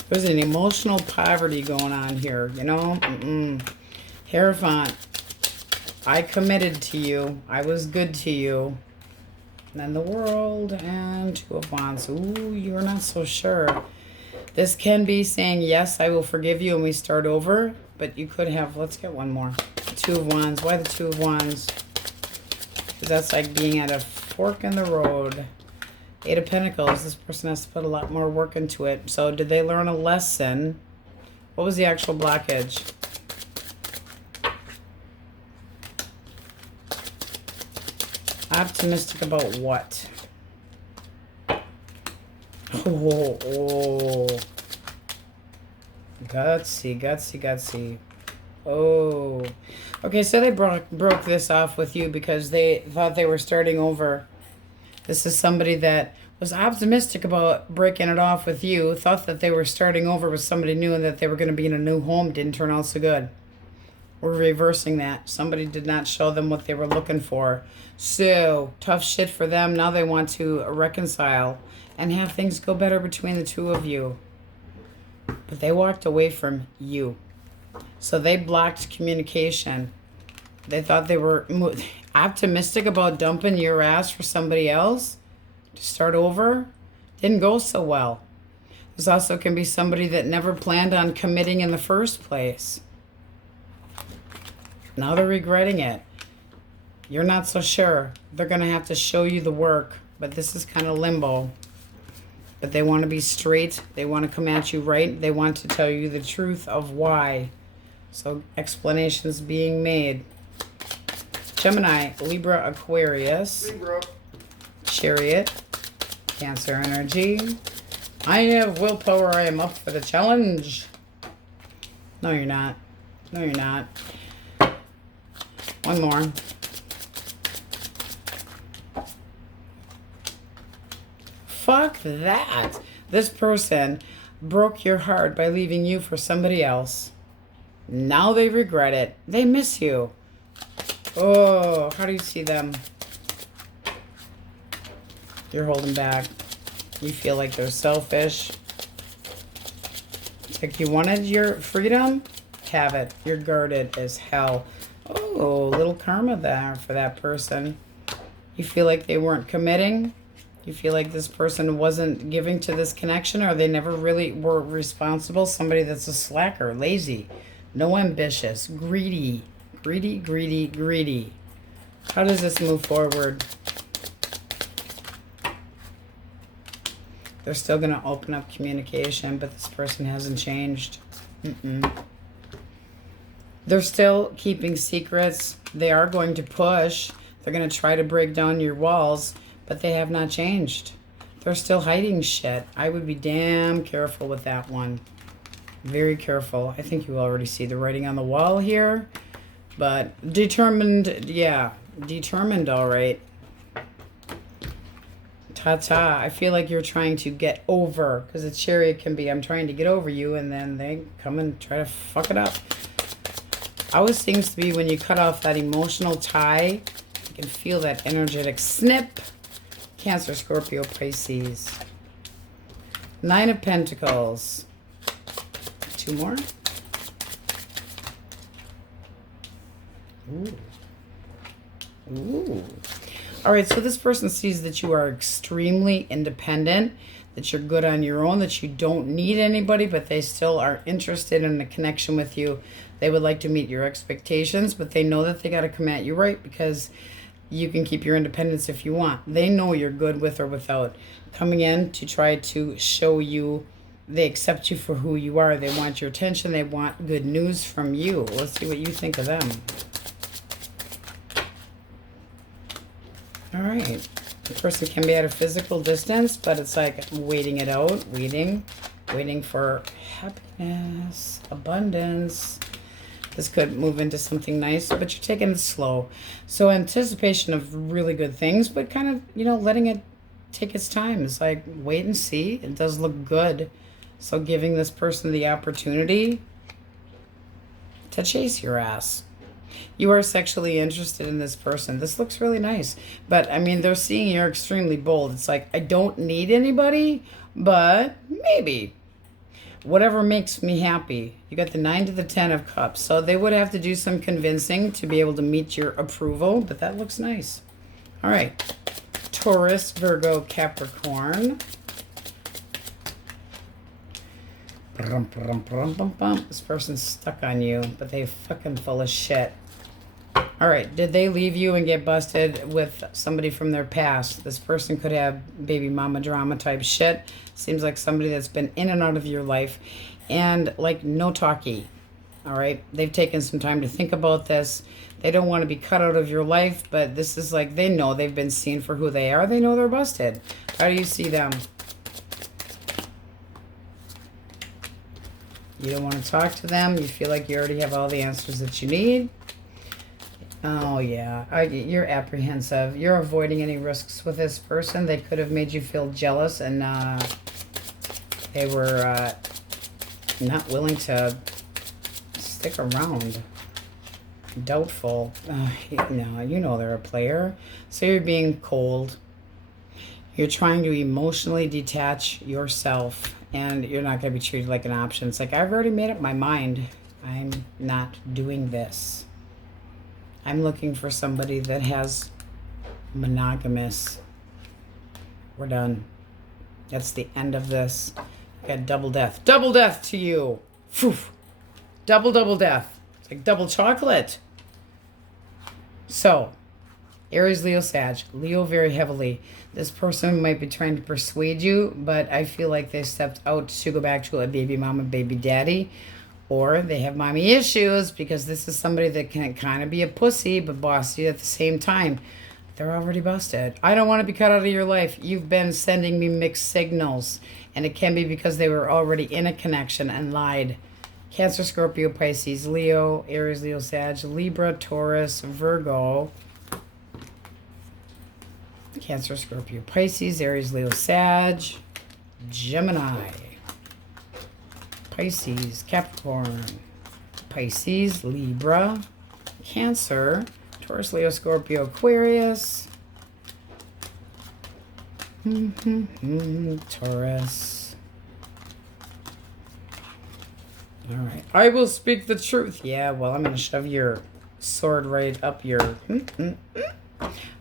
There's an emotional poverty going on here, you know? Hierophant. I committed to you. I was good to you. And then the World and Two of Wands. Ooh, you're not so sure. This can be saying, yes, I will forgive you and we start over. But you could have, let's get one more. Two of Wands. Why the Two of Wands? Because that's like being at a fork in the road. Eight of Pentacles. This person has to put a lot more work into it. So did they learn a lesson? What was the actual blockage? Optimistic about what? Oh. Gutsy, gutsy, gutsy. Oh. Okay, so they broke this off with you because they thought they were starting over. This is somebody that was optimistic about breaking it off with you, thought that they were starting over with somebody new and that they were going to be in a new home. Didn't turn out so good. We're reversing that. Somebody did not show them what they were looking for. So, tough shit for them. Now they want to reconcile and have things go better between the two of you. But they walked away from you. So they blocked communication. They thought they were optimistic about dumping your ass for somebody else to start over. Didn't go so well. This also can be somebody that never planned on committing in the first place. Now they're regretting it. You're not so sure. They're going to have to show you the work. But this is kind of limbo. But they want to be straight. They want to come at you right. They want to tell you the truth of why. So explanations being made. Gemini, Libra, Aquarius. Libra. Chariot. Cancer energy. I have willpower. I am up for the challenge. No, you're not. No, you're not. One more. Fuck that. This person broke your heart by leaving you for somebody else. Now they regret it. They miss you. Oh, how do you see them? You're holding back. You feel like they're selfish. It's like you wanted your freedom. Have it. You're guarded as hell. Oh, little karma there for that person. You feel like they weren't committing. You feel like this person wasn't giving to this connection, or they never really were responsible. Somebody that's a slacker, lazy, no ambitious, greedy, greedy, greedy, greedy. How does this move forward? They're still going to open up communication, but this person hasn't changed. They're still keeping secrets. They are going to push. They're going to try to break down your walls, but they have not changed. They're still hiding shit. I would be damn careful with that one. Very careful. I think you already see the writing on the wall here. But determined, yeah. Determined, all right. Ta-ta. I feel like you're trying to get over. Because a chariot can be, I'm trying to get over you. And then they come and try to fuck it up. Always seems to be when you cut off that emotional tie, you can feel that energetic snip. Cancer, Scorpio, Pisces. 9 of Pentacles. 2 more. Ooh. Ooh. All right, so this person sees that you are extremely independent, that you're good on your own, that you don't need anybody, but they still are interested in a connection with you. They would like to meet your expectations, but they know that they got to come at you right because you can keep your independence if you want. They know you're good with or without. Coming in to try to show you they accept you for who you are. They want your attention. They want good news from you. Let's see what you think of them. All right. The person can be at a physical distance, but it's like waiting it out, waiting for happiness, abundance. This could move into something nice, but you're taking it slow. So anticipation of really good things, but kind of, you know, letting it take its time. It's like wait and see. It does look good. So giving this person the opportunity to chase your ass. You are sexually interested in this person. This looks really nice. But, I mean, they're seeing you're extremely bold. It's like, I don't need anybody, but maybe. Whatever makes me happy. You got the 9 to the 10 of cups. So they would have to do some convincing to be able to meet your approval. But that looks nice. All right. Taurus, Virgo, Capricorn. This person's stuck on you, but they fucking full of shit. All right, did they leave you and get busted with somebody from their past? This person could have baby mama drama type shit. Seems like somebody that's been in and out of your life and like no talkie. All right, they've taken some time to think about this. They don't want to be cut out of your life, but this is like they know they've been seen for who they are. They know they're busted. How do you see them? You don't want to talk to them. You feel like you already have all the answers that you need. Oh, yeah. You're apprehensive. You're avoiding any risks with this person. They could have made you feel jealous and they were not willing to stick around. Doubtful. No, you know they're a player. So you're being cold. You're trying to emotionally detach yourself. And you're not going to be treated like an option. It's like, I've already made up my mind. I'm not doing this. I'm looking for somebody that has monogamous. We're done. That's the end of this. I got double death. Double death to you. Phew. Double death. It's like double chocolate. So, Aries, Leo, Sag. Leo very heavily. This person might be trying to persuade you, but I feel like they stepped out to go back to a baby mama, baby daddy. Or they have mommy issues because this is somebody that can kind of be a pussy, but boss you at the same time. They're already busted. I don't want to be cut out of your life. You've been sending me mixed signals. And it can be because they were already in a connection and lied. Cancer, Scorpio, Pisces, Leo, Aries, Leo, Sag, Libra, Taurus, Virgo. Cancer, Scorpio, Pisces, Aries, Leo, Sag, Gemini, Pisces, Capricorn, Pisces, Libra, Cancer, Taurus, Leo, Scorpio, Aquarius, Taurus. All right. I will speak the truth. Yeah, well, I'm going to shove your sword right up your...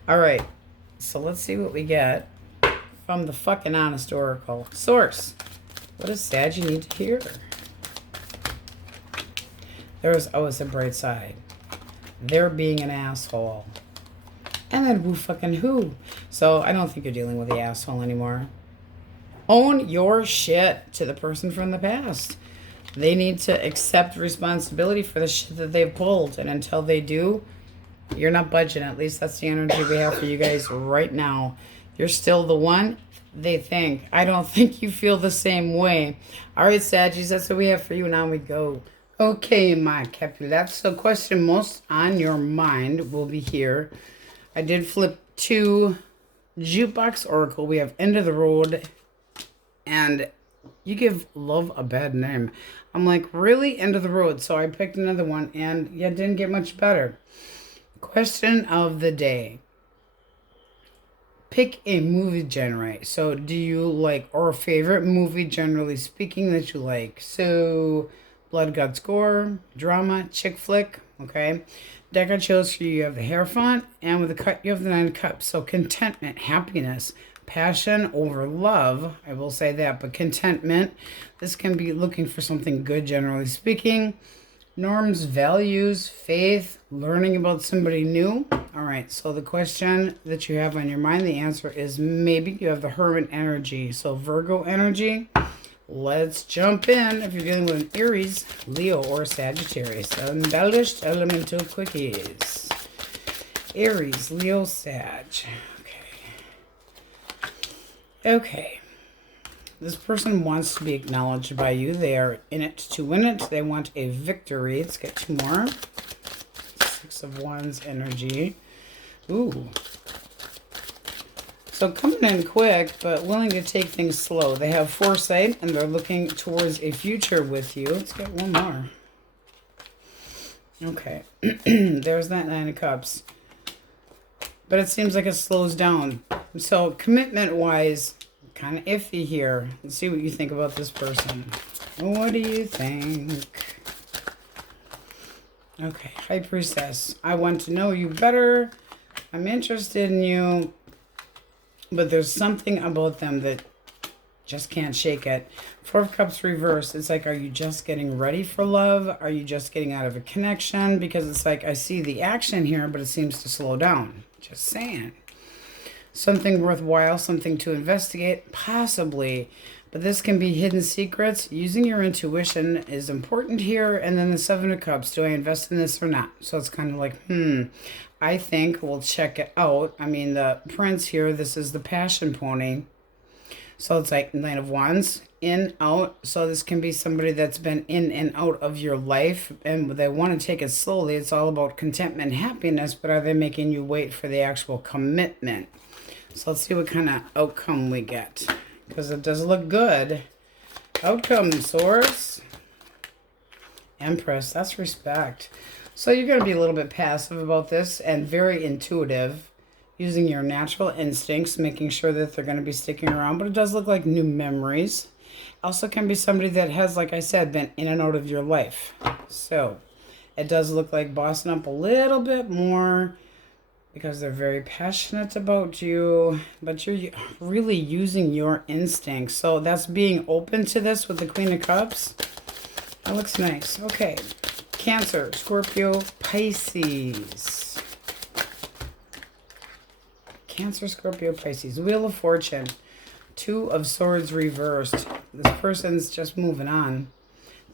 All right. So let's see what we get from the fucking honest oracle. Source. What does Sag need to hear? There's always a bright side. They're being an asshole. And then who fucking who? So I don't think you're dealing with the asshole anymore. Own your shit to the person from the past. They need to accept responsibility for the shit that they've pulled. And until they do, you're not budging. At least that's the energy we have for you guys right now. You're still the one they think. I don't think you feel the same way. All right, Saggies, that's what we have for you. Now we go. Okay, my Capulets. The question most on your mind will be here. I did flip 2 Jukebox Oracle. We have End of the Road. And you give love a bad name. I'm like, really? End of the road. So I picked another one. And yeah, it didn't get much better. Question of the day. Pick a movie genre. So do you like, or a favorite movie generally speaking that you like? So blood, guts, gore, drama, chick flick. Okay. Deck I chose for you, you have the Hierophant, and with the cut you have the 9 of Cups. So contentment, happiness, passion over love. I will say that, but contentment. This can be looking for something good generally speaking. Norms, values, faith, learning about somebody new. All right, so the question that you have on your mind, the answer is maybe you have the Hermit energy. So Virgo energy. Let's jump in. If you're dealing with an Aries, Leo, or Sagittarius, embellished elemental quickies. Aries, Leo, Sag. Okay. This person wants to be acknowledged by you. They are in it to win it. They want a victory. Let's get 2 more. 6 of Wands energy. Ooh. So coming in quick, but willing to take things slow. They have foresight, and they're looking towards a future with you. Let's get 1 more. Okay. There's that 9 of Cups. But it seems like it slows down. So commitment-wise, kind of iffy here. Let's see what you think about this person. What do you think? Okay, High Priestess. I want to know you better. I'm interested in you. But there's something about them that just can't shake it. 4 of Cups reversed. It's like, are you just getting ready for love? Are you just getting out of a connection? Because it's like, I see the action here, but it seems to slow down. Just saying. Something worthwhile, something to investigate, possibly. But this can be hidden secrets. Using your intuition is important here. And then the 7 of Cups. Do I invest in this or not? So it's kind of like, I think we'll check it out. I mean, the Prince here, this is the Passion Pony. So it's like 9 of Wands, in, out. So this can be somebody that's been in and out of your life, and they want to take it slowly. It's all about contentment and happiness, but are they making you wait for the actual commitment? So let's see what kind of outcome we get, because it does look good. Outcome, Source. Empress, that's respect. So you're going to be a little bit passive about this and very intuitive. Using your natural instincts, making sure that they're going to be sticking around. But it does look like new memories. Also can be somebody that has, like I said, been in and out of your life. So it does look like bossing up a little bit more because they're very passionate about you. But you're really using your instincts. So that's being open to this with the Queen of Cups. That looks nice. Okay. Cancer, Scorpio, Pisces. Cancer, Scorpio, Pisces. Wheel of Fortune. 2 of Swords reversed. This person's just moving on.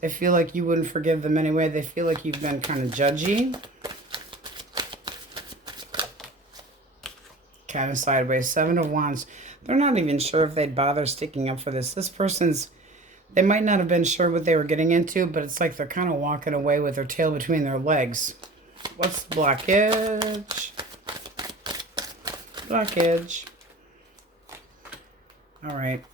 They feel like you wouldn't forgive them anyway. They feel like you've been kind of judgy. Kind of sideways. 7 of Wands. They're not even sure if they'd bother sticking up for this. This person's, they might not have been sure what they were getting into, but it's like they're kind of walking away with their tail between their legs. What's the blockage? Blockage. All right.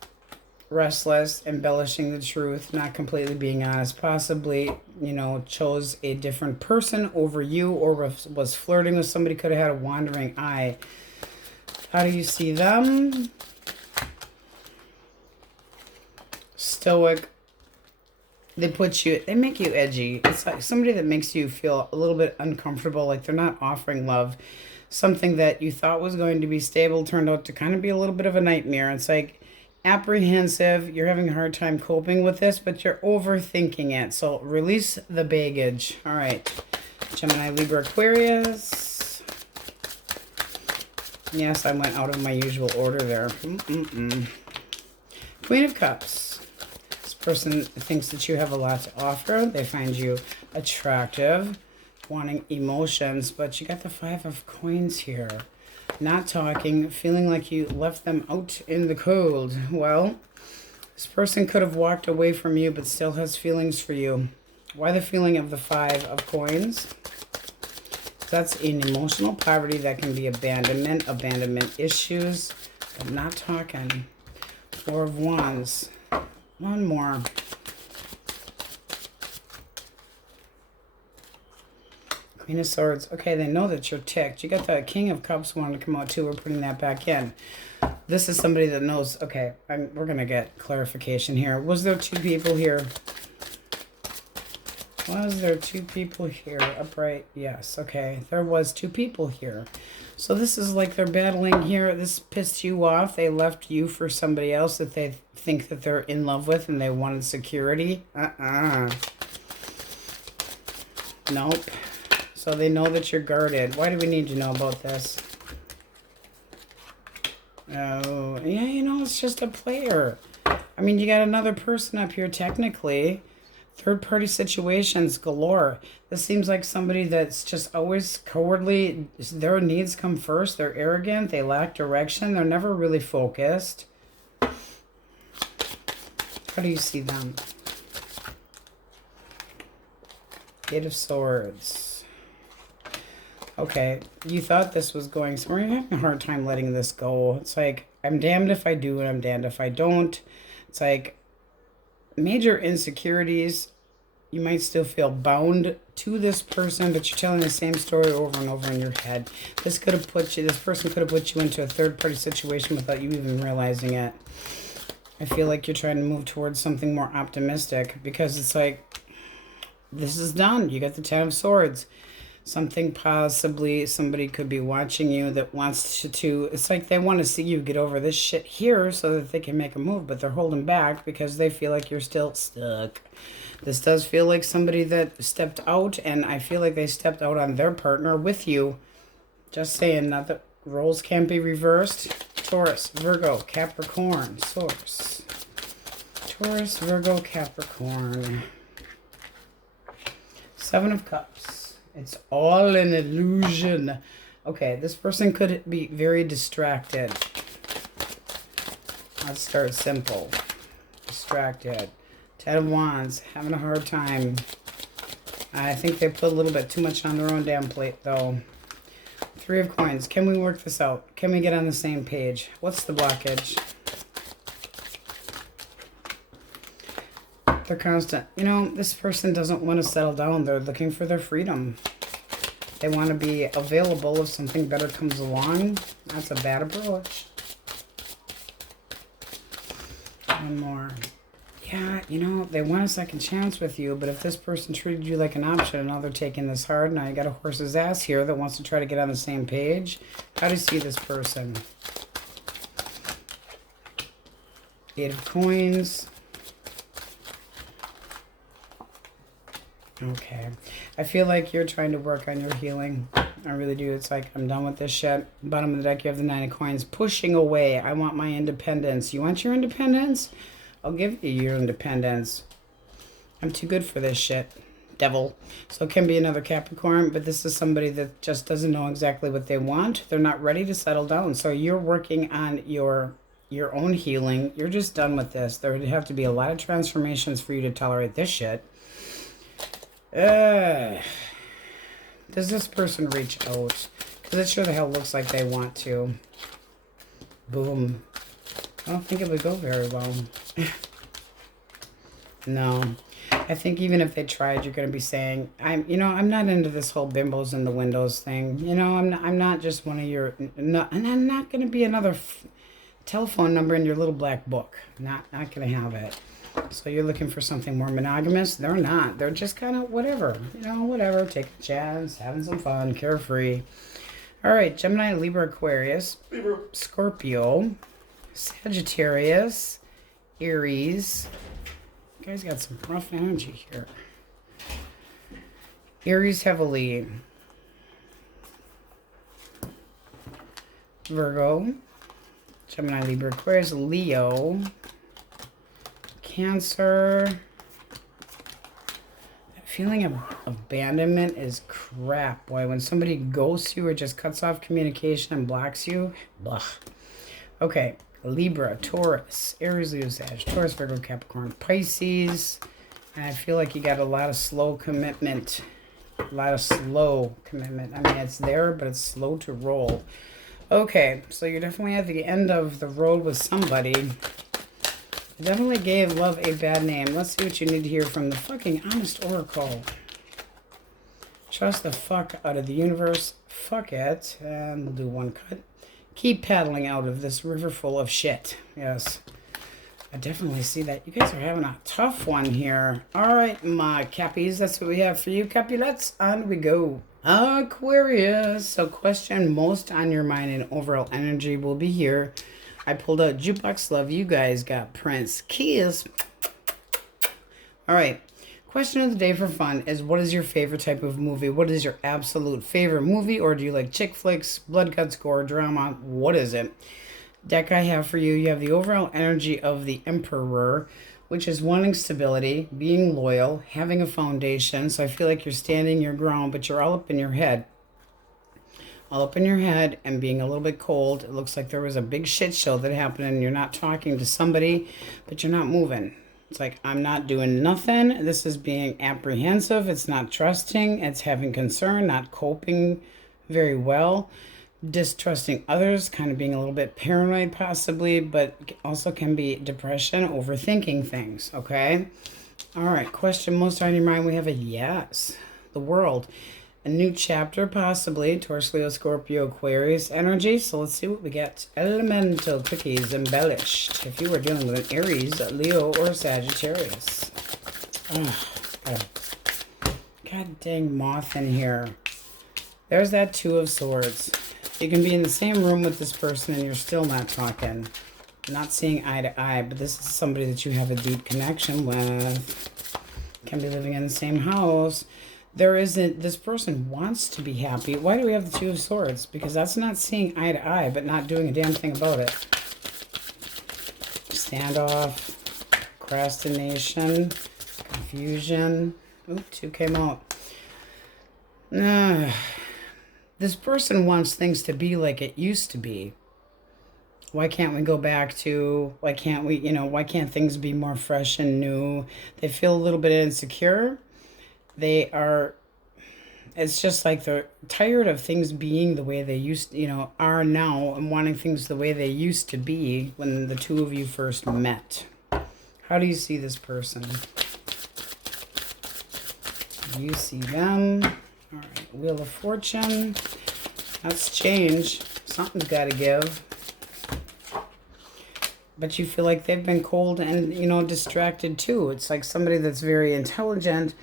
Restless, embellishing the truth, not completely being honest. Possibly, chose a different person over you, or was flirting with somebody, could have had a wandering eye. How do you see them? Stoic. They make you edgy. It's like somebody that makes you feel a little bit uncomfortable, like they're not offering love. Something that you thought was going to be stable turned out to kind of be a little bit of a nightmare. It's like apprehensive. You're having a hard time coping with this, but you're overthinking it. So release the baggage. All right. Gemini, Libra, Aquarius. Yes, I went out of my usual order there. Queen of Cups. This person thinks that you have a lot to offer. They find you attractive, wanting emotions, but you got the Five of Coins here. Not talking, feeling like you left them out in the cold. Well, this person could have walked away from you, but still has feelings for you. Why the feeling of the Five of Coins? That's an emotional poverty that can be abandonment issues, but not talking. Four of Wands. One more. Queen of Swords. Okay, they know that you're ticked. You got the King of Cups wanting to come out too. We're putting that back in. This is somebody that knows. Okay, we're going to get clarification here. Was there two people here? Was there two people here? Upright, yes. Okay, there was two people here. So this is like they're battling here. This pissed you off. They left you for somebody else that they think that they're in love with and they wanted security. Nope. So they know that you're guarded. Why do we need to know about this? Oh, yeah, you know, it's just a player. I mean, you got another person up here technically. Third-party situations galore. This seems like somebody that's just always cowardly. Their needs come first. They're arrogant. They lack direction. They're never really focused. How do you see them? Eight of Swords. Okay, you thought this was going somewhere. You're having a hard time letting this go. It's like, I'm damned if I do and I'm damned if I don't. It's like, major insecurities. You might still feel bound to this person, but you're telling the same story over and over in your head. This could have put you, this person could have put you into a third-party situation without you even realizing it. I feel like you're trying to move towards something more optimistic because it's like, this is done. You got the Ten of Swords. Something possibly, somebody could be watching you that wants to, it's like they want to see you get over this shit here so that they can make a move, but they're holding back because they feel like you're still stuck. This does feel like somebody that stepped out, and I feel like they stepped out on their partner with you. Just saying, not that roles can't be reversed. Taurus, Virgo, Capricorn, Source. Taurus, Virgo, Capricorn. Seven of Cups. It's all an illusion. Okay, this person could be very distracted. Let's start simple. Distracted. Ten of Wands, having a hard time. I think they put a little bit too much on their own damn plate, though. Three of Coins. Can we work this out? Can we get on the same page? What's the blockage? They're constant. You know, this person doesn't want to settle down. They're looking for their freedom. They want to be available if something better comes along. That's a bad approach. One more. Yeah, you know, they want a second chance with you, but if this person treated you like an option and now they're taking this hard, now you got a horse's ass here that wants to try to get on the same page. How do you see this person? Eight of Coins. Okay. I feel like you're trying to work on your healing. I really do. It's like, I'm done with this shit. Bottom of the deck, you have the Nine of Coins. Pushing away. I want my independence. You want your independence? I'll give you your independence. I'm too good for this shit. Devil. So it can be another Capricorn, but this is somebody that just doesn't know exactly what they want. They're not ready to settle down. So you're working on your own healing. You're just done with this. There would have to be a lot of transformations for you to tolerate this shit. Does this person reach out? Because it sure the hell looks like they want to. Boom. I don't think it would go very well. No. I think even if they tried, you're going to be saying, I'm not into this whole bimbos in the windows thing. You know, I'm not just one of your, no, and I'm not going to be another telephone number in your little black book. Not going to have it. So you're looking for something more monogamous? They're not. They're just kind of whatever. You know, whatever. Take a chance. Having some fun. Carefree. All right. Gemini, Libra, Aquarius. Libra. Scorpio. Sagittarius. Aries. You guys got some rough energy here. Aries heavily. Virgo. Gemini, Libra, Aquarius. Leo. Cancer. That feeling of abandonment is crap. Boy, when somebody ghosts you or just cuts off communication and blocks you, blah. Okay, Libra, Taurus, Aries, Leo, Sag, Taurus, Virgo, Capricorn, Pisces. And I feel like you got a lot of slow commitment. A lot of slow commitment. I mean, it's there, but it's slow to roll. Okay, so you're definitely at the end of the road with somebody. You definitely gave love a bad name. Let's see what you need to hear from the fucking honest oracle. Trust the fuck out of the universe. Fuck it. And we'll do one cut. Keep paddling out of this river full of shit. Yes. I definitely see that. You guys are having a tough one here. All right, my Cappies. That's what we have for you, Capulets. On we go. Aquarius. So question most on your mind and overall energy will be here. I pulled out Jukebox Love. You guys got Prince Kiss. All right. Question of the day for fun is, what is your favorite type of movie? What is your absolute favorite movie? Or do you like chick flicks, blood, guts, gore, drama? What is it? Deck I have for you, you have the overall energy of the Emperor, which is wanting stability, being loyal, having a foundation. So I feel like you're standing your ground, but you're all up in your head. All up in your head and being a little bit cold. It looks like there was a big shit show that happened and you're not talking to somebody, but you're not moving. It's like, I'm not doing nothing. This is being apprehensive. It's not trusting. It's having concern, not coping very well. Distrusting others, kind of being a little bit paranoid possibly, but also can be depression, overthinking things, okay? All right, question most on your mind. We have a yes. The World. A new chapter possibly. Taurus, Leo, Scorpio, Aquarius energy. So let's see what we get. Elemental Quickies embellished. If you were dealing with an Aries, Leo, or Sagittarius. Oh, got a god dang moth in here. There's that Two of Swords. You can be in the same room with this person and you're still not talking. Not seeing eye to eye, but this is somebody that you have a deep connection with. Can be living in the same house. This person wants to be happy. Why do we have the Two of Swords? Because that's not seeing eye to eye, but not doing a damn thing about it. Standoff, procrastination, confusion. Oop, two came out. This person wants things to be like it used to be. Why can't we go back to, why can't we, why can't things be more fresh and new? They feel a little bit insecure. It's just like they're tired of things being the way they are now, and wanting things the way they used to be when the two of you first met. How do you see this person? You see them. All right, Wheel of Fortune. That's change. Something's got to give. But you feel like they've been cold and, distracted too. It's like somebody that's very intelligent,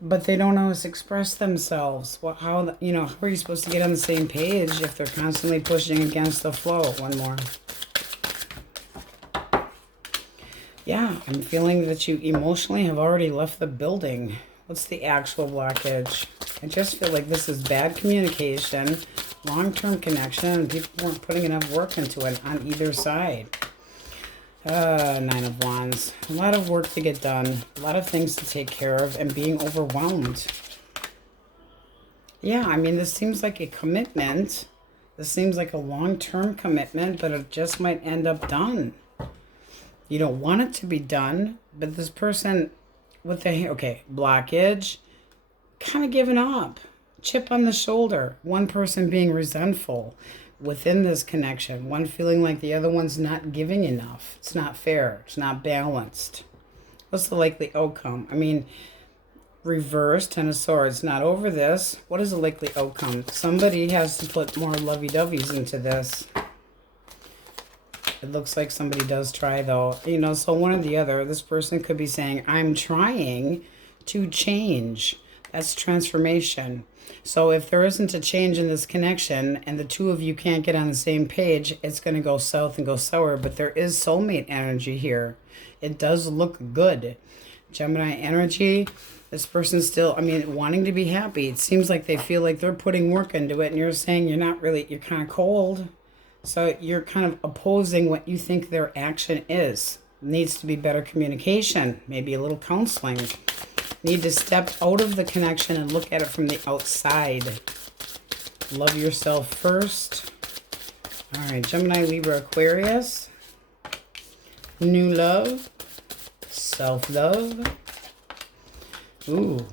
but they don't always express themselves. Well, how are you supposed to get on the same page if they're constantly pushing against the flow? One more. Yeah, I'm feeling that you emotionally have already left the building. What's the actual blockage? I just feel like this is bad communication, long-term connection, and people weren't putting enough work into it on either side. Nine of Wands. A lot of work to get done. A lot of things to take care of and being overwhelmed. Yeah, I mean, this seems like a commitment. This seems like a long-term commitment, but it just might end up done. You don't want it to be done, but this person with the, blockage, kind of giving up. Chip on the shoulder. One person being resentful within this connection. One feeling like the other one's not giving enough. It's not fair. It's not balanced. What's the likely outcome? I mean, reverse, Ten of Swords. Not over this. What is the likely outcome? Somebody has to put more lovey-doveys into this. It looks like somebody does try, though. So one or the other. This person could be saying, I'm trying to change. That's transformation. So if there isn't a change in this connection and the two of you can't get on the same page, it's going to go south and go sour. But there is soulmate energy here. It does look good. Gemini energy. This person's still, wanting to be happy. It seems like they feel like they're putting work into it. And you're saying you're not really, you're kind of cold. So you're kind of opposing what you think their action is. Needs to be better communication, maybe a little counseling. Need to step out of the connection and look at it from the outside. Love yourself first. All right, Gemini, Libra, Aquarius. New love. Self-love. Ooh.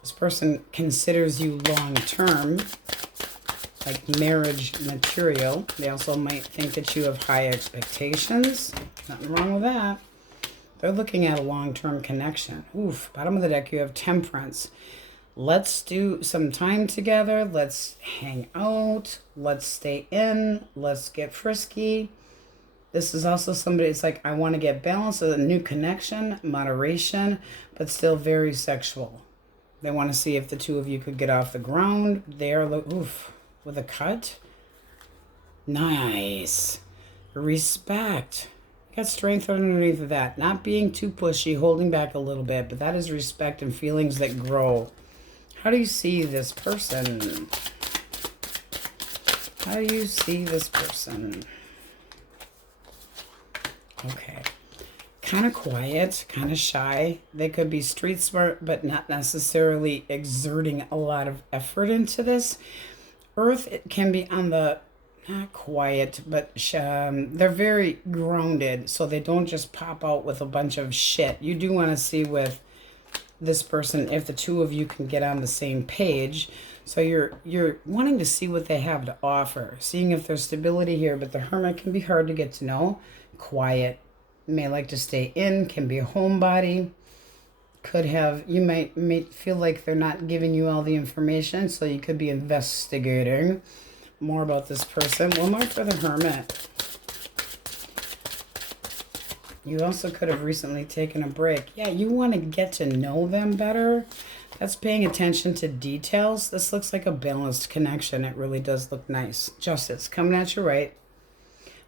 This person considers you long-term, like marriage material. They also might think that you have high expectations. Nothing wrong with that. They're looking at a long-term connection. Oof. Bottom of the deck, you have Temperance. Let's do some time together. Let's hang out. Let's stay in. Let's get frisky. This is also somebody, it's like, I want to get balance, a new connection, moderation, but still very sexual. They want to see if the two of you could get off the ground. They're, oof, with a cut. Nice. Respect. Got strength underneath of that. Not being too pushy, holding back a little bit, but that is respect and feelings that grow. How do you see this person? How do you see this person? Okay. Kind of quiet, kind of shy. They could be street smart, but not necessarily exerting a lot of effort into this. Earth, it can be on the, not quiet, but they're very grounded, so they don't just pop out with a bunch of shit. You do want to see with this person if the two of you can get on the same page. So you're wanting to see what they have to offer, seeing if there's stability here, but the Hermit can be hard to get to know. Quiet, may like to stay in, can be a homebody. Could have, you may feel like they're not giving you all the information, so you could be investigating more about this person. One more for the Hermit. You also could have recently taken a break. Yeah, you want to get to know them better. That's paying attention to details. This looks like a balanced connection. It really does look nice. Justice, coming at you right.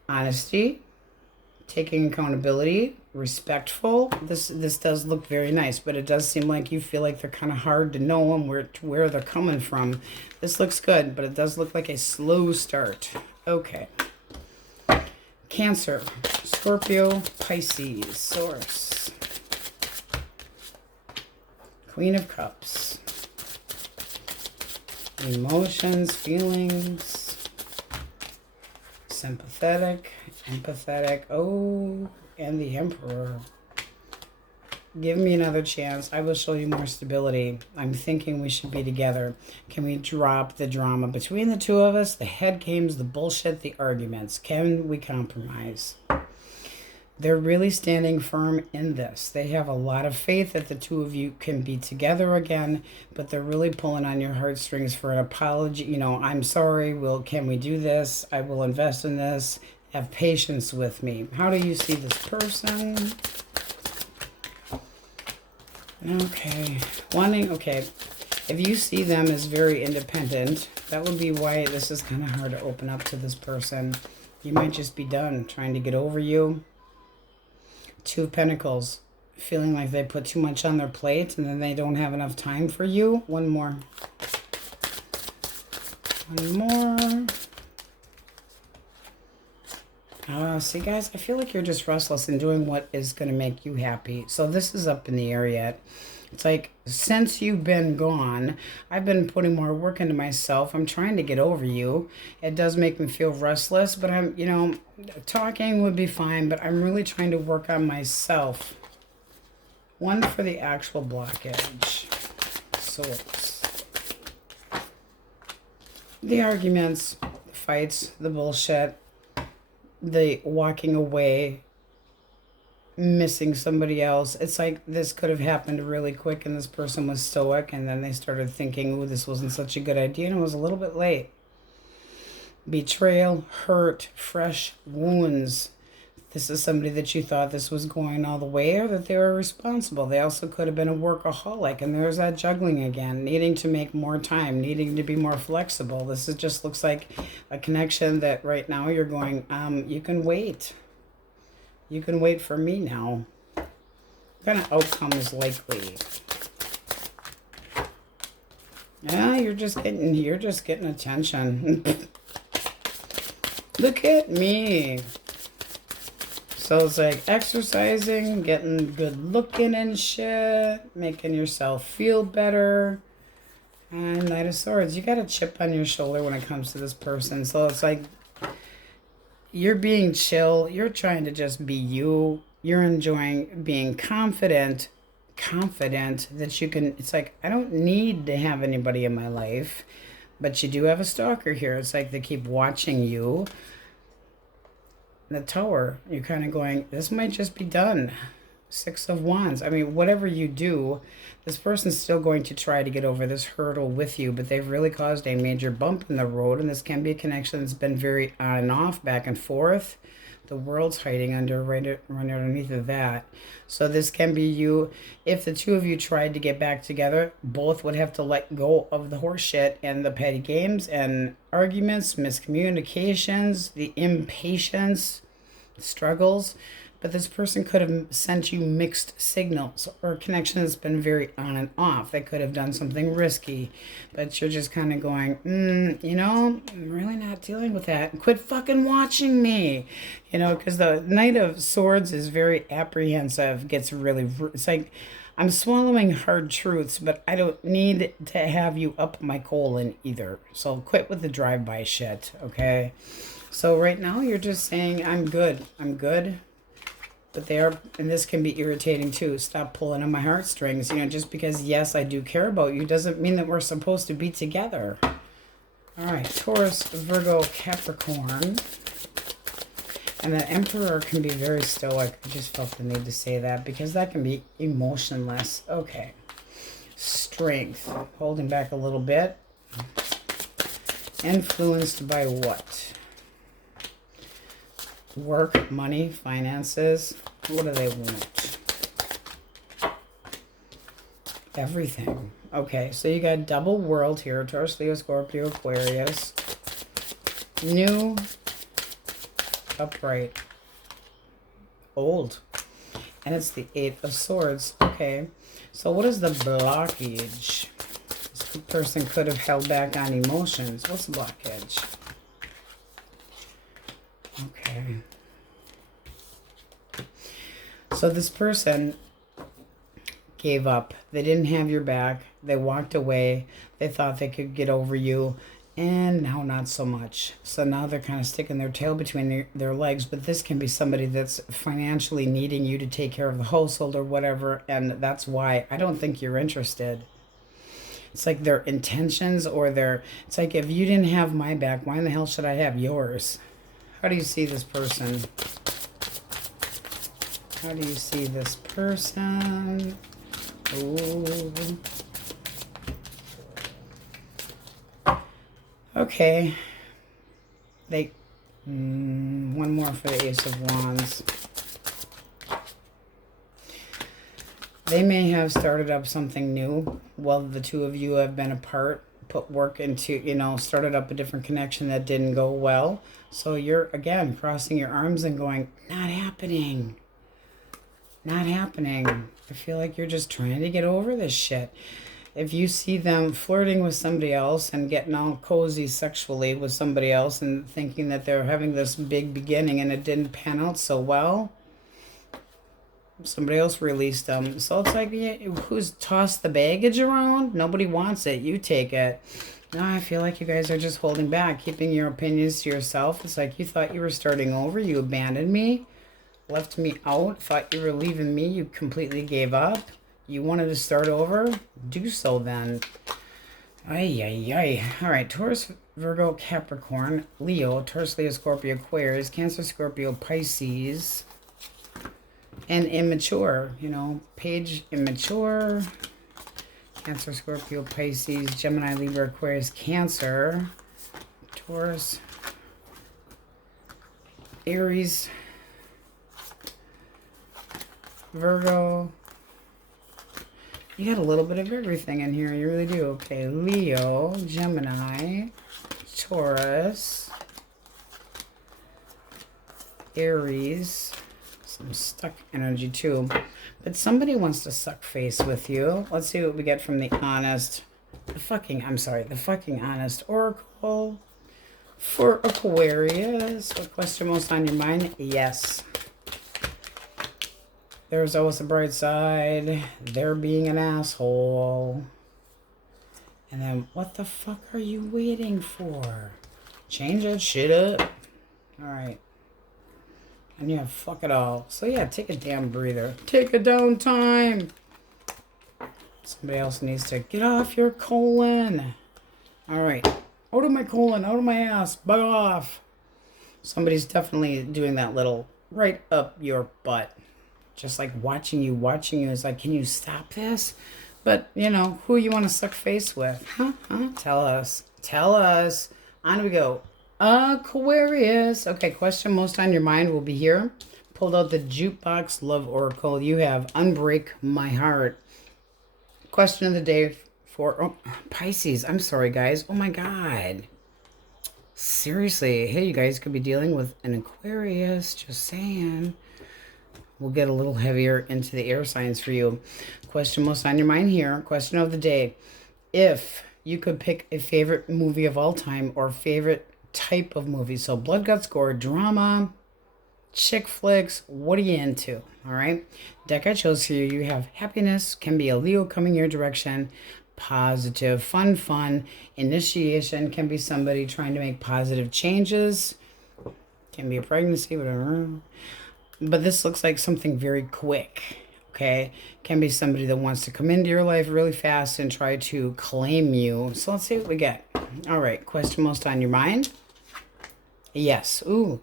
Honesty. Taking accountability, respectful. This does look very nice, but it does seem like you feel like they're kind of hard to know and where they're coming from. This looks good, but it does look like a slow start. Okay. Cancer, Scorpio, Pisces, Taurus. Queen of Cups. Emotions, feelings. Sympathetic, empathetic. Oh, and the Emperor. Give me another chance. I will show you more stability. I'm thinking we should be together. Can we drop the drama between the two of us? The head games, the bullshit, the arguments. Can we compromise? They're really standing firm in this. They have a lot of faith that the two of you can be together again, but they're really pulling on your heartstrings for an apology. You know, I'm sorry. Can we do this? I will invest in this. Have patience with me. How do you see this person? Okay. Okay. If you see them as very independent, that would be why this is kind of hard to open up to this person. You might just be done trying to get over you. Two of Pentacles, feeling like they put too much on their plate and then they don't have enough time for you. One more. One more. See, guys, I feel like you're just restless and doing what is going to make you happy. So this is up in the air yet. It's like, since you've been gone, I've been putting more work into myself. I'm trying to get over you. It does make me feel restless, but I'm, you know, talking would be fine, but I'm really trying to work on myself. One for the actual blockage. Swords. The arguments, the fights, the bullshit, the walking away, missing somebody else. It's like this could have happened really quick and this person was stoic and then they started thinking, oh, this wasn't such a good idea, and it was a little bit late. Betrayal, hurt, fresh wounds. This is somebody that you thought this was going all the way or that they were responsible. They also could have been a workaholic, and there's that juggling again, needing to make more time, needing to be more flexible. This is just looks like a connection that right now you're going, you can wait. You can wait for me now. What kind of outcome is likely? Yeah, you're just getting attention. Look at me. So it's like exercising, getting good looking and shit, making yourself feel better. And Knight of Swords, you got a chip on your shoulder when it comes to this person. So it's like you're being chill. You're trying to just be you. You're enjoying being confident that you can. It's like, I don't need to have anybody in my life, but you do have a stalker here. It's like they keep watching you. The Tower, you're kind of going, this might just be done. Six of Wands. I mean, whatever you do, this person's still going to try to get over this hurdle with you, but they've really caused a major bump in the road, and this can be a connection that's been very on and off, back and forth. The World's hiding under right underneath of that. So this can be you. If the two of you tried to get back together, both would have to let go of the horse shit and the petty games and arguments, miscommunications, the impatience, struggles. But this person could have sent you mixed signals, or a connection that's been very on and off. They could have done something risky, but you're just kind of going, you know, I'm really not dealing with that. Quit fucking watching me, you know, because the Knight of Swords is very apprehensive, gets really, it's like, I'm swallowing hard truths, but I don't need to have you up my colon either. So quit with the drive-by shit, okay? So right now you're just saying, I'm good. But they are, and this can be irritating too. Stop pulling on my heartstrings. You know, just because, yes, I do care about you doesn't mean that we're supposed to be together. All right, Taurus, Virgo, Capricorn. And the Emperor can be very stoic. I just felt the need to say that because that can be emotionless. Okay. Strength, holding back a little bit. Influenced by what? Work, money, finances. What do they want? Everything. Okay, so you got double world here. Taurus, Leo, Scorpio, Aquarius. New, upright, old. And it's the Eight of Swords. Okay, so what is the blockage? This person could have held back on emotions. What's the blockage? Okay. So this person gave up. They didn't have your back. They walked away. They thought they could get over you. And now not so much. So now they're kind of sticking their tail between their legs. But this can be somebody that's financially needing you to take care of the household or whatever. And that's why I don't think you're interested. It's like their intentions or their... It's like, if you didn't have my back, why in the hell should I have yours? How do you see this person? How do you see this person? Ooh. Okay. They... one more for the Ace of Wands. They may have started up something new while the two of you have been apart. Put work into, you know, started up a different connection that didn't go well. So you're, again, crossing your arms and going, not happening. Not happening. I feel like you're just trying to get over this shit. If you see them flirting with somebody else and getting all cozy sexually with somebody else and thinking that they're having this big beginning and it didn't pan out so well, somebody else released them. So it's like, yeah, who's tossed the baggage around? Nobody wants it. You take it. No, I feel like you guys are just holding back, keeping your opinions to yourself. It's like you thought you were starting over. You abandoned me, left me out, thought you were leaving me. You completely gave up. You wanted to start over? Do so then. Ay, ay, ay. All right, Taurus, Virgo, Capricorn, Leo, Taurus, Leo, Scorpio, Aquarius, Cancer, Scorpio, Pisces, and immature. You know, Page, immature. Cancer, Scorpio, Pisces, Gemini, Libra, Aquarius, Cancer, Taurus, Aries, Virgo. You got a little bit of everything in here. You really do. Okay, Leo, Gemini, Taurus, Aries. Some stuck energy too. But somebody wants to suck face with you. Let's see what we get from the fucking honest oracle for Aquarius. What question most on your mind? Yes. There's always a bright side. They're being an asshole. And then, what the fuck are you waiting for? Change that shit up. Alright. And yeah, fuck it all. So yeah, take a damn breather. Take a downtime. Somebody else needs to get off your colon. Alright. Out of my colon, out of my ass. Bug off. Somebody's definitely doing that little right up your butt. Just like watching you is like, can you stop this? But, you know, who you want to suck face with? Huh? Tell us. Tell us. On we go. Aquarius. Okay, question most on your mind will be here. Pulled out the Jukebox Love Oracle. You have Unbreak My Heart. Question of the day for Pisces. I'm sorry, guys. Oh, my God. Seriously. Hey, you guys could be dealing with an Aquarius. Just saying. We'll get a little heavier into the air signs for you. Question most on your mind here. Question of the day. If you could pick a favorite movie of all time or favorite type of movie. So blood, guts, gore, drama, chick flicks. What are you into? All right. Deck I chose for you. You have happiness. Can be a Leo coming your direction. Positive. Fun. Initiation. Can be somebody trying to make positive changes. Can be a pregnancy, whatever. But this looks like something very quick, okay? Can be somebody that wants to come into your life really fast and try to claim you. So let's see what we get. All right, question most on your mind? Yes. Ooh,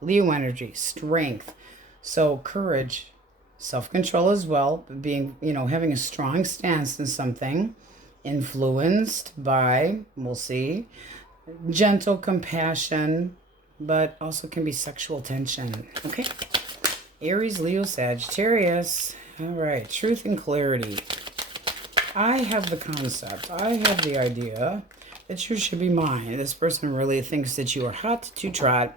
Leo energy, strength. So courage, self-control as well, being, you know, having a strong stance in something, influenced by, we'll see, gentle compassion, but also can be sexual tension, okay? Aries, Leo, Sagittarius. All right, truth and clarity. I have the concept. I have the idea that you should be mine. This person really thinks that you are hot to trot.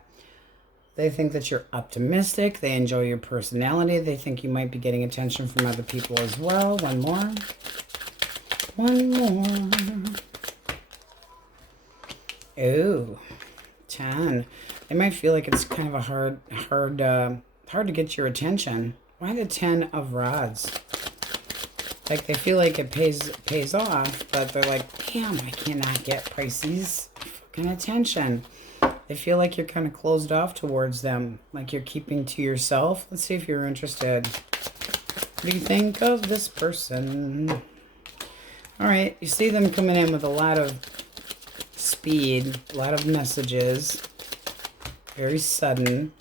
They think that you're optimistic. They enjoy your personality. They think you might be getting attention from other people as well. One more. Ooh, 10. They might feel like it's kind of a hard to get your attention. Why the 10 of rods? Like they feel like it pays off, but they're like, damn, I cannot get Pisces fucking attention. They feel like you're kind of closed off towards them, like you're keeping to yourself. Let's see if you're interested. What do you think of this person? All right, you see them coming in with a lot of speed, a lot of messages, very sudden.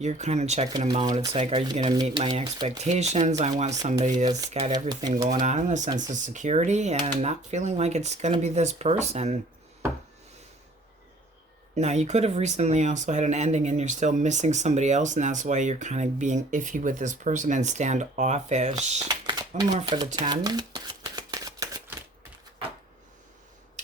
You're kind of checking them out. It's like, are you going to meet my expectations? I want somebody that's got everything going on, a sense of security, and not feeling like it's going to be this person. Now, you could have recently also had an ending and you're still missing somebody else, and that's why you're kind of being iffy with this person and standoffish. One more for the 10.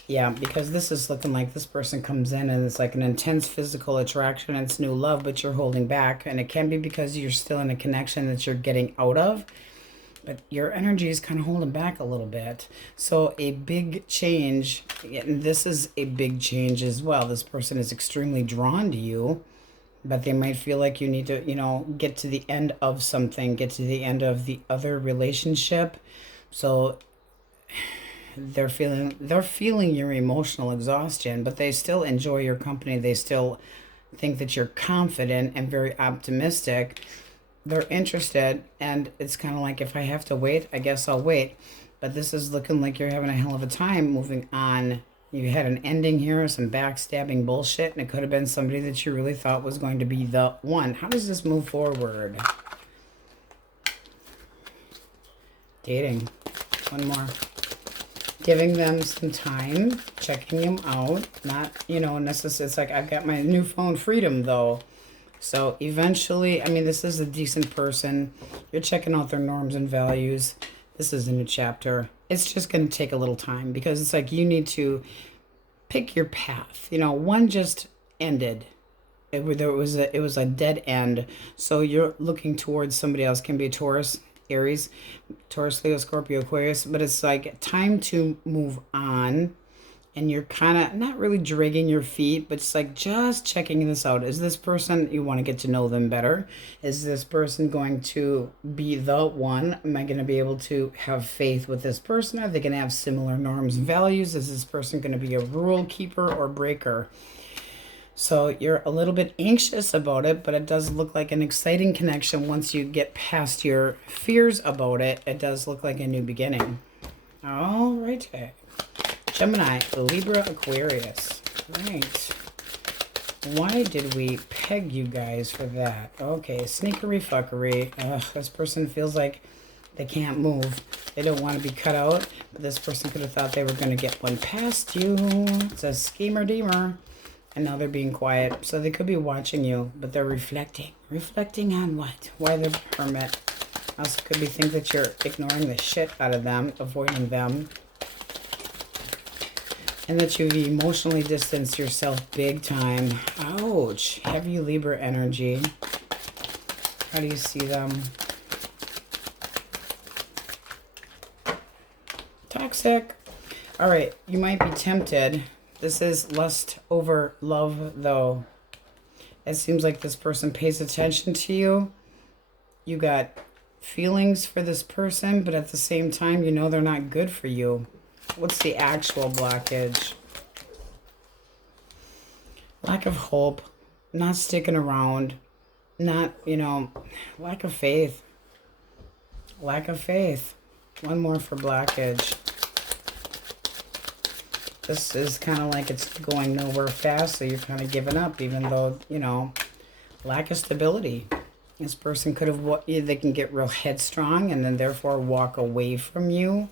Yeah, because this is looking like this person comes in and it's like an intense physical attraction and it's new love, but you're holding back. And it can be because you're still in a connection that you're getting out of, but your energy is kind of holding back a little bit. So a big change, and this is a big change as well. This person is extremely drawn to you, but they might feel like you need to, you know, get to the end of something, get to the end of the other relationship. So they're feeling your emotional exhaustion, but they still enjoy your company. They still think that you're confident and very optimistic. They're interested, and it's kind of like, if I have to wait, I guess I'll wait. But this is looking like you're having a hell of a time moving on. You had an ending here, some backstabbing bullshit, and it could have been somebody that you really thought was going to be the one. How does this move forward? Dating. One more. Giving them some time, checking them out, not, you know, necessarily. It's like, I've got my newfound freedom, though. So eventually, I mean, this is a decent person. You're checking out their norms and values. This is a new chapter. It's just going to take a little time because it's like you need to pick your path. You know, one just ended. It was a dead end. So you're looking towards somebody else. Can be a Taurus, Aries, Taurus, Leo, Scorpio, Aquarius, but it's like time to move on and you're kind of not really dragging your feet, but it's like just checking this out. Is this person, you want to get to know them better? Is this person going to be the one? Am I going to be able to have faith with this person? Are they going to have similar norms and values? Is this person going to be a rule keeper or breaker? So you're a little bit anxious about it, but it does look like an exciting connection. Once you get past your fears about it, it does look like a new beginning. All right. Gemini, Libra, Aquarius. Right. Why did we peg you guys for that? Okay, sneakery fuckery. This person feels like they can't move. They don't want to be cut out. But this person could have thought they were going to get one past you. It says schemer deemer. And now they're being quiet. So they could be watching you, but they're reflecting. Reflecting on what? Why they're hermit. Also could be think that you're ignoring the shit out of them, avoiding them. And that you've emotionally distanced yourself big time. Ouch. Heavy Libra energy. How do you see them? Toxic. All right. You might be tempted. This is lust over love, though. It seems like this person pays attention to you. You got feelings for this person, but at the same time, you know they're not good for you. What's the actual blockage? Lack of hope, not sticking around, not, lack of faith. Lack of faith. One more for blockage. This is kind of like it's going nowhere fast, so you're kind of giving up, even though, lack of stability. This person could have, they can get real headstrong and then therefore walk away from you.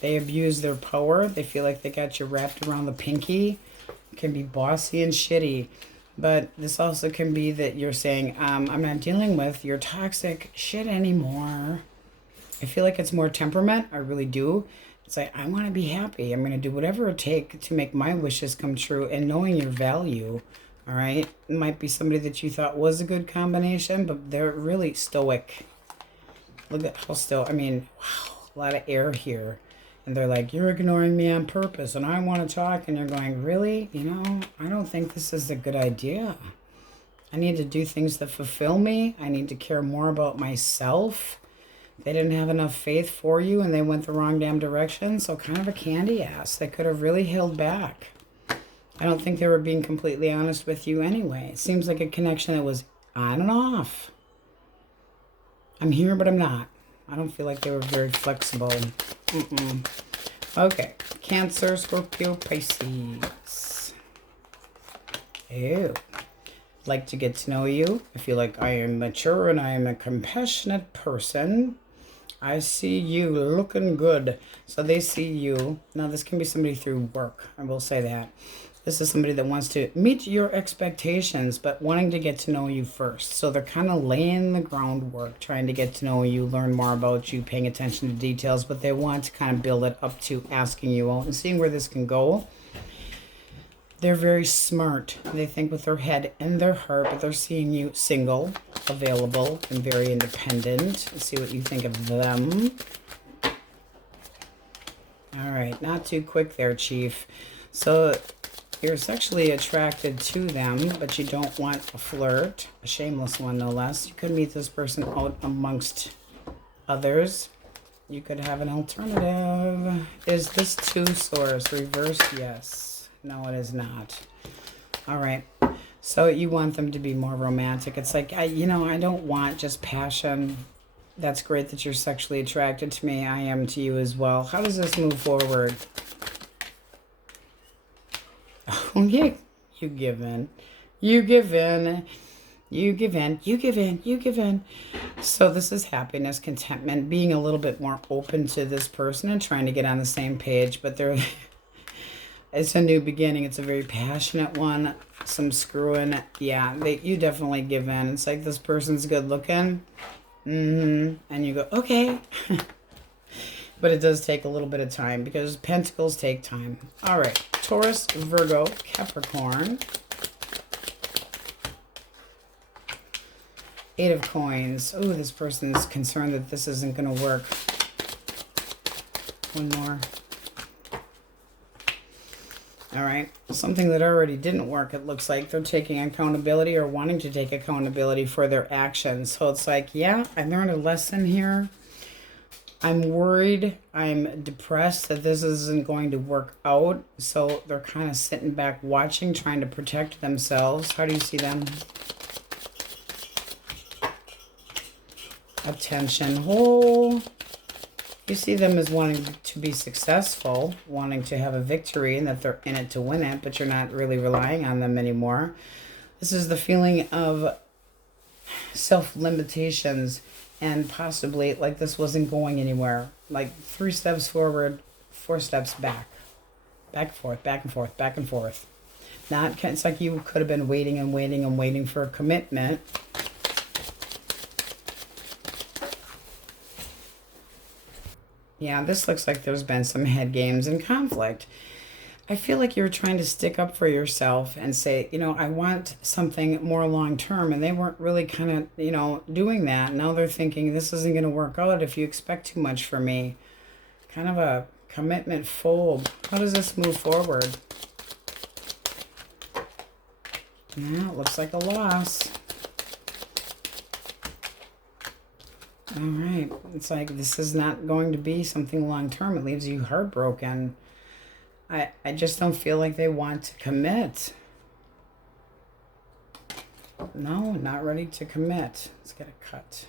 They abuse their power. They feel like they got you wrapped around the pinky. It can be bossy and shitty. But this also can be that you're saying, I'm not dealing with your toxic shit anymore. I feel like it's more temperament. I really do. It's like, I want to be happy. I'm going to do whatever it takes to make my wishes come true, and knowing your value. All right. It might be somebody that you thought was a good combination, but they're really stoic. Look at how wow, a lot of air here. And they're like, you're ignoring me on purpose and I want to talk. And you're going, really? I don't think this is a good idea. I need to do things that fulfill me. I need to care more about myself. They didn't have enough faith for you and they went the wrong damn direction. So kind of a candy ass. They could have really held back. I don't think they were being completely honest with you anyway. It seems like a connection that was on and off. I'm here, but I'm not. I don't feel like they were very flexible. Okay. Cancer, Scorpio, Pisces. Ew. Like to get to know you. I feel like I am mature and I am a compassionate person. I see you looking good. So they see you. Now this can be somebody through work. I will say that. This is somebody that wants to meet your expectations, but wanting to get to know you first. So they're kind of laying the groundwork, trying to get to know you, learn more about you, paying attention to details, but they want to kind of build it up to asking you out and seeing where this can go. They're very smart. They think with their head and their heart, but they're seeing you single, available, and very independent. Let's see what you think of them. All right, not too quick there, Chief. So you're sexually attracted to them, but you don't want a flirt, a shameless one no less. You could meet this person out amongst others. You could have an alternative. Is this two swords reversed? Yes. No, it is not. All right. So you want them to be more romantic. It's like, I don't want just passion. That's great that you're sexually attracted to me. I am to you as well. How does this move forward? Oh, yeah. You give in. You give in. You give in. You give in. You give in. So this is happiness, contentment, being a little bit more open to this person and trying to get on the same page. But it's a new beginning. It's a very passionate one. Some screwing. Yeah, you definitely give in. It's like this person's good looking. And you go, okay. But it does take a little bit of time because pentacles take time. All right. Taurus, Virgo, Capricorn. 8 of coins. Oh, this person is concerned that this isn't going to work. One more. All right. Something that already didn't work, it looks like they're taking accountability or wanting to take accountability for their actions. So it's like, yeah, I learned a lesson here. I'm worried, I'm depressed that this isn't going to work out. So they're kind of sitting back watching, trying to protect themselves. How do you see them? Attention. Oh, you see them as wanting to be successful, wanting to have a victory, and that they're in it to win it, but you're not really relying on them anymore. This is the feeling of self-limitations and possibly like this wasn't going anywhere. Like 3 steps forward, 4 steps back. Back and forth, back and forth, back and forth. Not, it's like you could have been waiting and waiting and waiting for a commitment. Yeah, this looks like there's been some head games and conflict. I feel like you were trying to stick up for yourself and say, you know, I want something more long term. And they weren't really kind of, you know, doing that. Now they're thinking this isn't going to work out if you expect too much from me. Kind of a commitment fold. How does this move forward? Yeah, it looks like a loss. All right. It's like this is not going to be something long term. It leaves you heartbroken. I just don't feel like they want to commit. No, not ready to commit. Let's get a cut.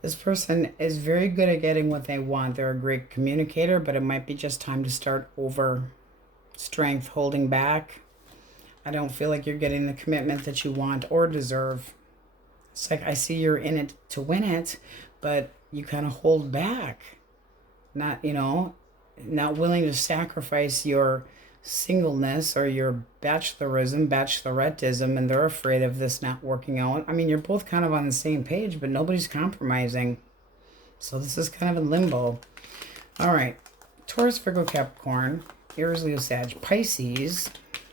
This person is very good at getting what they want. They're a great communicator, but it might be just time to start over. Strength, holding back. I don't feel like you're getting the commitment that you want or deserve. It's like I see you're in it to win it, but you kind of hold back. Not, you know, not willing to sacrifice your singleness or your bachelorettism, and they're afraid of this not working out. I mean, you're both kind of on the same page, but nobody's compromising. So this is kind of in limbo. All right. Taurus, Virgo, Capricorn, Aries, Leo, Sag, Pisces,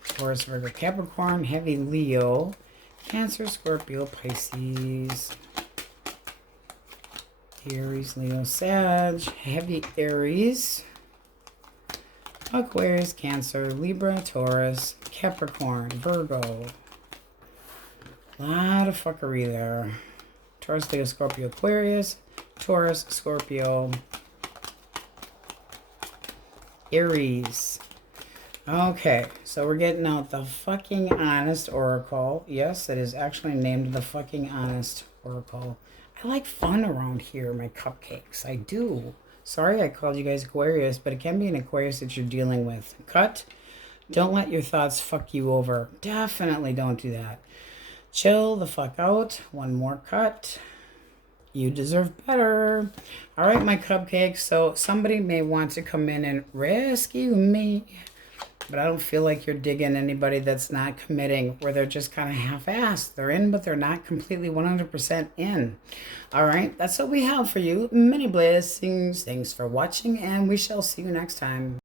Taurus, Virgo, Capricorn, heavy Leo, Cancer, Scorpio, Pisces, Aries, Leo, Sag, heavy Aries, Aquarius, Cancer, Libra, Taurus, Capricorn, Virgo. A lot of fuckery there. Taurus, Leo, Scorpio, Aquarius, Taurus, Scorpio, Aries. Okay, so we're getting out the fucking honest oracle. Yes, it is actually named the fucking honest oracle. I like fun around here, my cupcakes. I do. Sorry I called you guys Aquarius, but it can be an Aquarius that you're dealing with. Cut. Don't let your thoughts fuck you over. Definitely don't do that. Chill the fuck out. One more cut. You deserve better. All right, my cupcakes. So somebody may want to come in and rescue me, but I don't feel like you're digging anybody that's not committing, where they're just kind of half-assed. They're in, but they're not completely 100% in. All right, that's what we have for you. Many blessings. Thanks for watching, and we shall see you next time.